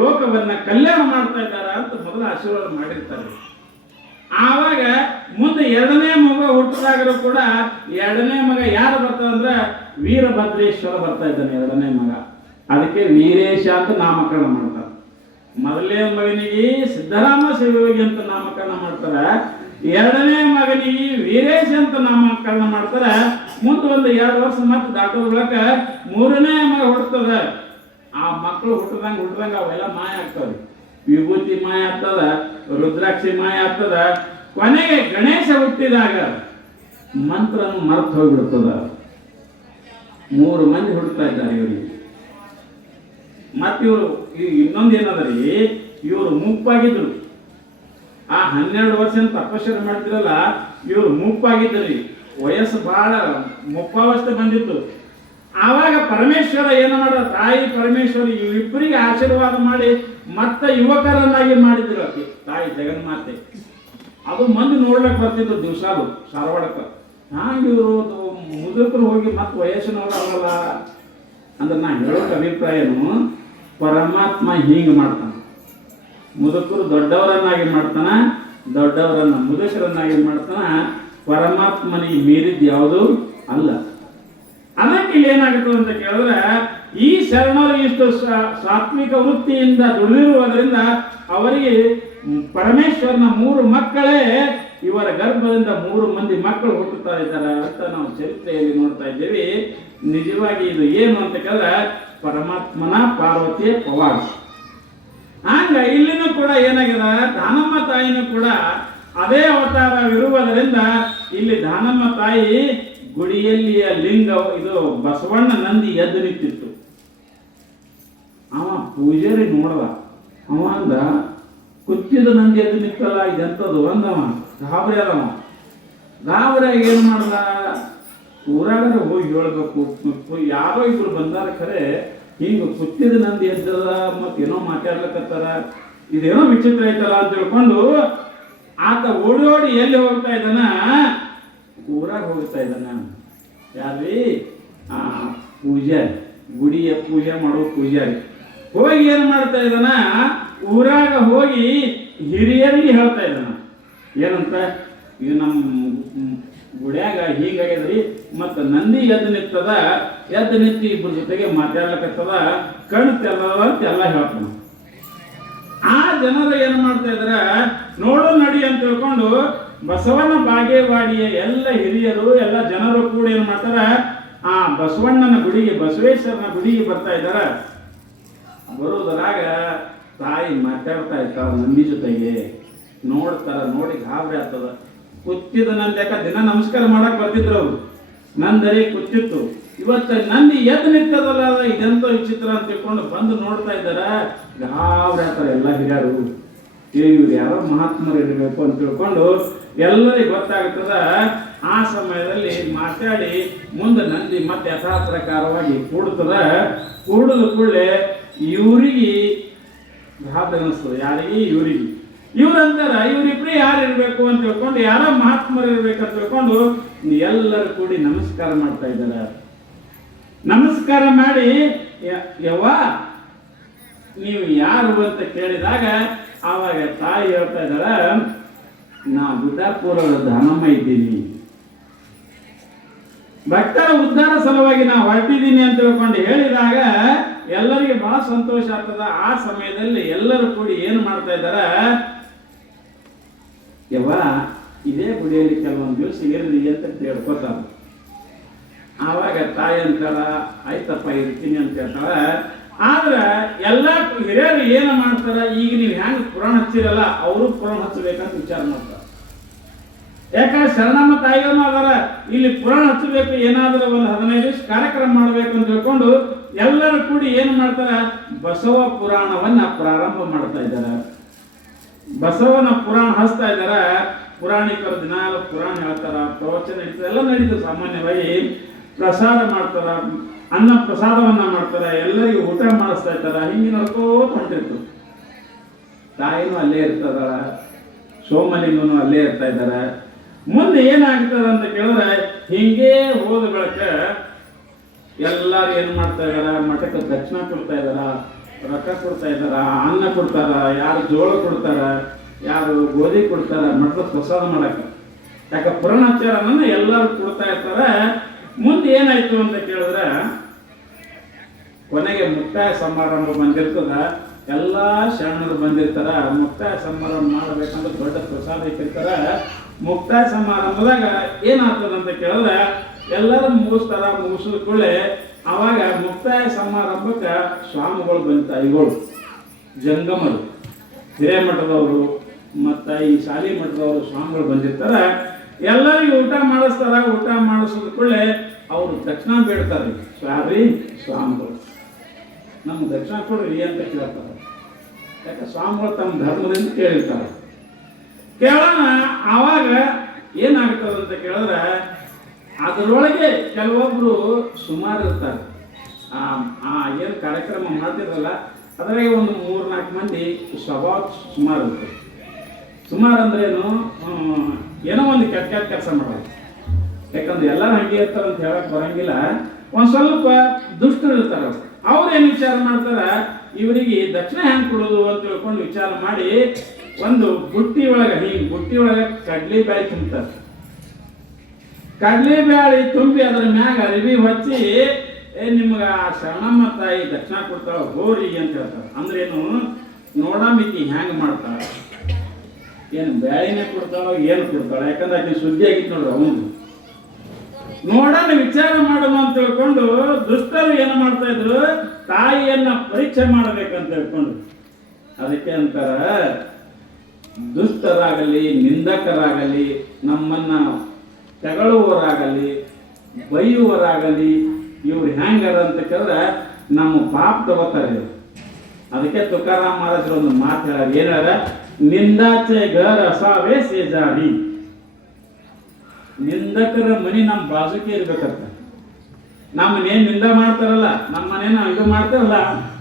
ಲೋಕವನ್ನ ಕಲ್ಯಾಣ ಮಾಡ್ತಾ ಇದ್ದಾರ ಅಂತ ಮೊದಲು ಆಶೀರ್ವಾದ ಮಾಡಿರ್ತಾರೆ. ಆವಾಗ ಮುಂದೆ 2ನೇ ಮಗ ಹುಟ್ಟಿದಾಗಲೂ ಕೂಡ 2ನೇ ಮಗ ಯಾರು ಬರ್ತಾರ ಅಂದ್ರೆ ವೀರಭದ್ರೇಶ್ವರ ಬರ್ತಾ ಇದ್ದಾನೆ 2ನೇ ಮಗ. ಅದಕ್ಕೆ ವೀರೇಶ ಅಂತ ನಾಮಕರಣ ಮಾಡ್ತಾರೆ. ಮೊದಲನೇ ಮಗನಿಗೆ ಸಿದ್ದರಾಮ ಶಿವಯೋಗಿ ಅಂತ ನಾಮಕರಣ ಮಾಡ್ತಾರೆ, 2ನೇ ಮಗನಿಗೆ ವೀರೇಶ ಅಂತ ನಾಮಕರಣ ಮಾಡ್ತಾರೆ. ಮುಂದೆ ಒಂದು 2 ವರ್ಷ ಮತ್ತೆ ದಾಟೋದ ಬಳಿಕ 3ನೇ ಮಗ ಹುಟ್ಟುತ್ತದ. ಆ ಮಕ್ಕಳು ಹುಟ್ಟದಂಗ ಅವೆಲ್ಲ ಮಾಯ ಆಗ್ತವೆ. ವಿಭೂತಿ ಮಾಯ ಆಗ್ತದ, ರುದ್ರಾಕ್ಷಿ ಮಾಯ ಆಗ್ತದ. ಕೊನೆಗೆ ಗಣೇಶ ಹುಟ್ಟಿದಾಗ ಮಂತ್ರನು ಮರ್ತು ಹೋಗ್ಬಿಡ್ತದ. 3 ಮಂದಿ ಹುಟ್ಟುತ್ತಾ ಇದ್ದಾರೆ ಇವರಿಗೆ. ಮತ್ತಿವರು ಇನ್ನೊಂದು ಏನದ್ರಿ, ಇವರು ಮುಪ್ಪಾಗಿದ್ರು. ಆ 12 ವರ್ಷ ತಪಸ್ಸರೆ ಮಾಡ್ತಿರಲ್ಲ, ಇವರು ಮುಪ್ಪಾಗಿದ್ರಿ. ವಯಸ್ಸು ಬಹಳ ಮುಪ್ಪಾವಸ್ಥೆ ಬಂದಿತ್ತು. ಆವಾಗ ಪರಮೇಶ್ವರ ಏನು ಮಾಡ, ತಾಯಿ ಪರಮೇಶ್ವರ ಇಬ್ಬರಿಗೆ ಆಶೀರ್ವಾದ ಮಾಡಿ ಮತ್ತೆ ಯುವಕರನ್ನಾಗಿ ಮಾಡಿದ್ರು. ಆಕೆ ತಾಯಿ ಜಗನ್ಮಾತೆ. ಅದು ಮಂದಿ ನೋಡ್ಲಕ್ಕೆ ಬರ್ತಿದ್ರು ದಿವಸಾಲು ಸಾರವಾಡಕ್ಕೆ. ಹಾಗೆ ಇವರು ಮುದುಕರು ಹೋಗಿ ಮತ್ತೆ ವಯಸ್ಸಿನವರಲ್ಲ ಅಂದ್ರೆ ನಾ ಹೇಳೋಕೆ ಅಭಿಪ್ರಾಯನು, ಪರಮಾತ್ಮ ಹೀಗೆ ಮಾಡ್ತಾನೆ. ಮುದುಕರು ದೊಡ್ಡವರನ್ನಾಗಿ ಮಾಡ್ತಾನ, ದೊಡ್ಡವರನ್ನ ಮುದುಕರನ್ನಾಗಿ ಮಾಡ್ತಾನ. ಪರಮಾತ್ಮನಿಗೆ ಮೀರಿದ್ದು ಯಾವುದು ಅಲ್ಲ. ಅದಕ್ಕೆ ಏನಾಗುತ್ತೆ ಅಂತ ಕೇಳಿದ್ರೆ, ಈ ಶರಣರು ಇಷ್ಟು ಸಾತ್ವಿಕ ವೃತ್ತಿಯಿಂದ ದುಡಿದಿರುವುದರಿಂದ ಅವರಿಗೆ ಪರಮೇಶ್ವರನ 3 ಮಕ್ಕಳೇ ಇವರ ಗರ್ಭದಿಂದ 3 ಮಂದಿ ಮಕ್ಕಳು ಹುಟ್ಟುತ್ತಾ ಇದ್ದಾರೆ ಅಂತ ನಾವು ಚರಿತ್ರೆಯಲ್ಲಿ ನೋಡ್ತಾ ಇದ್ದೇವೆ. ನಿಜವಾಗಿ ಇದು ಏನು ಅಂತ ಕೇಳಿದ್ರೆ ಪರಮಾತ್ಮನ ಪಾರ್ವತಿಯ ಪವಾಡ. ಹಂಗ ಇಲ್ಲಿನೂ ಕೂಡ ಏನಾಗಿದೆ, ದಾನಮ್ಮ ತಾಯಿನೂ ಕೂಡ ಅದೇ ಅವತಾರವಿರುವುದರಿಂದ ಇಲ್ಲಿ ದಾನಮ್ಮ ತಾಯಿ ಗುಡಿಯಲ್ಲಿಯ ಲಿಂಗ ಇದು ಬಸವಣ್ಣ ನಂದಿ ಎದ್ದು ನಿಂತಿತ್ತು. ಅವ ಪೂಜಾರಿ ನೋಡದ, ಅವ ಅಂದ ಕುಚ್ಚಿದ ನಂದಿ ಎದ್ದು ನಿಂತಲ್ಲ, ಇದೆಂತದ್ದು ಅಂದವ. ಗಾಬರಿ ಅದವ. ಗಾಬರಿಯಾಗಿ ಏನು ಮಾಡ್ದ, ಊರಾಗ ಹೋಗಿ ಹೇಳ್ಬೇಕು. ಯಾರೋ ಇಬ್ರು ಬಂದಾರ ಖರೆ, ಹಿಂಗ ಕುಚ್ಚಿದ ನಂದಿ ಎದ್ದದ ಮತ್ತೇನೋ ಮಾತಾಡ್ಲಕತ್ತಾರ, ಇದೇನೋ ವಿಚಿತ್ರ ಐತಲ್ಲ ಅಂತ ತಿಳ್ಕೊಂಡು ಆತ ಓಡಿ ಎಲ್ಲಿ ಹೋಗ್ತಾ ಇದ್ದಾನ, ಊರಾಗ ಹೋಗ್ತಾ ಇದ್ದಾನ. ಯಾರ್ರಿ? ಪೂಜಾರಿ, ಗುಡಿಯ ಪೂಜೆ ಮಾಡೋ ಪೂಜಾರಿ ಹೋಗಿ ಏನು ಮಾಡ್ತಾ ಇದ್ದಾನ, ಊರಾಗ ಹೋಗಿ ಹಿರಿಯರಿಗೆ ಹೇಳ್ತಾ ಇದ್ದಾನ. ಏನಂತ, ಇದು ನಮ್ಮ ಗುಡಿಯಾಗ ಹೀಗಾಗ್ಯದ್ರಿ, ಮತ್ತು ನಂದಿ ಎದ್ದು ನಿಂತದ, ಎದ್ದು ನಿಂತು ಇಬ್ಬರ ಜೊತೆಗೆ ಮಾತಾಡ್ಲಕತ್ತದ, ಕಣ್ಣು ತೆಲ್ಲದ ಅಂತ ಎಲ್ಲ ಹೇಳ್ತಾನ. ಆ ಜನರು ಏನು ಮಾಡ್ತಾ ಇದಾರ, ನೋಡು ನಡಿ ಅಂತ ತಿಳ್ಕೊಂಡು ಬಸವನ ಬಾಗೇವಾಡಿಯ ಎಲ್ಲ ಹಿರಿಯರು ಎಲ್ಲ ಜನರು ಕೂಡ ಏನು ಮಾಡ್ತಾರ, ಆ ಬಸವಣ್ಣನ ಗುಡಿಗೆ, ಬಸವೇಶ್ವರನ ಗುಡಿಗೆ ಬರ್ತಾ ಇದ್ದಾರ. ಬರೋದ್ರಾಗ ತಾಯಿ ಮಾತಾಡ್ತಾ ಇರ್ತಾರ ನಂದಿ ಜೊತೆಗೆ. ನೋಡ್ತಾರ, ನೋಡಿ ಗಾಬರಿ ಆಗ್ತದ. ಕೂತಿದ್ದ ನಂದಿ ಯಾಕ ದಿನ ನಮಸ್ಕಾರ ಮಾಡಕ್ ಬರ್ತಿದ್ರು ಅವ್ರು. ನಂದರಿ ಕೂತಿತ್ತು. ಇವತ್ತು ನಂದಿ ಎದ್ದು ನಿಂತದಲ್ಲ, ಇದೆಂತ ವಿಚಿತ್ರ ಅಂತ ತಿಳ್ಕೊಂಡು ಬಂದು ನೋಡ್ತಾ ಇದ್ದಾರ. ಗಾಬರಿ ಆಗ್ತಾರೆ ಎಲ್ಲ ಹಿರಿಯರು. ಇವ್ರು ಯಾರೋ ಮಹಾತ್ಮರು ಇರಬೇಕು ಅಂತ ತಿಳ್ಕೊಂಡು ಎಲ್ಲರಿಗೂ ಗೊತ್ತಾಗ್ತದ. ಆ ಸಮಯದಲ್ಲಿ ಮಾತಾಡಿ ಮುಂದೆ ನಂದಿ ಮತ್ತೆ ಯಥಾ ಪ್ರಕಾರವಾಗಿ ಕೂಡ್ತದ. ಕೂಡದ ಕೂಡಲೇ ಇವ್ರಿಗೆ ಗಾಬರಿ ಅನಿಸ್ತದೆ. ಯಾರಿಗೆ? ಇವ್ರಿಗೆ. ಇವ್ರಂತಾರ ಇವ್ರಿಬ್ರು ಯಾರು ಇರ್ಬೇಕು ಅಂತ ತಿಳ್ಕೊಂಡು, ಯಾರ ಮಹಾತ್ಮರು ಇರ್ಬೇಕಂತ ತಿಳ್ಕೊಂಡು ಎಲ್ಲರೂ ಕೂಡಿ ನಮಸ್ಕಾರ ಮಾಡ್ತಾ ಇದ್ದಾರೆ. ನಮಸ್ಕಾರ ಮಾಡಿ, ಯವ್ವ ನೀವು ಯಾರು ಅಂತ ಕೇಳಿದಾಗ ಆವಾಗ ತಾಯಿ ಹೇಳ್ತಾ ಇದ್ದಾರ, ನಾ ಗುಡ್ಡಾಪುರದ ದಾನಮ್ಮ ಇದ್ದೀನಿ, ಭಕ್ತರ ಉದ್ಧಾರ ಸಲುವಾಗಿ ನಾ ಹೊರಟಿದ್ದೀನಿ ಅಂತ ತಿಳ್ಕೊಂಡು ಹೇಳಿದಾಗ ಎಲ್ಲರಿಗೆ ಬಹಳ ಸಂತೋಷ ಆಗ್ತದ. ಆ ಸಮಯದಲ್ಲಿ ಎಲ್ಲರೂ ಕೂಡಿ ಏನು ಮಾಡ್ತಾ ಇದ್ದಾರ, ಯವ್ವ ಇದೇ ಗುಡಿಯಲ್ಲಿ ಕೆಲವೊಂದು ದಿವಸ ಇರಲಿ ಅಂತ ಕೇಳ್ಕೊತಾರ. ಆವಾಗ ತಾಯಿ ಅಂತಾಳ, ಆಯ್ತಪ್ಪ ಇರ್ತೀನಿ ಅಂತ ಹೇಳ್ತಾಳ. ಆದ್ರೆ ಎಲ್ಲ ಹಿರಿಯರು ಏನು ಮಾಡ್ತಾರ, ಈಗ ನೀವು ಹೆಂಗ್ ಪುರಾಣ ಹಚ್ಚಿರಲ್ಲ ಅವರು ಪುರಾಣ ಹಚ್ಚಬೇಕಂತ ವಿಚಾರ ಮಾಡ್ತಾರ. ಯಾಕಂದ್ರೆ ಶರಣಮ್ಮ ತಾಯಿಯೂ ಅದಾರ, ಇಲ್ಲಿ ಪುರಾಣ ಹಚ್ಚಬೇಕು, ಏನಾದ್ರೂ ಒಂದು 15 ದಿವಸ ಕಾರ್ಯಕ್ರಮ ಮಾಡ್ಬೇಕು ಅಂತ ಹೇಳ್ಕೊಂಡು ಎಲ್ಲರೂ ಕೂಡಿ ಏನು ಮಾಡ್ತಾರ, ಬಸವ ಪುರಾಣವನ್ನ ಪ್ರಾರಂಭ ಮಾಡ್ತಾ ಇದ್ದಾರೆ. ಬಸವನ ಪುರಾಣ ಹಚ್ತಾ ಇದ್ದಾರ. ಪುರಾಣಿಕರು ದಿನಾಲು ಪುರಾಣ ಹೇಳ್ತಾರ, ಪ್ರವಚನ ನಡೀತದೆ, ಎಲ್ಲ ನಡೀತದೆ. ಸಾಮಾನ್ಯವಾಗಿ ಪ್ರಸಾದ ಮಾಡ್ತಾರ, ಅನ್ನ ಪ್ರಸಾದವನ್ನ ಮಾಡ್ತಾರ, ಎಲ್ಲರಿಗೂ ಊಟ ಮಾಡಿಸ್ತಾ ಇರ್ತಾರ. ಹಿಂಗೆ ನಡ್ಕೋತ ಹೊಂಟಿರ್ತು. ತಾಯಿನೂ ಅಲ್ಲೇ ಇರ್ತದ, ಸೋಮಲಿಂಗನು ಅಲ್ಲೇ ಇರ್ತಾ ಇದ್ದಾರ. ಮುಂದೆ ಏನಾಗ್ತದ ಅಂತ ಕೇಳಿದ್ರೆ, ಹಿಂಗೇ ಹೋದ ಬಳಕ ಎಲ್ಲಾರು ಏನ್ ಮಾಡ್ತಾ ಇದಾರ, ಮಠಕ್ಕೆ ದಕ್ಷಿಣ ಕೊಡ್ತಾ ಇದಾರ, ರೊಕ್ಕ ಕೊಡ್ತಾ ಇದಾರ, ಅನ್ನ ಕೊಡ್ತಾರ, ಯಾರು ಜೋಳ ಕೊಡ್ತಾರ, ಯಾರು ಗೋಧಿ ಕೊಡ್ತಾರ ಮಠದ ಪ್ರಸಾದ ಮಾಡಕ. ಯಾಕ ಪುರಾಣಾಚಾರನ ಎಲ್ಲರೂ ಕೊಡ್ತಾ ಇರ್ತಾರ. ಮುಂದೆ ಏನಾಯ್ತು ಅಂತ ಕೇಳಿದ್ರೆ, ಕೊನೆಗೆ ಮುಕ್ತಾಯ ಸಮಾರಂಭ ಬಂದಿರ್ತದ. ಎಲ್ಲಾ ಶರಣರು ಬಂದಿರ್ತಾರ. ಮುಕ್ತಾಯ ಸಮಾರಂಭ ಮಾಡಬೇಕಂದ್ರೆ ದೊಡ್ಡ ಪ್ರಸಾದ ಇಟ್ಟಿರ್ತಾರ. ಮುಕ್ತಾಯ ಸಮಾರಂಭದಾಗ ಏನಾಗ್ತದ ಅಂತ ಕೇಳಿದ್ರೆ, ಎಲ್ಲರೂ ಮುಗಿಸ್ತಾರ. ಮುಗಿಸಿದ ಕೂಡಲೇ ಅವಾಗ ಮುಕ್ತಾಯ ಸಮಾರಂಭಕ್ಕೆ ಸ್ವಾಮಿಗಳು ಬಂತ, ಇಗಳು ಜಂಗಮರು, ಹಿರೇಮಠದವರು ಮತ್ತು ಈ ಶಾಲಿ ಮಠದವರು ಸ್ವಾಮಿಗಳು ಬಂದಿರ್ತಾರ. ಎಲ್ಲರಿಗೂ ಊಟ ಮಾಡಿಸ್ತಾರ. ಊಟ ಮಾಡಿಸಿದ ಕೂಡಲೇ ಅವರು ದಕ್ಷಿಣ ಬೇಡ್ತಾರೆ. ಸಾರಿ ಸ್ವಾಮಿಗಳು, ನಮ್ಗೆ ದಕ್ಷಿಣ ಕೊಡ್ರಿ ಅಂತ ಕೇಳ್ತಾರೆ. ಯಾಕೆ ಸ್ವಾಮಿಗಳು ತಮ್ಮ ಧರ್ಮದಿಂದ ಕೇಳಿರ್ತಾರೆ. ಕೇಳೋಣ. ಆವಾಗ ಏನಾಗ್ತದೆ ಅಂತ ಕೇಳಿದ್ರೆ, ಅದರೊಳಗೆ ಕೆಲವೊಬ್ರು ಸುಮಾರು ಇರ್ತಾರೆ. ಏನು ಕಾರ್ಯಕ್ರಮ ಮಾಡ್ತಿರಲ್ಲ ಅದ್ರಾಗೆ ಒಂದು 3-4 ಮಂದಿ ಸ್ವಭಾವ ಸುಮಾರು ಇರ್ತಾರೆ. ಸುಮಾರು ಅಂದ್ರೇನು, ಏನೋ ಒಂದು ಕೆಟ್ಟ ಕೆಲಸ ಮಾಡೋದು. ಯಾಕಂದ್ರೆ ಎಲ್ಲರೂ ಹಂಗೆ ಇರ್ತಾರೆ ಅಂತ ಹೇಳಕ್ ಬರಂಗಿಲ್ಲ. ಒಂದು ಸ್ವಲ್ಪ ದುಷ್ಟರು ಇರ್ತಾರೆ. ಅವ್ರು ಏನು ವಿಚಾರ ಮಾಡ್ತಾರ, ಇವರಿಗೆ ದಕ್ಷಿಣ ಹೆಂಗೆ ಕೊಡೋದು ಅಂತ ತಿಳ್ಕೊಂಡು ವಿಚಾರ ಮಾಡಿ ಒಂದು ಬುಟ್ಟಿ ಒಳಗೆ, ಹೀಗೆ ಬುಟ್ಟಿ ಒಳಗೆ ಕಡ್ಲಿ ಬ್ಯಾಳಿ ತುಂಬ್ತಾರೆ. ಕಡ್ಲಿ ಬ್ಯಾಳಿ ತುಂಬಿ ಅದ್ರ ಮ್ಯಾಗ ಅರಿವಿ ಹಚ್ಚಿ, ನಿಮ್ಗ ಶರಣಮ್ಮ ತಾಯಿ ದಕ್ಷಿಣ ಕೊಡ್ತಾಳ ಹೋರಿ ಅಂತ ಹೇಳ್ತಾರೆ. ಅಂದ್ರೇನು, ನೋಡಮಿಕ್ಕಿ ಹೆಂಗ್ ಮಾಡ್ತಾಳ, ಏನು ಬ್ಯಾಳಿನೇ ಕೊಡ್ತಾಳೋ ಏನು ಕೊಡ್ತಾಳ, ಯಾಕಂದ್ರೆ ಆಕೆ ಸುದ್ದಿ ಆಗಿತ್ತು ನೋಡ್ರಿ. ಅವನು ನೋಡೋಣ ವಿಚಾರ ಮಾಡೋಣ ಅಂತ ತಿಳ್ಕೊಂಡು ದುಷ್ಟರು ಏನು ಮಾಡ್ತಾ ಇದ್ರು, ತಾಯಿಯನ್ನ ಪರೀಕ್ಷೆ ಮಾಡಬೇಕಂತ ಹೇಳ್ಕೊಂಡು. ಅದಕ್ಕೆ ಅಂತಾರ, ದುಷ್ಟರಾಗಲಿ, ನಿಂದಕರಾಗಲಿ, ನಮ್ಮನ್ನ ತೆಗಳುವವರಾಗಲಿ, ಬೈಯುವವರಾಗಲಿ, ಇವ್ರು ಹೆಂಗಾರ ಅಂತ ಕೇಳಿದ್ರೆ ನಮ್ಮ ಪಾಪ ತಗೋತಾರೆ ಇವರು. ಅದಕ್ಕೆ ತುಕಾರಾಮ್ ಮಹಾರಾಜರು ಒಂದು ಮಾತು ಹೇಳಾರ. ಏನಾರ, ನಿಂದಾಚೆ ಗರ್ ಅಸಾವೇ ಸೇಜಾರಿ. ನಿಂದಕರ ಮನಿ ನಮ್ಮ ಬಾಜುಕೆ ಇರ್ಬೇಕಂತ. ನಮ್ಮನೇನ್ ನಿಂದ ಮಾಡ್ತಾರಲ್ಲ, ನಮ್ಮ ಮನೇನ ಇದು ಮಾಡ್ತಾರಲ್ಲ,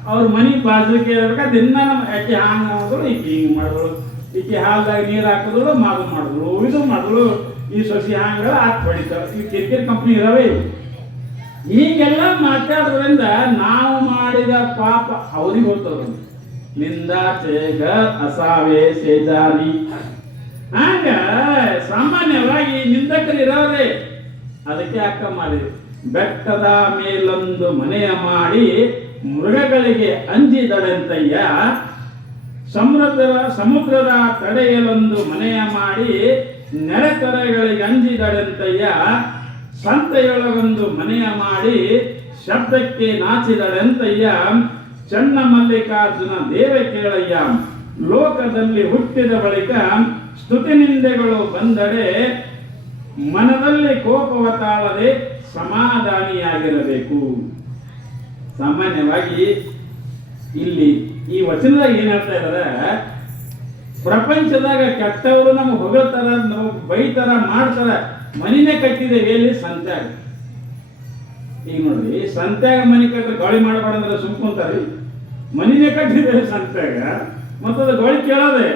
ಅವ್ರ ಮನಿ ಬಾಜುಕೆ ಇರ್ಬೇಕ. ದಿನ ನಮ್ಮ ಆಕೆ ಹಾಂಗ್ ಮಾಡಿದ್ರು, ಈಕೆ ಹಿಂಗ್ ಮಾಡಿದ್ರು, ಈಕೆ ಹಾಲ್ದಾಗ ನೀರು ಹಾಕಿದ್ರು, ಮಾದು ಮಾಡಿದ್ರು, ಇದು ಮಾಡಿದ್ರು, ಈ ಸೊಸಿ ಹಾಂಗ ಹಾಕಿ ಹೊಡಿತಾರೆ. ಈ ಕಿರಿಕಿರಿ ಕಂಪ್ನಿ ಇದಾವೆ ಇವು. ಹೀಗೆಲ್ಲ ಮಾತಾಡೋದ್ರಿಂದ ನಾವು ಮಾಡಿದ ಪಾಪ ಅವ್ರಿಗೆ ಹೋಗ್ತದ. ನಿಂದಾಚೆ ಗರ್ ಅಸಾವೇ ಸೇಜಾರಿ. ಹಂಗ ಸಾಮಾನ್ಯವಾಗಿ ನಿಂದಕರು ಇರೋದೇ. ಅದಕ್ಕೆ ಅಕ್ಕ ಮಾಡಿ, ಬೆಟ್ಟದ ಮೇಲೊಂದು ಮನೆಯ ಮಾಡಿ ಮೃಗಗಳಿಗೆ ಅಂಜಿದಳೆಂತಯ್ಯ, ಸಮುದ್ರದ ತಡೆಯಲೊಂದು ಮನೆಯ ಮಾಡಿ ನೆರೆತೊರೆಗಳಿಗೆ ಅಂಜಿದಳೆಂತಯ್ಯ, ಸಂತೆಯೊಳಗೊಂದು ಮನೆಯ ಮಾಡಿ ಶಬ್ದಕ್ಕೆ ನಾಚಿದಳೆಂತಯ್ಯ ಚನ್ನ ಮಲ್ಲಿಕಾರ್ಜುನ ದೇವ ಕೇಳಯ್ಯ. ಲೋಕದಲ್ಲಿ ಹುಟ್ಟಿದ ಬಳಿಕ ಸ್ತುತಿ ನಿಂದೆಗಳು ಬಂದಡೆ ಮನದಲ್ಲಿ ಕೋಪವ ತಾಳದೆ ಸಮಾಧಾನಿಯಾಗಿರಬೇಕು. ಸಾಮಾನ್ಯವಾಗಿ ಇಲ್ಲಿ ಈ ವಚನದಾಗ ಏನ್ ಹೇಳ್ತಾ ಇದ್ದಾರೆ, ಪ್ರಪಂಚದಾಗ ಕೆಟ್ಟವರು ನಮ್ಗೆ ಹೊಗಳ್ತಾರ, ನಾವು ಬೈತಾರ, ಮಾಡ್ತಾರ, ಮನಿನೇ ಕಟ್ಟಿದ್ದೇವೆ ಎಲ್ಲಿ? ಸಂತ್ಯಾಗ. ಈಗ ನೋಡ್ರಿ, ಸಂತ್ಯಾಗ ಮನಿ ಕಟ್ಟ ಗಾಳಿ ಮಾಡಬಾರ್ದಂದ್ರೆ ಸುಮ್ಕೊಂತಾರಿ. ಮನಿನೇ ಕಟ್ಟಿದ್ದೇವೆ ಸಂತ್ಯಾಗ, ಮತ್ತದ ಗಾಳಿ ಕೇಳೋದೆ.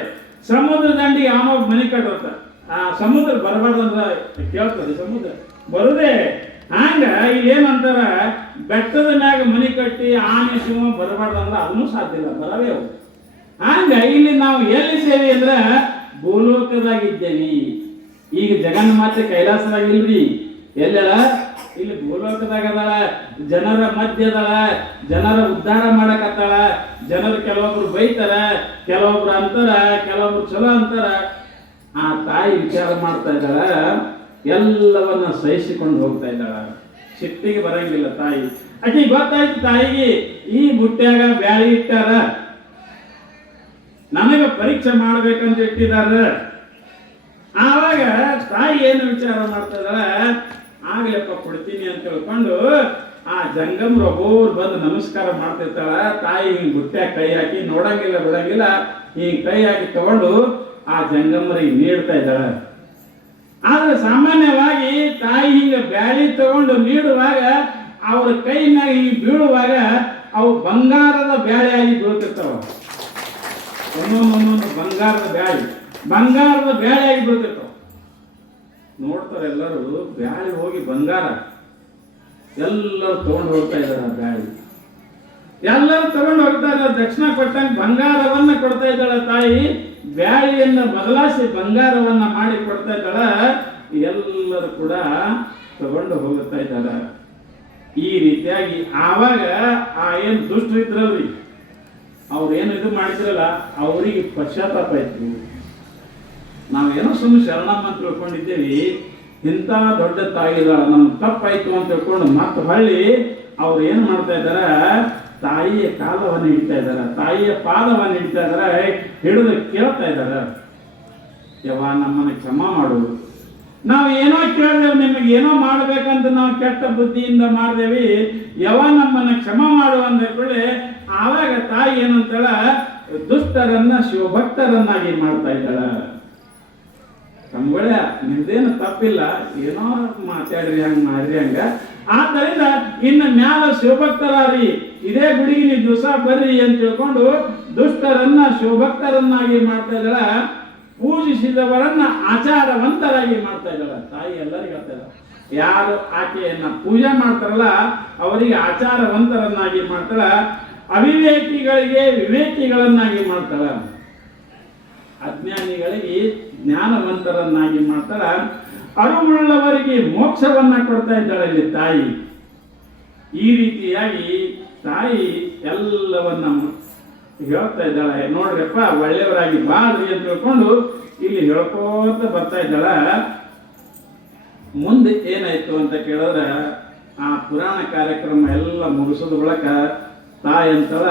ಸಮುದ್ರ ದಂಡಿಗೆ ಯಾವ ಮನಿ ಕಟ್ಟತ್ತ, ಆ ಸಮುದ್ರ ಬರಬಾರ್ದಂದ್ರ ಕೇಳ್ತದೆ, ಸಮುದ್ರ ಬರುದೇ. ಹಂಗ ಇಲ್ಲಿ ಏನಂತಾರ, ಬೆಟ್ಟದ ಮ್ಯಾಗ ಮನಿ ಕಟ್ಟಿ ಆನೆ ಶಿವ ಬರಬಾರ್ದಂದ್ರ ಅದನ್ನೂ ಸಾಧ್ಯ ಇಲ್ಲ, ಬರವೇ ಅವು. ಹಂಗ ಇಲ್ಲಿ ನಾವು ಎಲ್ಲಿದ್ದೇವೆ ಅಂದ್ರ ಭೂಲೋಕದಾಗಿದ್ದೇವಿ. ಈಗ ಜಗನ್ಮಾತೆ ಕೈಲಾಸದಾಗಿಲ್ರಿ, ಎಲ್ಲೆಲ್ಲ ಇಲ್ಲಿ ಭೂಲೋಕದಾಗ ಅದಾಳ, ಜನರ ಮಧ್ಯದಳ, ಜನರ ಉದ್ಧಾರ ಮಾಡಕತ್ತಾಳ. ಜನರು ಕೆಲವೊಬ್ರು ಬೈತಾರ, ಕೆಲವೊಬ್ರು ಅಂತಾರ, ಕೆಲವೊಬ್ರು ಚಲೋ ಅಂತಾರ. ಆ ತಾಯಿ ವಿಚಾರ ಮಾಡ್ತಾ ಇದ್ದಾಳ, ಎಲ್ಲವನ್ನ ಸಹಿಸಿಕೊಂಡು ಹೋಗ್ತಾ ಇದ್ದಾಳ. ಸಿಟ್ಟಿಗೆ ಬರಂಗಿಲ್ಲ ತಾಯಿ. ಆಕೆ ಗೊತ್ತಾಯ್ತು ತಾಯಿಗೆ, ಈ ಬುಟ್ಟ್ಯಾಗ ಬ್ಯಾಳಿ ಇಟ್ಟಾರ, ನನಗ ಪರೀಕ್ಷೆ ಮಾಡ್ಬೇಕಂತ ಇಟ್ಟಿದಾರ. ಆವಾಗ ತಾಯಿ ಏನು ವಿಚಾರ ಮಾಡ್ತಾ ಇದ್ದಾಳ, ಆಗ್ಲಪ್ಪ ಕೊಡ್ತೀನಿ ಅಂತ ತಿಳ್ಕೊಂಡು ಆ ಜಂಗಮ್ರು ಒಬ್ಬರು ಬಂದು ನಮಸ್ಕಾರ ಮಾಡ್ತಿರ್ತಾಳ. ತಾಯಿ ಹಿಂಗ್ ಬುಟ್ಟ್ಯಾಗ ಕೈ ಹಾಕಿ ನೋಡಂಗಿಲ್ಲ ಬಿಡಂಗಿಲ್ಲ, ಹಿಂಗ್ ಕೈ ಹಾಕಿ ತಗೊಂಡು ಆ ಜಂಗಮ್ಮರಿಗೆ ನೀಡ್ತಾ ಇದ್ದಾಳ. ಆದ್ರೆ ಸಾಮಾನ್ಯವಾಗಿ ತಾಯಿ ಹಿಂಗ ಬ್ಯಾಳಿ ತಗೊಂಡು ನೀಡುವಾಗ ಅವ್ರ ಕೈನಾಗ ಹಿಂಗ್ ಬೀಳುವಾಗ ಅವು ಬಂಗಾರದ ಬ್ಯಾಳಿಯಾಗಿ ಬೀಳ್ತಿರ್ತಾವ. ಒಂದೊಂದೊಂದೊಂದು ಬಂಗಾರದ ಬ್ಯಾಳಿಯಾಗಿ ಬೀಳ್ತಿರ್ತಾವ. ನೋಡ್ತಾರೆ ಎಲ್ಲರೂ, ಬ್ಯಾಳಿ ಹೋಗಿ ಬಂಗಾರ ಎಲ್ಲರೂ ತಗೊಂಡು ಹೋಗ್ತಾ ಇದ್ದಾರೆ. ಆ ಬ್ಯಾಳಿ ಎಲ್ಲರೂ ತಗೊಂಡು ಹೋಗ್ತಾ ಇದ್ದಾರೆ. ದಕ್ಷಿಣ ಕೊಟ್ಟಂಗೆ ಬಂಗಾರವನ್ನ ಕೊಡ್ತಾ ಇದ್ದಾಳ ತಾಯಿ. ಬ್ಯಾಳಿಯನ್ನ ಬದಲಾಯಿಸಿ ಬಂಗಾರವನ್ನ ಮಾಡಿ ಕೊಡ್ತಾ ಇದ್ದಾಳ. ಎಲ್ಲರೂ ಕೂಡ ತಗೊಂಡು ಹೋಗ್ತಾ ಇದ್ದಾಳ. ಈ ರೀತಿಯಾಗಿ ಆವಾಗ ಆ ಏನು ದುಷ್ಟ ಇದ್ರಲ್ರಿ, ಅವ್ರು ಏನು ಇದು ಮಾಡಿದ್ರಲ್ಲ, ಅವರಿಗೆ ಪಶ್ಚಾತ್ತಾಪ ಆಯ್ತು. ನಾವೇನೋ ಸುಮ್ಮನೆ ಶರಣಮ್ಮ ಅಂತ ತಿಳ್ಕೊಂಡಿದ್ದೇವಿ, ಇಂಥ ದೊಡ್ಡ ತಾಯಿದ ನಮ್ಗೆ ತಪ್ಪಾಯ್ತು ಅಂತ ತಿಳ್ಕೊಂಡು ಮತ್ತೆ ಹೊಳ್ಳಿ ಅವ್ರು ಏನು ಮಾಡ್ತಾ ಇದಾರ, ತಾಯಿಯ ಕಾಲವನ್ನು ಹಿಡಿತಾ ಇದಾರ, ತಾಯಿಯ ಪಾದವನ್ನು ಹಿಡಿತಾ ಇದಾರ, ಹಿಡಿದು ಕೇಳ್ತಾ ಇದಾರ, ಯವ್ವ ನಮ್ಮನ್ನ ಕ್ಷಮಾ ಮಾಡು, ನಾವು ಏನೋ ಕೇಳಿದೆವು, ನಿಮಗೆ ಏನೋ ಮಾಡ್ಬೇಕಂತ ನಾವು ಕೆಟ್ಟ ಬುದ್ಧಿಯಿಂದ ಮಾಡ್ದೇವಿ, ಯವ್ವ ನಮ್ಮನ್ನ ಕ್ಷಮಾ ಮಾಡು ಅಂದ್ಕೊಳ್ಳಿ. ಆವಾಗ ತಾಯಿ ಏನಂತಾಳ, ದುಷ್ಟರನ್ನ ಶಿವಭಕ್ತರನ್ನಾಗಿ ಮಾಡ್ತಾ ಇದ್ದಾಳ. ತಮ್ಗಳ ನಿಮ್ದೇನು ತಪ್ಪಿಲ್ಲ, ಏನೋ ಮಾತಾಡ್ರಿ, ಹಂಗ ಮಾಡ್ರಿ, ಹಂಗ. ಆದ್ದರಿಂದ ಇನ್ನು ಮ್ಯಾಲ ಶಿವಭಕ್ತರಾರಿ, ಇದೇ ಗುಡಿಗೆ ನೀವು ದಿವಸ ಬರ್ರಿ ಅಂತ ತಿಳ್ಕೊಂಡು ದುಷ್ಟರನ್ನ ಶಿವಭಕ್ತರನ್ನಾಗಿ ಮಾಡ್ತಾ ಇದ್ದಾಳ. ಪೂಜಿಸಿದವರನ್ನ ಆಚಾರವಂತರಾಗಿ ಮಾಡ್ತಾ ಇದ್ದಾಳ ತಾಯಿ. ಎಲ್ಲರಿಗೂ ಹೇಳ್ತಾ ಇದ್ದಾಳ, ಯಾರು ಆಕೆಯನ್ನ ಪೂಜೆ ಮಾಡ್ತಾರಲ್ಲ ಅವರಿಗೆ ಆಚಾರವಂತರನ್ನಾಗಿ ಮಾಡ್ತಾಳ. ಅವಿವೇಕಿಗಳಿಗೆ ವಿವೇಕಿಗಳನ್ನಾಗಿ ಮಾಡ್ತಾಳ. ಅಜ್ಞಾನಿಗಳಿಗೆ ಜ್ಞಾನವಂತರನ್ನಾಗಿ ಮಾಡ್ತಾಳ. ಅರಿವುಳ್ಳವರಿಗೆ ಮೋಕ್ಷವನ್ನ ಕೊಡ್ತಾ ಇದ್ದಾಳೆ ಇಲ್ಲಿ ತಾಯಿ. ಈ ರೀತಿಯಾಗಿ ತಾಯಿ ಎಲ್ಲವನ್ನ ಹೇಳ್ತಾ ಇದ್ದಾಳೆ. ನೋಡ್ರಪ್ಪ, ಒಳ್ಳೆಯವರಾಗಿ ಬಾಳ್ರಿ ಅಂತ ತಿಳ್ಕೊಂಡು ಇಲ್ಲಿ ಹೇಳ್ಕೋತ ಬರ್ತಾ ಇದ್ದಾಳ. ಮುಂದೆ ಏನಾಯ್ತು ಅಂತ ಕೇಳಿದ್ರೆ, ಆ ಪುರಾಣ ಕಾರ್ಯಕ್ರಮ ಎಲ್ಲ ಮುಗಿಸೋದ ಬಳಿಕ ತಾಯಿ ಅಂತಳ,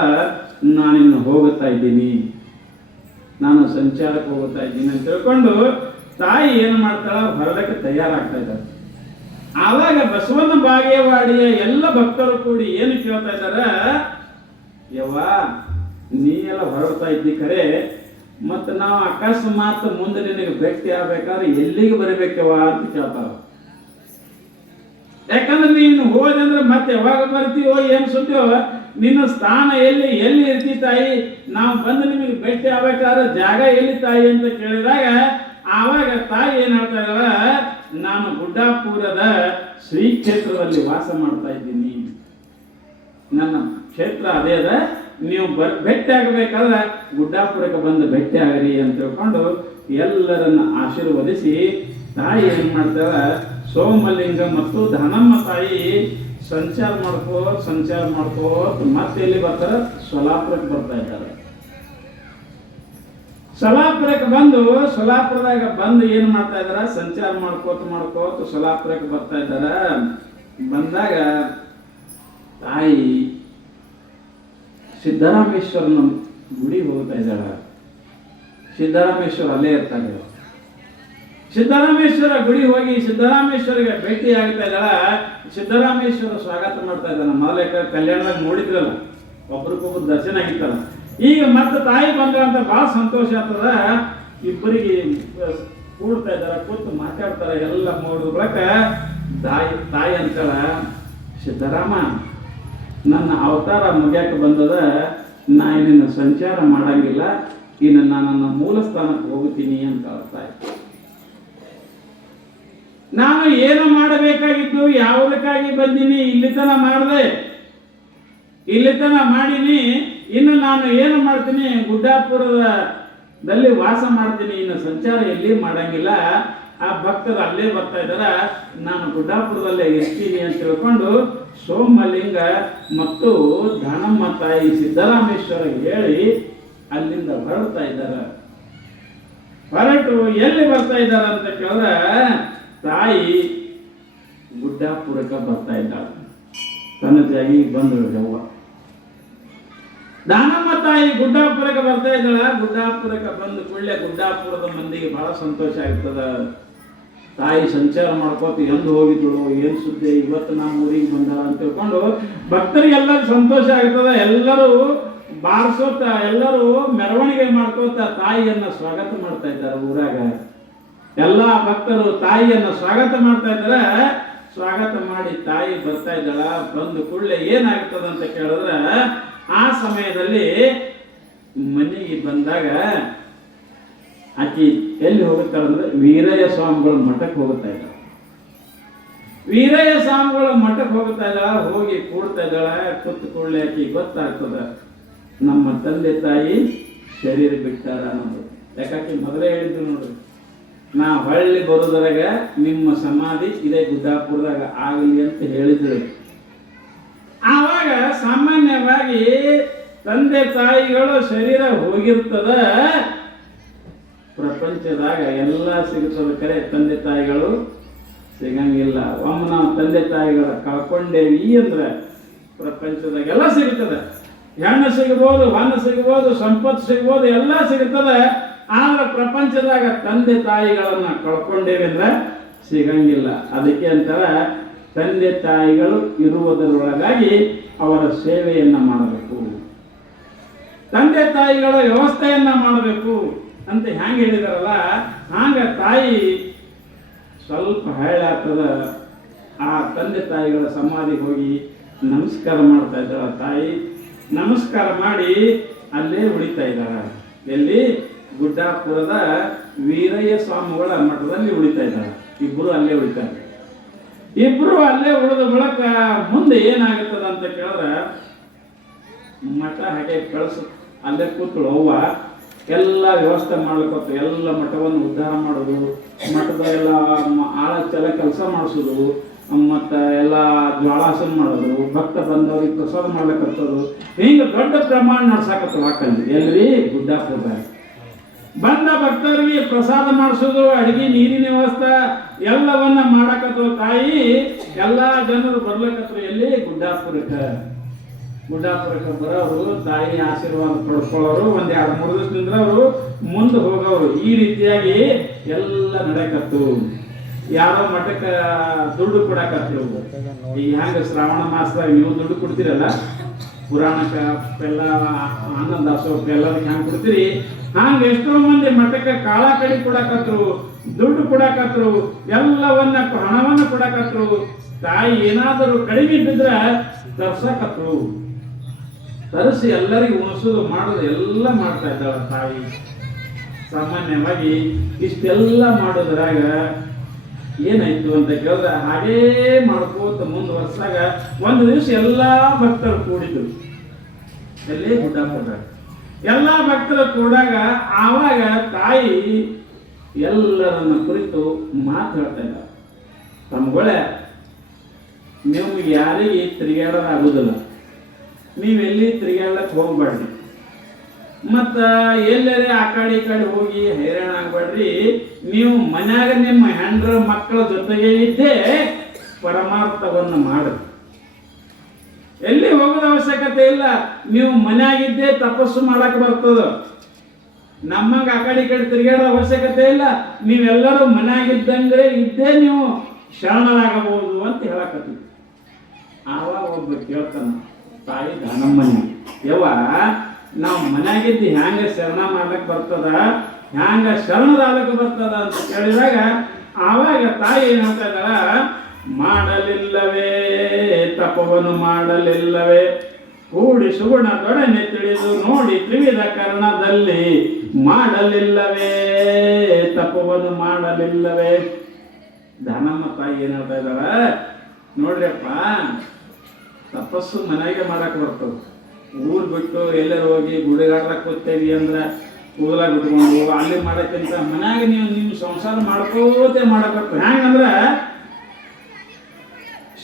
ನಾನಿನ್ನು ಹೋಗುತ್ತಾ ಇದ್ದೀನಿ, ನಾನು ಸಂಚಾರಕ್ಕೆ ಹೋಗುತ್ತಾ ಇದ್ದೀನಿ ಅಂತ ತಿಳ್ಕೊಂಡು ತಾಯಿ ಏನು ಮಾಡ್ತಾಳ, ಹೊರಡಕ್ಕೆ ತಯಾರಾಗ್ತಾ ಇದ್ದಾರೆ. ಆವಾಗ ಬಸವಣ್ಣ ಬಾಗೇವಾಡಿಯ ಎಲ್ಲ ಭಕ್ತರು ಕೂಡಿ ಏನು ಕೇಳ್ತಾ ಇದ್ದಾರೆ, ಯವ್ವ ನೀ ಎಲ್ಲ ಹೊರಡ್ತಾ ಇದ್ದಿ ಖರೆ, ಮತ್ತು ನಾವು ಅಕಸ್ಮಾತ್ ಮುಂದೆ ನಿನಗೆ ಭೇಟಿ ಆಗ್ಬೇಕಾದ್ರೆ ಎಲ್ಲಿಗೆ ಬರಬೇಕವ್ವ ಅಂತ ಕೇಳ್ತಾರ. ಯಾಕಂದ್ರೆ ನೀನು ಹೋದಂದ್ರೆ ಮತ್ತೆ ಯಾವಾಗ ಬರ್ತೀವೋ ಏನು ಸುತ್ತೀವೋ, ನಿನ್ನ ಸ್ಥಾನ ಎಲ್ಲಿ ಇರ್ತಿ ತಾಯಿ, ನಾವು ಬಂದು ನಿಮಗೆ ಭೇಟಿ ಆಗ್ಬೇಕಾದ್ರೆ ಜಾಗ ಎಲ್ಲಿ ತಾಯಿ ಅಂತ ಕೇಳಿದಾಗ ಆವಾಗ ತಾಯಿ ಏನ್ ಹೇಳ್ತಾ ಇದ್ದಾಳ, ನಾನು ಗುಡ್ಡಾಪುರದ ಶ್ರೀ ಕ್ಷೇತ್ರದಲ್ಲಿ ವಾಸ ಮಾಡ್ತಾ ಇದ್ದೀನಿ, ನನ್ನ ಕ್ಷೇತ್ರ ಅದೇ ಅದ, ನೀವು ಭೇಟಿ ಆಗಬೇಕಾದ್ರೆ ಗುಡ್ಡಾಪುರಕ್ಕೆ ಬಂದು ಭೇಟಿ ಆಗರಿ ಅಂತ ತಿಳ್ಕೊಂಡು ಎಲ್ಲರನ್ನ ಆಶೀರ್ವದಿಸಿ ತಾಯಿ ಏನ್ ಮಾಡ್ತಾಳ, ಸೋಮಲಿಂಗ ಮತ್ತು ಧನಮ್ಮ ತಾಯಿ ಸಂಚಾರ ಮಾಡ್ಕೋತ ಮತ್ತೆ ಎಲ್ಲಿ ಬರ್ತಾರೆ, ಸೊಲಾಪುರಕ್ಕೆ ಬರ್ತಾ ಇದ್ದಾರೆ. ಸೊಲ್ಲಾಪುರಕ್ಕೆ ಬಂದು ಸೊಲ್ಲಾಪುರದಾಗ ಬಂದು ಏನು ಮಾಡ್ತಾ ಇದಾರ, ಸಂಚಾರ ಮಾಡ್ಕೋತ ಸೊಲ್ಲಾಪುರಕ್ಕೆ ಬರ್ತಾ ಇದ್ದಾರ. ಬಂದಾಗ ತಾಯಿ ಸಿದ್ದರಾಮೇಶ್ವರನ ಗುಡಿ ಹೋಗ್ತಾ ಇದ್ದಾಳ. ಸಿದ್ದರಾಮೇಶ್ವರ ಅಲ್ಲೇ ಇರ್ತಾರೆ. ಸಿದ್ದರಾಮೇಶ್ವರ ಗುಡಿ ಹೋಗಿ ಸಿದ್ದರಾಮೇಶ್ವರಿಗೆ ಭೇಟಿ ಆಗ್ತಾ ಇದ್ದಾಳ. ಸಿದ್ದರಾಮೇಶ್ವರ ಸ್ವಾಗತ ಮಾಡ್ತಾ ಇದ್ದಾನ. ಮೊದಲೇ ಕಲ್ಯಾಣದಾಗ ನೋಡಿದ್ರಲ್ಲ, ಒಬ್ರಿಗೊಬ್ರು ದರ್ಶನ ಆಗಿತ್ತಲ್ಲ. ಈಗ ಮತ್ತೆ ತಾಯಿ ಬಂದ್ರಂತ ಬಹಳ ಸಂತೋಷ ಆಗ್ತದ. ಇಬ್ಬರಿಗೆ ಕೂಡ್ತಾ ಇದ್ದಾರ, ಕೂತು ಮಾತಾಡ್ತಾರ. ಎಲ್ಲ ನೋಡಿದ ಬಳಿಕ ತಾಯಿ ಅಂತಾಳ, ಸಿದ್ದರಾಮ, ನನ್ನ ಅವತಾರ ಮುಗ್ಯಾಕ ಬಂದದ, ನಾ ನಿನ್ನ ಸಂಚಾರ ಮಾಡಂಗಿಲ್ಲ, ಇನ್ನು ನಾನು ನನ್ನ ಮೂಲ ಸ್ಥಾನಕ್ಕೆ ಹೋಗ್ತೀನಿ ಅಂತ ತಾಯಿ. ನಾನು ಏನು ಮಾಡಬೇಕಾಗಿದ್ದು, ಯಾವುದಕ್ಕಾಗಿ ಬಂದೀನಿ, ಇಲ್ಲಿತನ ಮಾಡಿದೆ, ಇಲ್ಲಿತನ ಮಾಡೀನಿ. ಇನ್ನು ನಾನು ಏನು ಮಾಡ್ತೀನಿ, ಗುಡ್ಡಾಪುರದಲ್ಲಿ ವಾಸ ಮಾಡ್ತೀನಿ, ಇನ್ನು ಸಂಚಾರ ಎಲ್ಲಿ ಮಾಡಂಗಿಲ್ಲ. ಆ ಭಕ್ತರು ಅಲ್ಲೇ ಬರ್ತಾ ಇದ್ದಾರ, ನಾನು ಗುಡ್ಡಾಪುರದಲ್ಲೇ ಇರ್ತೀನಿ ಅಂತ ತಿಳ್ಕೊಂಡು ಸೋಮಲಿಂಗ ಮತ್ತು ದಾನಮ್ಮ ತಾಯಿ ಸಿದ್ದರಾಮೇಶ್ವರ ಹೇಳಿ ಅಲ್ಲಿಂದ ಹೊರಡ್ತಾ ಇದ್ದಾರ. ಹೊರಟು ಎಲ್ಲಿ ಬರ್ತಾ ಇದ್ದಾರ ಅಂತ ಕೇಳಿದ್ರೆ ತಾಯಿ ಗುಡ್ಡಾಪುರಕ್ಕೆ ಬರ್ತಾ ಇದ್ದಾಳೆ. ತನ್ನ ಜಾಗಿ ಬಂದಳು ಯವ್ವ. ದಾನಮ್ಮ ತಾಯಿ ಗುಡ್ಡಾಪುರಕ್ಕೆ ಬರ್ತಾ ಇದ್ದಾಳ. ಗುಡ್ಡಾಪುರಕ್ಕೆ ಬಂದು ಕೂಡಲೇ ಗುಡ್ಡಾಪುರದ ಮಂದಿಗೆ ಬಹಳ ಸಂತೋಷ ಆಗ್ತದ. ತಾಯಿ ಸಂಚಾರ ಮಾಡ್ಕೋತ ಎಂದು ಹೋಗಿದ್ಳು, ಏನ್ ಸುದ್ದಿ, ಇವತ್ತು ನಾವು ಊರಿಗೆ ಬಂದ ಅಂತ ತಿಳ್ಕೊಂಡು ಭಕ್ತರಿಗೆಲ್ಲರೂ ಸಂತೋಷ ಆಗ್ತದ. ಎಲ್ಲರೂ ಬಾರಿಸೋತ, ಎಲ್ಲರೂ ಮೆರವಣಿಗೆ ಮಾಡ್ಕೋತ ತಾಯಿಯನ್ನ ಸ್ವಾಗತ ಮಾಡ್ತಾ ಇದ್ದಾರೆ. ಊರಾಗ ಎಲ್ಲಾ ಭಕ್ತರು ತಾಯಿಯನ್ನ ಸ್ವಾಗತ ಮಾಡ್ತಾ ಇದ್ದಾರೆ. ಸ್ವಾಗತ ಮಾಡಿ ತಾಯಿ ಬರ್ತಾ ಇದ್ದಾಳ. ಬಂದು ಕೂಡಲೇ ಏನಾಗ್ತದ ಅಂತ ಕೇಳಿದ್ರೆ, ಆ ಸಮಯದಲ್ಲಿ ಮನೆಗೆ ಬಂದಾಗ ಆಕಿ ಎಲ್ಲಿ ಹೋಗುತ್ತಾಳೆ ಅಂದ್ರೆ ವೀರಯ್ಯ ಸ್ವಾಮಿಗಳ ಮಠಕ್ಕೆ ಹೋಗುತ್ತಾ ಇದ್ದಾಳೆ. ವೀರಯ್ಯ ಸ್ವಾಮಿಗಳ ಮಠಕ್ಕೆ ಹೋಗುತ್ತಾ ಇದ್ದಾಳ. ಹೋಗಿ ಕೂಡ್ತಾ ಇದ್ದಾಳ. ಕೂತು ಕೂಡಲೇ ಆಕಿ ಗೊತ್ತಾಗ್ತದ, ನಮ್ಮ ತಂದೆ ತಾಯಿ ಶರೀರ ಬಿಟ್ಟಾರ ಅನ್ನೋದು. ಯಾಕಾಕಿ ಮೊದಲೇ ಹೇಳಿದ್ರು ನೋಡ್ರಿ, ನಾ ಹೊಳ್ಳಿ ಬರೋದ್ರಾಗ ನಿಮ್ಮ ಸಮಾಧಿ ಇದೇ ಗುಡ್ಡಾಪುರದಾಗ ಆಗಲಿ ಅಂತ ಹೇಳಿದ್ರು. ಆವಾಗ ಸಾಮಾನ್ಯವಾಗಿ ತಂದೆ ತಾಯಿಗಳು ಶರೀರ ಹೋಗಿರ್ತದ, ಪ್ರಪಂಚದಾಗ ಎಲ್ಲ ಸಿಗುತ್ತದ, ಕರೆ ತಂದೆ ತಾಯಿಗಳು ಸಿಗಂಗಿಲ್ಲ. ಒಮ್ಮೆ ನಾವು ತಂದೆ ತಾಯಿಗಳ ಕಳ್ಕೊಂಡೇವಿ ಅಂದ್ರೆ ಪ್ರಪಂಚದಾಗ ಎಲ್ಲ ಸಿಗುತ್ತದೆ. ಹೆಣ್ಣು ಸಿಗ್ಬೋದು, ಹೊನ್ನು ಸಿಗ್ಬೋದು, ಸಂಪತ್ತು ಸಿಗ್ಬೋದು, ಎಲ್ಲ ಸಿಗುತ್ತದೆ. ಆದ್ರೆ ಪ್ರಪಂಚದಾಗ ತಂದೆ ತಾಯಿಗಳನ್ನ ಕಳ್ಕೊಂಡೇವಿ ಅಂದ್ರೆ ಸಿಗಂಗಿಲ್ಲ. ಅದಕ್ಕೆ ಅಂತಾರ, ತಂದೆ ತಾಯಿಗಳು ಇರುವುದರೊಳಗಾಗಿ ಅವರ ಸೇವೆಯನ್ನ ಮಾಡಬೇಕು, ತಂದೆ ತಾಯಿಗಳ ವ್ಯವಸ್ಥೆಯನ್ನ ಮಾಡಬೇಕು ಅಂತ ಹ್ಯಾಂಗ ಹೇಳಿದಾರಲ್ಲ, ಹಾಗ ತಾಯಿ ಸ್ವಲ್ಪ ಹೇಳಾಗ್ತದ. ಆ ತಂದೆ ತಾಯಿಗಳ ಸಮಾಧಿಗೆ ಹೋಗಿ ನಮಸ್ಕಾರ ಮಾಡ್ತಾ ಇದ್ದಾಳ ತಾಯಿ. ನಮಸ್ಕಾರ ಮಾಡಿ ಅಲ್ಲೇ ಉಳಿತಾ ಇದ್ದಾಳ. ಎಲ್ಲಿ? ಗುಡ್ಡಾಪುರದ ವೀರಯ್ಯ ಸ್ವಾಮಿಗಳ ಮಠದಲ್ಲಿ ಉಳಿತಾ ಇದ್ದಾಳೆ. ಇಬ್ಬರು ಅಲ್ಲೇ ಉಳಿತಾರೆ. ಇಬ್ರು ಅಲ್ಲೇ ಉಳಿದ ಬಳಿಕ ಮುಂದೆ ಏನಾಗುತ್ತದೆ ಅಂತ ಕೇಳಿದ್ರೆ, ಮಠ ಹಾಗೆ ಕಳಿಸ್ ಅಲ್ಲೇ ಕೂತಳು ಅವ್ವ. ಎಲ್ಲ ವ್ಯವಸ್ಥೆ ಮಾಡ್ಲಿಕ್ಕೆ, ಎಲ್ಲ ಮಠವನ್ನು ಉದ್ಧಾರ ಮಾಡೋದು, ಮಠದ ಎಲ್ಲ ಆಳ ಚೆಲ ಕೆಲಸ ಮಾಡಿಸೋದು, ಮತ್ತು ಎಲ್ಲ ಜ್ವಾಳಾಸನ ಮಾಡೋದು, ಭಕ್ತ ಬಂದವ್ರಿಗೆ ಪ್ರಸಾದ ಮಾಡ್ಲಿಕ್ಕತ್ತದು, ಹಿಂಗೆ ದೊಡ್ಡ ಪ್ರಮಾಣ ನಡ್ಸಾಕತ್ತವ. ಹಾಕಂದ್ರಿ ಎಲ್ರಿ? ಗುಡ್ಡಾಪುರದಾಗ ಬಂದ ಭಕ್ತರಿಗೆ ಪ್ರಸಾದ ಮಾಡಿಸೋದು, ಅಡಿಗೆ ನೀರಿನ ವ್ಯವಸ್ಥೆ ಎಲ್ಲವನ್ನ ಮಾಡಕತ್ತವ ತಾಯಿ. ಎಲ್ಲ ಜನರು ಬರ್ಲಿಕ್ಕತ್ರು. ಎಲ್ಲಿ? ಗುಡ್ಡಾಪುರಕ್ಕೆ. ಗುಡ್ಡಾಪುರಕ್ಕೆ ಬರೋರು ತಾಯಿ ಆಶೀರ್ವಾದ ಪಡ್ಕೊಳ್ಳೋರು, ಒಂದ್ 2-3 ದಿವಸ ನಿಂದ್ರವರು ಮುಂದೆ ಹೋಗೋರು. ಈ ರೀತಿಯಾಗಿ ಎಲ್ಲ ನಡೆಕತ್ತು. ಯಾರೋ ಮಠಕ್ಕೆ ದುಡ್ಡು ಕೊಡಕತ್ರು. ಈಗ ಹೆಂಗ ಶ್ರಾವಣ ಮಾಸದಾಗ ನೀವು ದುಡ್ಡು ಕೊಡ್ತೀರಲ್ಲ, ಪುರಾಣಕ್ಕೆ ಎಲ್ಲ ಆನಂದ ದಾಸೋಹಕ್ಕೆ ಎಲ್ಲದಕ್ಕೆ ಹೆಂಗೆ ಕೊಡ್ತೀರಿ, ಹಂಗ ಎಷ್ಟೋ ಮಂದಿ ಮಠಕ್ಕೆ ಕಾಳ ಕಡಿ ಕೊಡಕತ್ರು, ದುಡ್ಡು ಕೊಡಕತ್ರು, ಎಲ್ಲವನ್ನ ಹಣವನ್ನ ಕೊಡಕತ್ರು. ತಾಯಿ ಏನಾದರೂ ಕಡಿಮೆ ಇದ್ದಿದ್ರೆ ತರ್ಸಕತ್ರು. ತರಿಸಿ ಎಲ್ಲರಿಗೂ ಉಣಿಸೋದು ಮಾಡೋದು ಎಲ್ಲ ಮಾಡ್ತಾ ಇದ್ದಾಳ ತಾಯಿ. ಸಾಮಾನ್ಯವಾಗಿ ಇಷ್ಟೆಲ್ಲ ಮಾಡೋದ್ರಾಗ ಏನಾಯ್ತು ಅಂತ ಕೇಳಿದ್ರೆ, ಹಾಗೇ ಮಾಡ್ಕೋತ ಮುಂದುವರ್ಸಾಗ ಒಂದು ದಿವಸ ಎಲ್ಲಾ ಭಕ್ತರು ಕೂಡಿದ್ರು. ಎಲ್ಲಿ? ಗುಡ್ಡಾಪುರ. ಎಲ್ಲಾ ಭಕ್ತರು ಕೂಡಾಗ ಆವಾಗ ತಾಯಿ ಎಲ್ಲರನ್ನ ಕುರಿತು ಮಾತಾಡ್ತಾ ಇದ್ದ. ತಮ್ಮಗಳೇ, ನೀವು ಯಾರಿಗೆ ತಿರುಗಾಡೋದಾಗುದಿಲ್ಲ, ನೀವೆಲ್ಲಿ ತಿರುಗಾಡಕ್ಕೆ ಹೋಗ್ಬಾರ್ದು. ಮತ್ತು ಎಲ್ಲರೇ ಆ ಕಡೆ ಈ ಕಡೆ ಹೋಗಿ ಹೈರಾಣ ಆಗ್ಬೇಡ್ರಿ. ನೀವು ಮನ್ಯಾಗ ನಿಮ್ಮ ಹೆಂಡ್ರ ಮಕ್ಕಳ ಜೊತೆಗೆ ಇದ್ದೇ ಪರಮಾರ್ಥವನ್ನು ಮಾಡಿ. ಎಲ್ಲಿ ಹೋಗೋದ ಅವಶ್ಯಕತೆ ಇಲ್ಲ. ನೀವು ಮನ್ಯಾಗಿದ್ದೇ ತಪಸ್ಸು ಮಾಡಕ್ಕೆ ಬರ್ತದ. ನಮ್ಮಂಗ ಆ ಕಡೆ ಈ ಕಡೆ ತಿರುಗಾಡೋ ಅವಶ್ಯಕತೆ ಇಲ್ಲ. ನೀವೆಲ್ಲರೂ ಮನ್ಯಾಗಿದ್ದಂಗೆ ಇದ್ದೇ ನೀವು ಶರಣರಾಗಬಹುದು ಅಂತ ಹೇಳಕತ್ತೀವಿ. ಆವಾಗ ಒಬ್ಬ ಕೇಳ್ತಾನ, ತಾಯಿ ದಾನಮ್ಮನ, ಯವ್ವ ನಾವು ಮನ್ಯಾಗಿದ್ದು ಹ್ಯಾಂಗ ಶರಣ ಮಾಡ್ಲಕ್ಕೆ ಬರ್ತದ, ಹ್ಯಾಂಗ ಶರಣರಾಗಕ್ಕೆ ಬರ್ತದ ಅಂತ ಕೇಳಿದಾಗ ಆವಾಗ ತಾಯಿ ಏನ್ ಹೇಳ್ತಾ ಇದ್ದಾಳ, ಮಾಡಲಿಲ್ಲವೇ ತಪವನ್ನು ಮಾಡಲಿಲ್ಲವೇ, ಕೂಡಿ ಸುಗುಣದೊಡನೆ ತಿಳಿದು ನೋಡಿ ತ್ರಿವಿಧ ಕರ್ಣದಲ್ಲಿ ಮಾಡಲಿಲ್ಲವೇ ತಪವನ್ನು ಮಾಡಲಿಲ್ಲವೇ. ದಾನಮ್ಮ ತಾಯಿ ಏನ್ ಹೇಳ್ತಾ ಇದ್ದಾಳ, ನೋಡ್ರಿಯಪ್ಪ, ತಪಸ್ಸು ಮನೆಗೆ ಮಾಡಕ್ಕೆ ಬರ್ತದೆ. ಊರು ಬಿಟ್ಟು ಎಲ್ಲರೂ ಹೋಗಿ ಗುಡಿಗಾಡ್ಲಕ್ಕೆ ಹೋಗ್ತೇವಿ ಅಂದ್ರೆ ಕೂದಲ ಬಿಟ್ಕೊಂಡು ಅಲ್ಲಿ ಮಾಡೋಕ್ಕಿಂತ ಮನ್ಯಾಗ ನೀವು ನಿಮ್ಮ ಸಂಸಾರ ಮಾಡ್ಕೋತೇ ಮಾಡಬೇಕು. ಹೆಂಗಂದ್ರೆ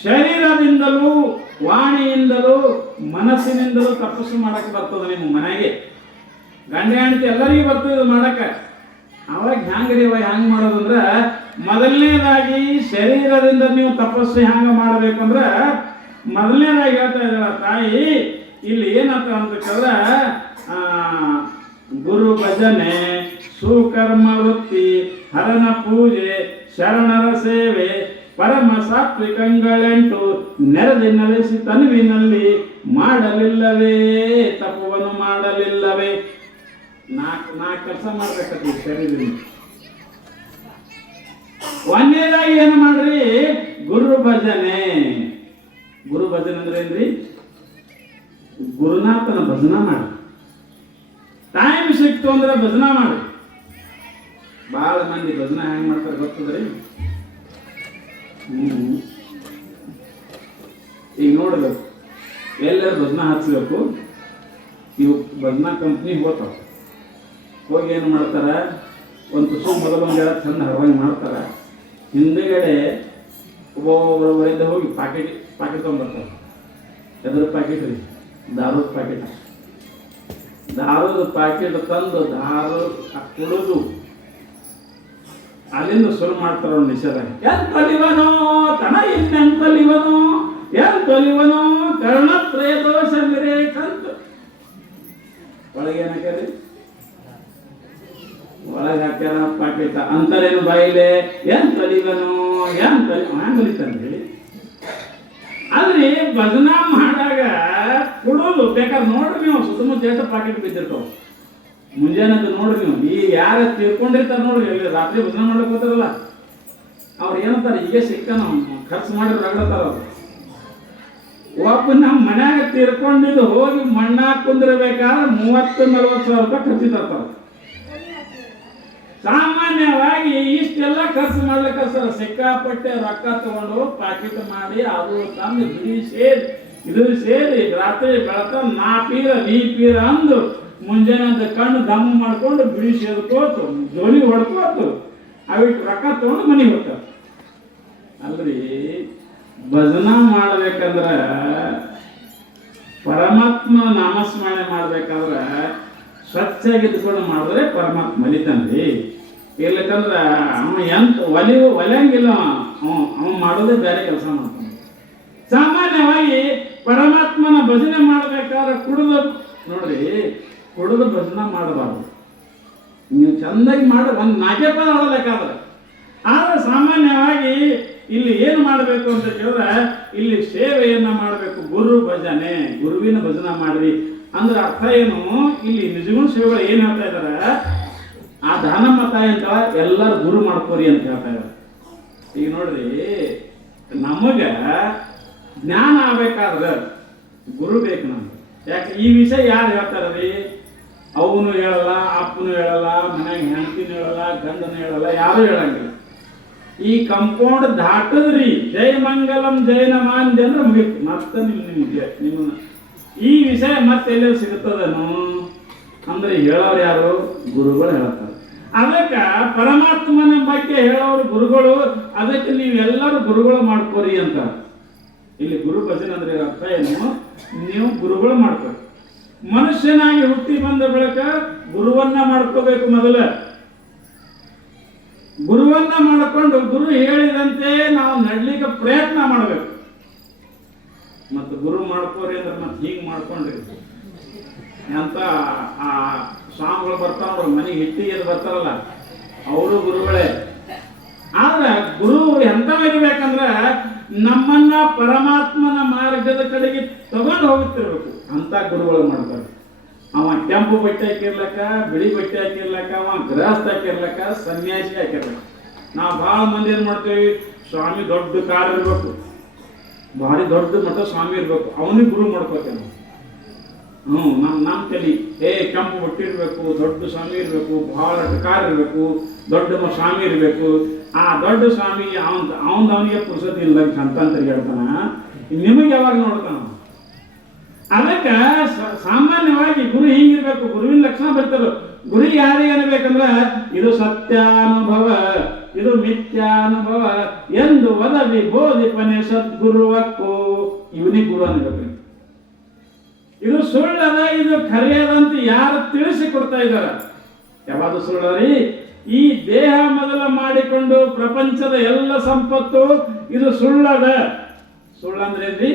ಶರೀರದಿಂದಲೂ ವಾಣಿಯಿಂದಲೂ ಮನಸ್ಸಿನಿಂದಲೂ ತಪಸ್ಸು ಮಾಡಕ್ಕೆ ಬರ್ತದೆ. ನಿಮ್ಮ ಮನೆಗೆ ಗಂಡ ಹೆಂಡತಿ ಎಲ್ಲರಿಗೂ ಬರ್ತದೆ ಇದು ಮಾಡಕ್ಕೆ. ಅವಾಗ ಹೆಂಗ್ರಿ ಹೆಂಗ್ ಮಾಡೋದಂದ್ರೆ, ಮೊದಲನೇದಾಗಿ ಶರೀರದಿಂದ ನೀವು ತಪಸ್ಸು ಹೆಂಗ ಮಾಡಬೇಕಂದ್ರೆ, ಮೊದಲನೇದಾಗಿ ಹೇಳ್ತಾ ಇದ್ದಾಳ ತಾಯಿ ಇಲ್ಲಿ ಏನಂತ ಅಂತ ಕೇಳಿದ್ರೆ, ಗುರು ಭಜನೆ, ಸುಕರ್ಮ ವೃತ್ತಿ, ಹರನ ಪೂಜೆ, ಶರಣರ ಸೇವೆ, ಪರಮ ಸಾತ್ವಿಕಂಗಳೆಂಟು ನೆರೆದಿ ನೆಲೆಸಿ ತನುವಿನಲ್ಲಿ ಮಾಡಲಿಲ್ಲವೇ ತಪವನ್ನು ಮಾಡಲಿಲ್ಲವೇ. ನಾಲ್ಕು ಕೆಲಸ ಮಾಡ್ಬೇಕತ್ತಿ ಶರೀರದಿಂದ. ಒಂದನೇದಾಗಿ ಏನು ಮಾಡ್ರಿ, ಗುರು ಭಜನೆ. ಗುರು ಭಜನೆ ಅಂದ್ರೆ ಏನ್ರಿ, ಗುರುನಾಥನ ಭಜನ ಮಾಡಿ. ಟೈಮ್ ಸಿಕ್ತು ಅಂದ್ರೆ ಭಜನ ಮಾಡಿ. ಬಹಳ ಮಂದಿ ಭಜನ ಹೆಂಗ್ ಮಾಡ್ತಾರೆ ಗೊತ್ತದ್ರಿ? ಈಗ ನೋಡ್ಬೇಕು, ಎಲ್ಲರೂ ಭಜನ ಹಚ್ಚಬೇಕು. ಇವು ಭಜನಾ ಕಂಪ್ನಿ ಹೋಗ್ತಾವ. ಹೋಗಿ ಏನು ಮಾಡ್ತಾರ, ಒಂದು ತುಸು ಮೊದಲೊಂದು ಹೇಳ ಚಂದ ಹರವಂಗೆ ಮಾಡ್ತಾರ. ಹಿಂದೆಗಡೆ ಒಬ್ಬೊಬ್ಬರಿಂದ ಹೋಗಿ ಪಾಕೆಟ್ ತೊಗೊಂಡ್ಬರ್ತಾರೆ. ಎದ್ರ ಪ್ಯಾಕೆಟ್ ರೀ? ದಾರದ ಪ್ಯಾಕೆಟ್. ದಾರದ ಪ್ಯಾಕೆಟ್ ತಂದು ದಾರು ಕುಡಿದು ಅಲ್ಲಿಂದ ಶುರು ಮಾಡ್ತಾರ ಅವ್ನು ನಿಷೇಧ. ಎಂತಲಿವನೋ ತನ ಇನ್ನೆಂತಲಿವನೋ, ಎಂತಲಿವನೋ ಕರ್ಣತ್ರಯ ದೋಷ ಮಿರೇಕಂತ. ಒಳಗೆ ಏನಾಕ್ಯಾರಿ? ಒಳಗೆ ಹಾಕ್ಯಾರ ಪ್ಯಾಕೆಟ್. ಅಂತರೇನು ಬಾಯಿಲೆ ಎಂತಲಿವನೋ ಎಂತಲಿ ಹ್ಯಾಂಗ ಹೊಲಿತಾನೆ ಹೇಳಿ. ಆದ್ರೆ ಭಜನಾ ಮಾಡಾಗ ಕುಡೋದು ಬೇಕಾದ್ರೆ ನೋಡ್ರಿ ನೀವು, ಸುತ್ತಮುತ್ತ ಎಷ್ಟು ಪ್ಯಾಕೆಟ್ ಬಿದ್ದಿರ್ತಾವ. ಮುಂಜಾನೆ ನೋಡ್ರಿ ನೀವು, ಈ ಯಾರು ತೀರ್ಕೊಂಡಿರ್ತಾರೆ ನೋಡ್ರಿ, ರಾತ್ರಿ ಭಜನೆ ಮಾಡ್ಲಿಕ್ಕೆ ಹೋಗ್ತಾರಲ್ಲ ಅವ್ರು ಏನಂತಾರೆ, ಈಗ ಸಿಕ್ಕ ನಾವು ಖರ್ಚು ಮಾಡಿ ರಗಡ್ತಾರ ಅವ್ರು. ಒಬ್ಬ ನಮ್ಮ ಮನ್ಯಾಗ ತೀರ್ಕೊಂಡಿದ್ದು ಹೋಗಿ ಮಣ್ಣಾಗ ಕುಂದಿರ್ಬೇಕಾದ್ರೆ 30-40 ಸಾವಿರ ರೂಪಾಯಿ ಖರ್ಚು ತರ್ತಾವ. ಸಾಮಾನ್ಯವಾಗಿ ಇಷ್ಟೆಲ್ಲ ಖರ್ಚು ಮಾಡ್ಲಿಕ್ಕೆ ಸರ್ ಸಿಕ್ಕಾಪಟ್ಟೆ ರೊಕ್ಕ ತಗೊಂಡು ಪ್ಯಾಕೆಟ್ ಮಾಡಿ ಅದು ತಂದು ಇದು ಸೇರಿ ರಾತ್ರಿ ಬೆಳತ ನಾ ಪೀರ ನೀ ಪೀರ ಅಂದು ಮುಂಜಾನೆ ಕಣ್ಣು ದಮ್ ಮಾಡ್ಕೊಂಡು ಬಿಡಿ ಸೇದ್ಕೋತು ಜೋಲಿ ಹೊಡ್ಕೋತು ಅವಿಟ್ಟು ರೊಕ್ಕ ತಗೊಂಡು ಮನೆಗೆ ಹೋಗ್ತಾರ. ಅಲ್ರಿ ಭಜನಾ ಮಾಡ್ಬೇಕಂದ್ರ, ಪರಮಾತ್ಮ ನಾಮಸ್ಮರಣೆ ಮಾಡ್ಬೇಕಾದ್ರೆ ಸ್ವಚ್ಛಾಗಿದ್ದುಕೊಂಡು ಮಾಡಿದ್ರೆ ಪರಮಾತ್ಮ ಮಲಿತಾನ್ರಿ. ಇರ್ಲಿಕ್ಕಂದ್ರ ಅವ ಎಂತ ಒಲೆಯಂಗಿಲ್ಲ, ಅವ ಮಾಡೋದೇ ಬೇರೆ ಕೆಲಸ ಮಾಡ್ತಾನೆ. ಸಾಮಾನ್ಯವಾಗಿ ಪರಮಾತ್ಮನ ಭಜನೆ ಮಾಡ್ಬೇಕಾದ್ರೆ ನೋಡ್ರಿ ಕುಡಿದು ಭಜನೆ ಮಾಡಬಾರ್ದು. ನೀವು ಚಂದಾಗಿ ಮಾಡಿ ಒಂದು 4 ಪದ ಹೊಡಬೇಕಾದ್ರೆ. ಆದ್ರೆ ಸಾಮಾನ್ಯವಾಗಿ ಇಲ್ಲಿ ಏನು ಮಾಡಬೇಕು ಅಂತ ಕೇಳಿದ್ರೆ, ಇಲ್ಲಿ ಸೇವೆಯನ್ನ ಮಾಡಬೇಕು. ಗುರು ಭಜನೆ, ಗುರುವಿನ ಭಜನೆ ಮಾಡ್ರಿ ಅಂದ್ರೆ ಅರ್ಥ ಏನು? ಇಲ್ಲಿ ನಿಜಗುಣ ಸೇವೆಗಳು ಏನ್ ಹೇಳ್ತಾ ಇದಾರೆ, ಆ ದಾನಮ್ಮ ತಾಯಿ ಅಂತ ಎಲ್ಲರೂ ಗುರು ಮಾಡ್ಕೋರಿ ಅಂತ ಹೇಳ್ತಾ ಇದ್ದಾರೆ. ಈಗ ನೋಡ್ರಿ, ನಮಗ ಜ್ಞಾನ ಆಗ್ಬೇಕಾದ್ರೆ ಗುರು ಬೇಕು ನಮ್ಗೆ. ಯಾಕೆ ಈ ವಿಷಯ ಯಾರು ಹೇಳ್ತಾರ್ರಿ? ಅವನು ಹೇಳಲ್ಲ, ಅಪ್ಪನು ಹೇಳಲ್ಲ, ಮನ್ಯಾಗ ಹೆಂಡತಿನೂ ಹೇಳಲ್ಲ, ಗಂಡನು ಹೇಳಲ್ಲ, ಯಾರು ಹೇಳಂಗಿಲ್ಲ. ಈ ಕಂಪೌಂಡ್ ದಾಟದ್ರಿ ಜೈ ಮಂಗಲಂ ಜೈ ನಮ ಅಂದೆ ಅಂದ್ರೆ ಮುಗಿತು. ಮತ್ತೆ ನಿಮ್ಮನ್ನ ಈ ವಿಷಯ ಮತ್ತೆ ಎಲ್ಲರೂ ಸಿಗುತ್ತದನು ಅಂದ್ರೆ ಹೇಳೋರು ಯಾರು? ಗುರುಗಳು ಹೇಳ್ತಾರೆ. ಅದಕ್ಕೆ ಪರಮಾತ್ಮನ ಬಗ್ಗೆ ಹೇಳೋರು ಗುರುಗಳು. ಅದಕ್ಕೆ ನೀವೆಲ್ಲರೂ ಗುರುಗಳು ಮಾಡ್ಕೋರಿ ಅಂತ. ಇಲ್ಲಿ ಗುರು ಭಜನೆ ಅಂದ್ರೆ ಅರ್ಥ ಏನು? ನೀವು ಗುರುಗಳು ಮಾಡ್ಕೋರಿ. ಮನುಷ್ಯನಾಗಿ ಹುಟ್ಟಿ ಬಂದ ಬಳಿಕ ಗುರುವನ್ನ ಮಾಡ್ಕೋಬೇಕು. ಮೊದಲ ಗುರುವನ್ನ ಮಾಡಿಕೊಂಡು ಗುರು ಹೇಳಿದಂತೆ ನಾವು ನಡ್ಲಿಕ್ಕೆ ಪ್ರಯತ್ನ ಮಾಡಬೇಕು. ಮತ್ತು ಗುರು ಮಾಡ್ಕೋರಿ ಅಂದ್ರೆ ಮತ್ತೆ ಹೀಗೆ ಮಾಡ್ಕೊಂಡ್ರಿ ಅಂತ ಆ ಸ್ವಾಮಿಗಳು ಬರ್ತಾವ್ರು ಮನೆಗೆ ಹಿಟ್ಟಿಗೆ ಬರ್ತಾರಲ್ಲ, ಅವರು ಗುರುಗಳೇ. ಆದ್ರೆ ಗುರು ಎಂತ ಇರ್ಬೇಕಂದ್ರೆ ನಮ್ಮನ್ನ ಪರಮಾತ್ಮನ ಮಾರ್ಗದ ಕಡೆಗೆ ತಗೊಂಡು ಹೋಗುತ್ತಿರ್ಬೇಕು ಅಂತ ಗುರುಗಳು ಮಾಡ್ತಾರೆ. ಅವ ಕೆಂಪು ಬಟ್ಟೆ ಹಾಕಿರ್ಲಕ್ಕ, ಬಿಳಿ ಬಟ್ಟೆ ಹಾಕಿರ್ಲಕ್ಕ, ಅವ ಗೃಹಸ್ಥ ಹಾಕಿರ್ಲಕ್ಕ, ಸನ್ಯಾಸಿ ಹಾಕಿರ್ಲಕ್ಕ. ನಾವು ಭಾಳ ಮಂದಿ ಏನ್ ಮಾಡ್ತೇವಿ, ಸ್ವಾಮಿ ದೊಡ್ಡ ಕಾರ್ ಇರ್ಬೇಕು, ಭಾರಿ ದೊಡ್ಡ ಮಟ್ಟ ಸ್ವಾಮಿ ಇರ್ಬೇಕು, ಅವನಿಗೆ ಗುರು ಮಾಡ್ಕೋತೇವೆ ನಾವು. ನಮ್ಮ ತಲೆ ಕೆಂಪು ಬಟ್ಟೆ ಇರ್ಬೇಕು, ದೊಡ್ಡ ಸ್ವಾಮಿ ಇರ್ಬೇಕು, ಬಹಳ ಕಾರ್ ಇರ್ಬೇಕು, ದೊಡ್ಡ ಸ್ವಾಮಿ ಇರ್ಬೇಕು. ಆ ದೊಡ್ಡ ಸ್ವಾಮಿ ಅವನಿಗೆ ಪುರುಷತೆ ಇಲ್ಲ ಅಂತ ಹೇಳ್ತಾನ. ನಿಮಗೆ ಯಾವಾಗ ನೋಡ್ತಾನ? ಅದಕ್ಕೆ ಸಾಮಾನ್ಯವಾಗಿ ಗುರು ಹಿಂಗಿರ್ಬೇಕು. ಗುರುವಿನ ಲಕ್ಷಣ ಬರ್ತಾರೆ. ಗುರು ಯಾರಿಗೆ ಅನ್ಬೇಕಂದ್ರ ಇದು ಸತ್ಯಾನುಭವ, ಇದು ಮಿಥ್ಯಾನುಭವ ಎಂದು ಒದವಿ ಬೋಧಿಪನೆ ಸದ್ಗುರುವಕ್ಕೂ, ಇವನಿಗೆ ಗುರು ಅನ್ಬೇಕು. ಇದು ಸುಳ್ಳದ, ಇದು ಖರೆಯದಂತ ಯಾರು ತಿಳಿಸಿ ಕೊಡ್ತಾ ಇದ್ದಾರೆ. ಯಾವುದು ಸುಳ್ಳರಿ? ಈ ದೇಹ ಮೊದಲ ಮಾಡಿಕೊಂಡು ಪ್ರಪಂಚದ ಎಲ್ಲ ಸಂಪತ್ತು ಇದು ಸುಳ್ಳದ. ಸುಳ್ಳಂದ್ರೇನ್ರಿ?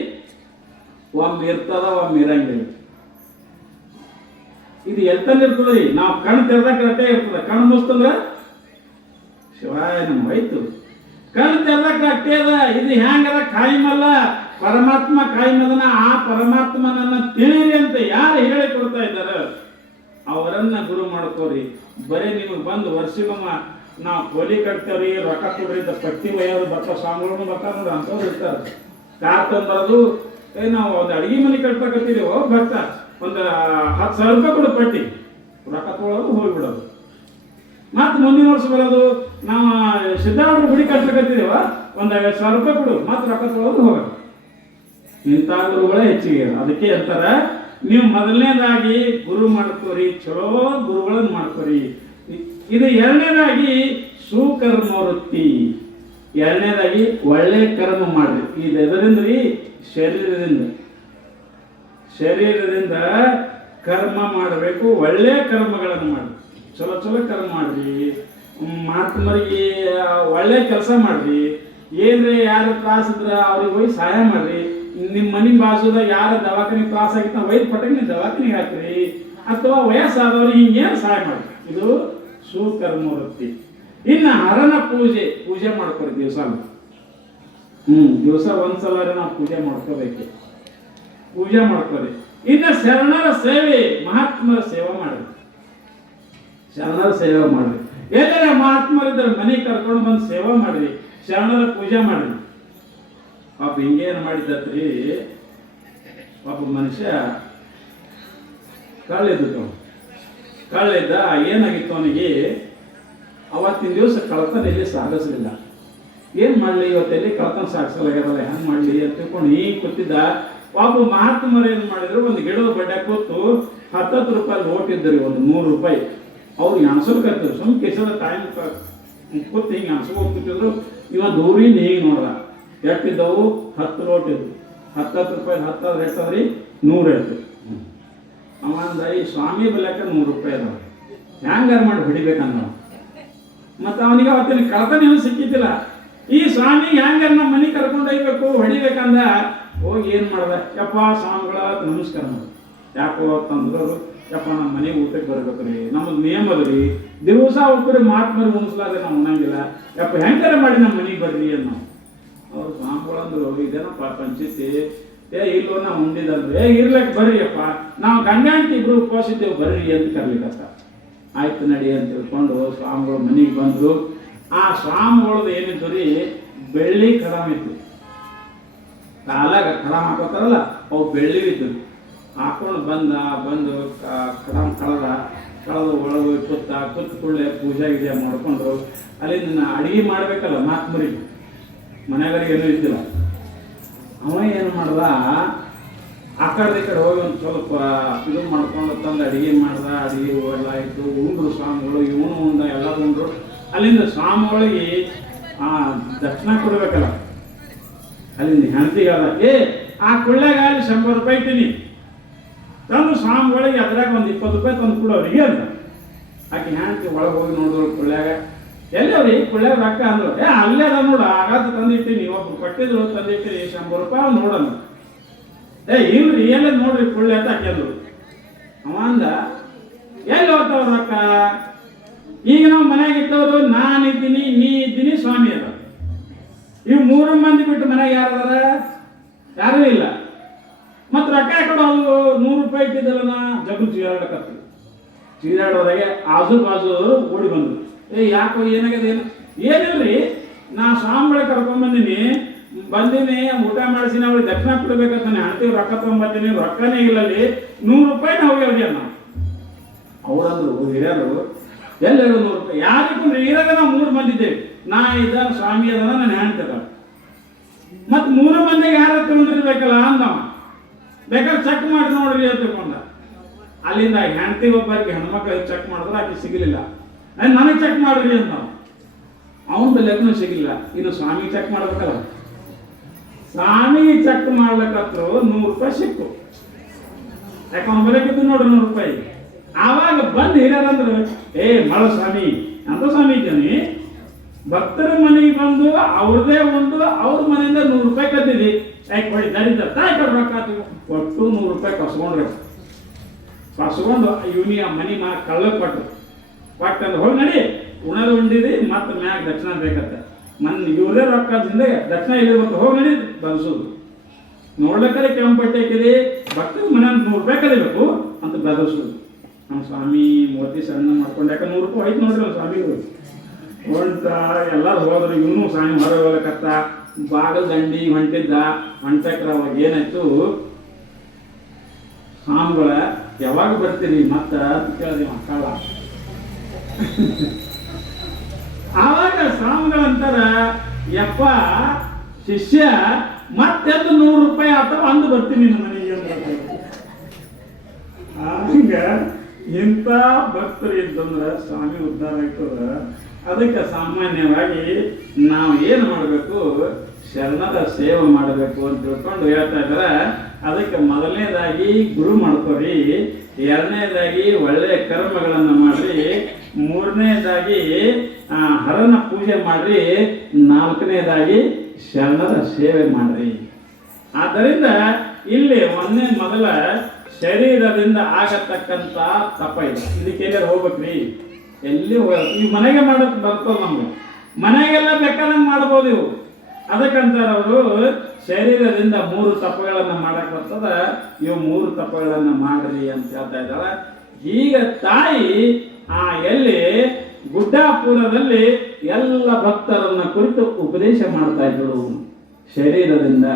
ಒಮ್ಮೆ ಇರ್ತದ, ಒಮ್ಮೆ ಇರಂಗಿಲ್ಲ. ಇದು ಎತ್ತಂದಿರ್ತದ್ರಿ. ನಾವು ಕಣ್ಣು ತೆರೆದಾಗ ಕರೆಕ್ಟೇ ಇರ್ತದ. ಕಣ್ಣು ಮುಸ್ತಂದ್ರ ಶಿವಾಯ ನಮ್ಮ ಹೋಯ್ತು. ಕಣ್ಣು ತೆರೆದಾಗ ಕರೆಕ್ಟೇ ಅದ. ಇದು ಹ್ಯಾಂಗದ? ಕಾಯಿಮಲ್ಲ, ಪರಮಾತ್ಮ ಕಾಯಿಮದನ. ಆ ಪರಮಾತ್ಮನನ್ನ ತಿಳಿರಿ ಅಂತ ಯಾರು ಹೇಳಿ ಕೊಡ್ತಾ ಇದ್ದಾರೆ ಅವರನ್ನ ಗುರು ಮಾಡ್ಕೋರಿ. ಬರೀ ನಿಮಗೆ ಬಂದು ವರ್ಷಿಗೊಮ್ಮ ನಾವು ಕೋಲಿ ಕಟ್ತೇವ್ರಿ, ರೊಕ್ಕ ಕೊಡ್ರಿ ಅಂತ ಪಟ್ಟಿ ಒಯ್ಯೋದು ಬರ್ತಾವ. ಸ್ವಾಮಿಗಳನ್ನು ಬರ್ತಾವ ನೋಡ್ರಿ, ಅಂತವ್ರು ಇರ್ತಾರೆ. ಕಾರ್ ತಂಬರೋದು, ನಾವು ಒಂದು ಅಡಿಗೆ ಮನೆ ಕಟ್ಬೇಕಂತೀವಿ, ಬರ್ತಾ ಒಂದು 10,000 ರೂಪಾಯಿ ಕೊಡು ಪಟ್ಟಿ, ರೊಕ್ಕ ತೊಗೊಳೋದು ಹೋಗ್ಬಿಡೋದು. ಮತ್ತೆ ಮುಂದಿನ ವರ್ಷ ಬರೋದು, ನಾವು ಸಿದ್ಧಾರ್ಥ ಗುಡಿ ಕಟ್ಬೇಕಂತಿದೇವ, ಒಂದು 50,000 ರೂಪಾಯಿ ಕೊಡು, ಮತ್ತೆ ರೊಕ್ಕ ತೊಗೊಳೋದು ಹೋಗೋದು. ಇಂಥ ಗುರುಗಳೇ ಹೆಚ್ಚಿಗೆ. ಅದಕ್ಕೆ ಅಂತಾರ, ನೀವು ಮೊದಲನೇದಾಗಿ ಗುರು ಮಾಡ್ಕೋರಿ, ಚಲೋ ಗುರುಗಳನ್ನು ಮಾಡ್ಕೋರಿ. ಇದು ಎರಡನೇದಾಗಿ ಸುಕರ್ಮವೃತ್ತಿ. ಎರಡನೇದಾಗಿ ಒಳ್ಳೆ ಕರ್ಮ ಮಾಡ್ರಿ. ಇದು ಎದರಿಂದ್ರಿ? ಶರೀರದಿಂದ ಕರ್ಮ ಮಾಡಬೇಕು. ಒಳ್ಳೆ ಕರ್ಮಗಳನ್ನು ಮಾಡಿ, ಚಲೋ ಚಲೋ ಕರ್ಮ ಮಾಡ್ರಿ. ಮಹಾತ್ಮರಿಗೆ ಒಳ್ಳೆ ಕೆಲಸ ಮಾಡ್ರಿ. ಏನ್ರಿ ಯಾರು ತ್ರಾಸ ಇದ್ರೆ ಅವ್ರಿಗೆ ಹೋಗಿ ಸಹಾಯ ಮಾಡ್ರಿ. ನಿಮ್ಮ ಮನೆ ಬಾಜುದಾಗ ಯಾರ ದವಾಖಾನೆ ತ್ರಾಸ ಆಗಿತ್ತು ನಾವು ವೈದ್ಯ ಪಟ್ಟಕ್ಕೆ ನೀವು ದವಾಖಾನೆಗೆ ಹಾಕ್ರಿ, ಅಥವಾ ವಯಸ್ಸಾದವ್ರಿಗೆ ಹಿಂಗೇನು ಸಹಾಯ ಮಾಡ್ರಿ. ಇದು ಸುಕರ್ಮವೃತ್ತಿ. ಇನ್ನು ಹರನ ಪೂಜೆ ಮಾಡ್ಕೊರಿ ದಿವಸ. ದಿವಸ ಒಂದ್ಸಲ ನಾವು ಪೂಜೆ ಮಾಡ್ಕೋಬೇಕು. ಪೂಜೆ ಮಾಡ್ಕೊರಿ. ಇನ್ನು ಶರಣರ ಸೇವೆ, ಮಹಾತ್ಮರ ಸೇವೆ ಮಾಡ್ರಿ. ಶರಣರ ಸೇವೆ ಮಾಡ್ರಿ. ಎಲ್ಲರ ಮಹಾತ್ಮರಿದ್ರೆ ಮನೆಗೆ ಕರ್ಕೊಂಡು ಬಂದು ಸೇವೆ ಮಾಡ್ರಿ, ಶರಣರ ಪೂಜೆ ಮಾಡ್ರಿ. ಪಾಪ ಹಿಂಗೇನು ಮಾಡಿದ್ರಿ, ಪಾಪ ಮನುಷ್ಯ ಕಳ್ಳಿದ್ದು. ಕಳ್ಳಿದ್ದ ಏನಾಗಿತ್ತು ಅವನಿಗೆ, ಅವತ್ತಿನ ದಿವಸ ಕಳತನ ಎಲ್ಲಿ ಸಾಗಿಸಲಿಲ್ಲ. ಏನು ಮಾಡಲಿ, ಇವತ್ತೆಲ್ಲಿ ಕಳತನ ಸಾಗಿಸಲಾಗ್ಯದಲ್ಲ, ಹೆಂಗೆ ಮಾಡಲಿ ಅಂತ ತಿಳ್ಕೊಂಡು ಹೀಗೆ ಕೂತಿದ್ದ. ಪಾಪ ಮಹಾತ್ಮರು ಏನು ಮಾಡಿದ್ರು, ಒಂದು ಗಿಡದ ಬಡ್ಡೆ ಕೂತು 10 ರೂಪಾಯಿ ನೋಟ್ ಇದ್ದರು, ಒಂದು 100 ರೂಪಾಯಿ. ಅವ್ರು ಎಣಸಲ್ಕತ್ತಿದ್ರು. ಸುಮ್ ಕೆಸದ ಟೈಮ್ ಕೂತು ಹಿಂಗೆ ಎಣಸ್ಕೊಂಡು ಕೂತಿದ್ರು. ಇವ ದೂರಿಂದ ಹೀಗೆ ನೋಡ್ದ, ಎಷ್ಟಿದ್ದವು? 10 ನೋಟ್ ಇದ್ವು. 10 ರೂಪಾಯಿ 10 ಎಷ್ಟಾದ್ರಿ? 100 ಇತ್ತು. ಅವಂದ ಈ ಸ್ವಾಮಿ ಬೆಲೆಕ 100 ರೂಪಾಯಿ ಅದಾವ, ಹ್ಯಾಂಗಾರ ಮಾಡಿ ಹೊಡಿಬೇಕಂದ. ಮತ್ತು ಅವನಿಗೆ ಅವತ್ತಿನ ಕಳತನ ಏನು ಸಿಕ್ಕಿದ್ದಿಲ್ಲ. ಈ ಸ್ವಾಮಿ ಹ್ಯಾಂಗಾರ ನಮ್ಮ ಮನೆ ಕರ್ಕೊಂಡು ಹೋಗ್ಬೇಕು, ಹೊಡಿಬೇಕಂದ. ಹೋಗಿ ಏನು ಮಾಡ್ದೆ, ಯಪ್ಪ ಸ್ವಾಮಿಗಳ ನಮಸ್ಕಾರ ಮಾಡಿ. ಯಾಕೋ ಅಂತಂದ್ರು, ಯಪ್ಪ ನಮ್ಮ ಮನೆಗೆ ಊಟಕ್ಕೆ ಬರ್ಬೇಕ್ರಿ, ನಮ್ಮದು ನಿಯಮ ಅದ್ರಿ, ದಿವಸ ಹೋಗ್ರಿ ಮಹಾತ್ಮರಿಗೆ ಉಣಿಸ್ಲಾದ್ರೆ ನಾವು ಉಣ್ಣಂಗಿಲ್ಲ, ಯಪ್ಪ ಹೆಂಗಾರ ಮಾಡಿ ನಮ್ಮ ಮನೆಗೆ ಬರ್ರಿ ಅನ್ನೋ. ಅವ್ರು ಸ್ವಾಮಿಗಳಂದ್ರು, ಇದೇನಪ್ಪ ಪಂಚಾಯ್ತಿ, ಇಲ್ಲೋ ನಾವು ಉಂಡಿದಲ್ರಿ, ಇರ್ಲಕ್ಕೆ ಬರ್ರಿ ಅಪ್ಪ, ನಾವು ಗಂಗಾಂತಿ ಇಬ್ರು ಉಪವಾಸ ಇದ್ದೇವೆ ಬರ್ರಿ ಅಂತ ಕರ್ಲಿಕ್ಕತ್ತ. ಆಯ್ತು ನಡಿ ಅಂತ ತಿಳ್ಕೊಂಡು ಸ್ವಾಮಿಗಳು ಮನೆಗೆ ಬಂದರು. ಆ ಸ್ವಾಮಿಗಳದ್ದು ಏನಿತ್ತು ರೀ, ಬೆಳ್ಳಿ ಕಡಮ ಇತ್ತು. ಕಾಲಾಗ ಕಡಮ ಹಾಕೋತಾರಲ್ಲ, ಅವು ಬೆಳ್ಳಿ ಇದ್ದು. ಹಾಕೊಂಡು ಬಂದು ಕಡಮ ಕಳೆದು ಒಳಗೆ ಕೂತ್ಕೊಳ್ಳೆ ಪೂಜೆ ಗೀಜೆ ಮಾಡ್ಕೊಂಡ್ರು. ಅಲ್ಲಿಂದ ಅಡಿಗೆ ಮಾಡ್ಬೇಕಲ್ಲ ಮಹಾತ್ಮರಿಗೆ, ಮನೆಯವರಿಗೆ ಏನೂ ಇದ್ದಿಲ್ಲ. ಅವ ಏನು ಮಾಡ್ದ, ಆ ಕಡೆ ಈ ಕಡೆ ಹೋಗಿ ಒಂದು ಸ್ವಲ್ಪ ಇದು ಮಾಡ್ಕೊಂಡು ತಂದು ಅಡಿಗೆ ಮಾಡ್ದ. ಅಡಿಗೆ ಎಲ್ಲ ಆಯಿತು, ಉಂಡ್ರು ಸ್ವಾಮಿಗಳು, ಇವನು ಉಂಡ, ಎಲ್ಲ ಉಂಡ್ರು. ಅಲ್ಲಿಂದ ಸ್ವಾಮಿಗಳಿಗೆ ದಕ್ಷಿಣ ಕೊಡ್ಬೇಕಲ್ಲ, ಅಲ್ಲಿಂದ ಹೆಂಡತಿಗಾದ, ಆ ಕೊಳ್ಳಾಗ ಅಲ್ಲಿ 100 ರೂಪಾಯಿ ಇಟ್ಟಿನಿ, ತಂದು ಸ್ವಾಮಿಗಳಿಗೆ ಅದ್ರಾಗ ಒಂದು 20 ರೂಪಾಯಿ ತಂದು ಕೊಡೋರಿಗೆ ಅಂತ. ಆಕೆ ಹ್ಯಾಂಡ್ತಿ ಒಳಗೆ ಹೋಗಿ ನೋಡಿದಳು ಕೊಳ್ಳ್ಯಾಗ, ಎಲ್ಲವ್ರಿ ಕೊಳ್ಳ್ಯಾಗ ರೊಕ್ಕ ಅಂದ್ರು. ಅಲ್ಲೇ ಅದ ನೋಡು, ಆಗಾದ ತಂದಿಟ್ಟಿನಿ, ಒಬ್ರು ಕೊಟ್ಟಿದ್ರು ತಂದಿಟ್ಟಿನಿ 100 ರೂಪಾಯಿ ನೋಡೋಣ. ಇಲ್ರಿ ಎಲ್ಲ ನೋಡ್ರಿ ಕೊಳ್ಳೆ ಅಂತ ಹಾಕಿದ್ರು. ಅವ ಅಂದ, ಎಲ್ಲಿ ಹೋಗ್ತಾವ ರೊಕ್ಕ? ಈಗ ನಾವು ಮನೆಯಾಗ ಇದ್ದವರು ನಾನಿದ್ದೀನಿ, ನೀ ಇದ್ದೀನಿ, ಸ್ವಾಮಿ ಅದ. ಇವು 3 ಮಂದಿ ಬಿಟ್ಟು ಮನೆಯಾಗ ಯಾರದಾರ? ಯಾರೂ ಇಲ್ಲ. ಮತ್ತು ರೊಕ್ಕ ಯಾಕಡೆ ಅವು 100 ರೂಪಾಯಿ ಇಟ್ಟಿದ್ದಲ್ಲ, ನಾ ಜಗು ಚೀರಾಡಕತ್ತು. ಚೀರಾಡೋದಾಗೆ ಆಜು ಬಾಜು ಓಡಿ ಬಂದ್ರು. ಯಾಕೋ ಏನಾಗದ? ಏನಿಲ್ರಿ, ನಾ ಸ್ವಾಮಿಗಳಿಗೆ ಕರ್ಕೊಂಡ್ಬಂದಿನಿ, ಊಟ ಮಾಡಿಸಿನ ಅವ್ರಿಗೆ ದಕ್ಷಿಣ ಕೊಡ್ಬೇಕಂತಾನೆ, ಅಂತೀವಿ ರೊಕ್ಕ ತೊಗೊಂಬರ್ತೀನಿ, ರೊಕ್ಕನೇ ಇಲ್ಲಲ್ಲಿ 100 ರೂಪಾಯಿ ನಾವು ಹೇಳ್ದೆ ನಾವು. ಅವರಂದ್ರು ಹಿರಿಯರು, ಎಲ್ಲರೂ 100 ರೂಪಾಯಿ ಯಾರಿಗೂ ಇರಾಗ ನಾವು 3 ಮಂದಿ ಇದ್ದೇವೆ. ನಾ ಇದ್ದ, ಸ್ವಾಮಿ ಅದನ್ನ ನಾನು ಹೇಳ್ತೇವೆ. ಮತ್ತು 3 ಮಂದಿಗೆ ಯಾರು ತಗೊಂಡಿರ್ಬೇಕಲ್ಲ ಅಂದವ. ಬೇಕಾದ್ರೆ ಚೆಕ್ ಮಾಡಿ ನೋಡ್ರಿ ಅಂತ ತಿಳ್ಕೊಂಡ. ಅಲ್ಲಿಂದ ಹೆಂಡತಿ ಒಬ್ಬರಿಗೆ ಹೆಣ್ಮಕ್ಳಿಗೆ ಚೆಕ್ ಮಾಡಿದ್ರೆ ಆಕೆ ಸಿಗಲಿಲ್ಲ. ನನಗೆ ಚೆಕ್ ಮಾಡ್ರಿ ಅಂತ ಅವನ ಬೆಲೆಗೂ ಸಿಗಲಿಲ್ಲ. ಇನ್ನು ಸ್ವಾಮಿ ಚೆಕ್ ಮಾಡ್ಬೇಕಲ್ಲ, ಸ್ವಾಮಿ ಚೆಕ್ ಮಾಡ್ಲಿಕ್ಕತ್ರು 100 ರೂಪಾಯಿ ಸಿಕ್ಕು. ಯಾಕೆ ಅವನ ಬೆಲೆಕಿದ್ದು ನೋಡ್ರಿ 100 ರೂಪಾಯಿ. ಆವಾಗ ಬಂದು ಹಿರಿಯರಂದ್ರು, ಮಳ ಸ್ವಾಮಿ ಅಂತ ಸ್ವಾಮಿ ಇದ್ದಾನೆ, ಭಕ್ತರ ಮನೆಗೆ ಬಂದು ಅವ್ರದೇ ಉಂಡು ಅವ್ರ ಮನೆಯಿಂದ 100 ರೂಪಾಯಿ ಕದ್ದಿದಿ, ಯಾಕೆ ಹೊಡಿ ದರಿದ್ರ ತಾಯಿ ರೊಕ್ಕ ಕೊಟ್ಟು 100 ರೂಪಾಯಿ ಕಸ್ಕೊಂಡ್ರೆ ಕಸ್ಕೊಂಡು ಇವನಿ ಮನೆ ಕಳ್ಳಕ್ಕೆ ಕೊಟ್ಟಂದ್ರೆ ಹೋಗಿ ನಡಿ ಉಣದು ಉಂಡಿದಿ, ಮತ್ತೆ ಮ್ಯಾಗ ದಕ್ಷಿಣ ಬೇಕತ್ತ. ಇವರೇ ರೊಕ್ಕದಿಂದ ದಕ್ಷಿಣ ಇಲ್ಲಿರ್ಬೇಕು, ಹೋಗಿ ನಡಿ ಬೆದರ್ಸೋದು. ನೋಡ್ಲಿಕ್ಕಲ್ಲಿ ಕೆಂಪಟ್ಟಿ ಹಾಕಿದಿ, ಭಕ್ತರ ಮನೆ 100 ರೂಪಾಯಿ ಕಲಿಬೇಕು ಅಂತ ಬೆದರ್ಸೋದು. ನಮ್ಮ ಸ್ವಾಮಿ ಮೂರ್ತಿ ಸಣ್ಣ ಮಾಡ್ಕೊಂಡು, ಯಾಕೆ 100 ರೂಪಾಯಿ ಆಯ್ತು ನೋಡ್ರಿ ನಮ್ಮ ಸ್ವಾಮಿಗಳು ಹೊಂಟ. ಎಲ್ಲರೂ ಹೋದ್ರು, ಇವನು ಸ್ವಾಮಿ ಹೊರಗೆ ಹೋಗ್ಲಕತ್ತ. ಬಾಗಲ್ ದಂಡಿ ಹೊಂಟಕ್ರ ಅವಾಗ ಏನಾಯ್ತು, ಸ್ವಾಮಿಗಳ ಯಾವಾಗ ಬರ್ತೀರಿ ಮತ್ತ ಕೇಳಿದ್ವಿ ಮಕ್ಕಳ. ಆವಾಗ ಸ್ವಾಮಿಗಳಂತಾರ, ಯಪ್ಪ ಶಿಷ್ಯ ಮತ್ತೆಂದು 100 ರೂಪಾಯಿ ಅಥವಾ ಅಂದು ಬರ್ತೀನಿ ನಮ್ಮ ಮನೆಗೆ. ಹಂಗ ಇಂಥ ಭಕ್ತರು ಇದ್ದಂದ್ರೆ ಸ್ವಾಮಿ ಉದ್ಧಾರ ಆಗ್ತದ. ಅದಕ್ಕೆ ಸಾಮಾನ್ಯವಾಗಿ ನಾವು ಏನು ಮಾಡಬೇಕು, ಶರಣದ ಸೇವೆ ಮಾಡಬೇಕು ಅಂತ ತಿಳ್ಕೊಂಡು ಹೇಳ್ತಾ ಇದ್ದಾರೆ. ಅದಕ್ಕೆ ಮೊದಲನೇದಾಗಿ ಗುರು ಮಾಡ್ಕೊರಿ, ಎರಡನೇದಾಗಿ ಒಳ್ಳೆಯ ಕರ್ಮಗಳನ್ನು ಮಾಡ್ರಿ, ಮೂರನೇದಾಗಿ ಹರನ ಪೂಜೆ ಮಾಡ್ರಿ, ನಾಲ್ಕನೇದಾಗಿ ಶರಣದ ಸೇವೆ ಮಾಡ್ರಿ. ಆದ್ದರಿಂದ ಇಲ್ಲಿ ಮೊದಲ ಶರೀರದಿಂದ ಆಗತಕ್ಕಂಥ ತಪ ಇದೆ. ಇದಕ್ಕೆ ಎಲ್ಲರೂ ಹೋಗ್ಬೇಕ್ರಿ, ಎಲ್ಲಿ ಈ ಮನೆಗೆ ಮಾಡೋದು ಬರ್ತದೆ ನಮ್ಗೆ, ಮನೆಗೆಲ್ಲ ಬೇಕಾದಂಗೆ ಮಾಡ್ಬೋದು ಇವು. ಅದಕ್ಕಂತಾರೆ ಅವರು ಶರೀರದಿಂದ 3 ತಪ್ಪುಗಳನ್ನು ಮಾಡಕ್ ಬರ್ತದ, ಇವು 3 ತಪ್ಪುಗಳನ್ನು ಮಾಡ್ರಿ ಅಂತ ಹೇಳ್ತಾ ಇದ್ದಾಳೆ. ಈಗ ತಾಯಿ ಎಲ್ಲಿ ಗುಡ್ಡಾಪುರದಲ್ಲಿ ಎಲ್ಲ ಭಕ್ತರನ್ನ ಕುರಿತು ಉಪದೇಶ ಮಾಡ್ತಾ ಇದ್ರು. ಶರೀರದಿಂದ,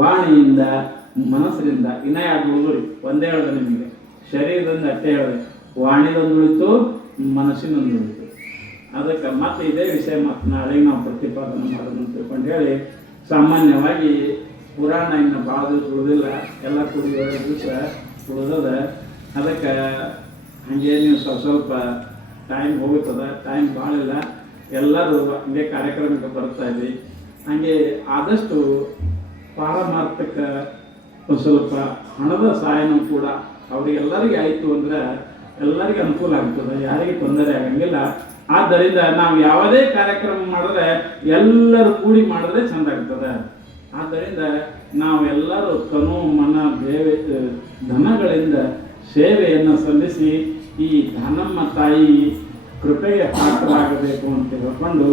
ವಾಣಿಯಿಂದ, ಮನಸ್ಸಿನಿಂದ. ಇನ್ನ ಯಾರು ಉಳಿದ್ರಿ ಒಂದೇ ಹೇಳ್ದೆ ನಿಮಗೆ, ಶರೀರದಿಂದ ಅಷ್ಟೇ ಹೇಳಿದೆ, ವಾಣಿದೊಂದು ಉಳಿತು, ಮನಸ್ಸಿನೊಂದು ಉಳಿತು. ಅದಕ್ಕೆ ಮತ್ತೆ ಇದೇ ವಿಷಯ ಮತ್ತೆ ನಾಳೆಗೆ ನಾವು ಪ್ರತಿಪಾದನೆ ಮಾಡೋದು ಅಂತ ತಿಳ್ಕೊಂಡು ಹೇಳಿ, ಸಾಮಾನ್ಯವಾಗಿ ಪುರಾಣ ಇನ್ನು ಭಾಳ ದಿವಸ ಉಳಿದಿಲ್ಲ, ಎಲ್ಲ ಕೂಡಿ 2 ದಿವಸ ಉಳಿದದ. ಅದಕ್ಕೆ ಹಾಗೆ ನೀವು ಸ್ವಲ್ಪ ಟೈಮ್ ಹೋಗುತ್ತದೆ, ಟೈಮ್ ಭಾಳ ಇಲ್ಲ. ಎಲ್ಲರೂ ಹಂಗೆ ಕಾರ್ಯಕ್ರಮಕ್ಕೆ ಬರ್ತಾ ಇದ್ವಿ. ಹಾಗೆ ಆದಷ್ಟು ಪಾರಮಾರ್ಥಕ ಸ್ವಲ್ಪ ಹಣದ ಸಹಾಯನೂ ಕೂಡ ಅವರಿಗೆಲ್ಲರಿಗೆ ಆಯಿತು ಅಂದರೆ ಎಲ್ಲರಿಗೆ ಅನುಕೂಲ ಆಗ್ತದೆ, ಯಾರಿಗೆ ತೊಂದರೆ ಆಗಂಗಿಲ್ಲ. ಆದ್ದರಿಂದ ನಾವು ಯಾವುದೇ ಕಾರ್ಯಕ್ರಮ ಮಾಡಿದ್ರೆ ಎಲ್ಲರೂ ಕೂಡಿ ಮಾಡಿದ್ರೆ ಚೆಂದ ಆಗ್ತದೆ. ಆದ್ದರಿಂದ ನಾವೆಲ್ಲರೂ ತನು ಮನ ಧನಗಳಿಂದ ಸೇವೆಯನ್ನು ಸಲ್ಲಿಸಿ ಈ ಧನಮ್ಮ ತಾಯಿ ಕೃಪೆಗೆ ಪಾತ್ರರಾಗಬೇಕು ಅಂತ ಹೇಳ್ಕೊಂಡು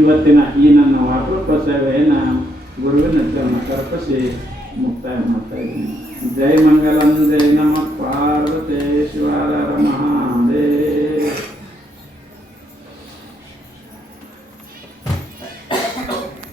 ಇವತ್ತಿನ ಈ ನನ್ನ ವಾರ್ಷಿಕ ಸೇವೆಯನ್ನು ಗುರುವಿನ ಚರಣ ಕರ್ಪಿಸಿ ಮುಕ್ತಾಯ ಮಾಡ್ತಾ ಇದ್ದೀನಿ. ಜೈ ಮಂಗಲಂ, ಜೈ ನಮಃ ಪಾರ್ವತೇಶ್ವರ ಮಹಾದೇವ.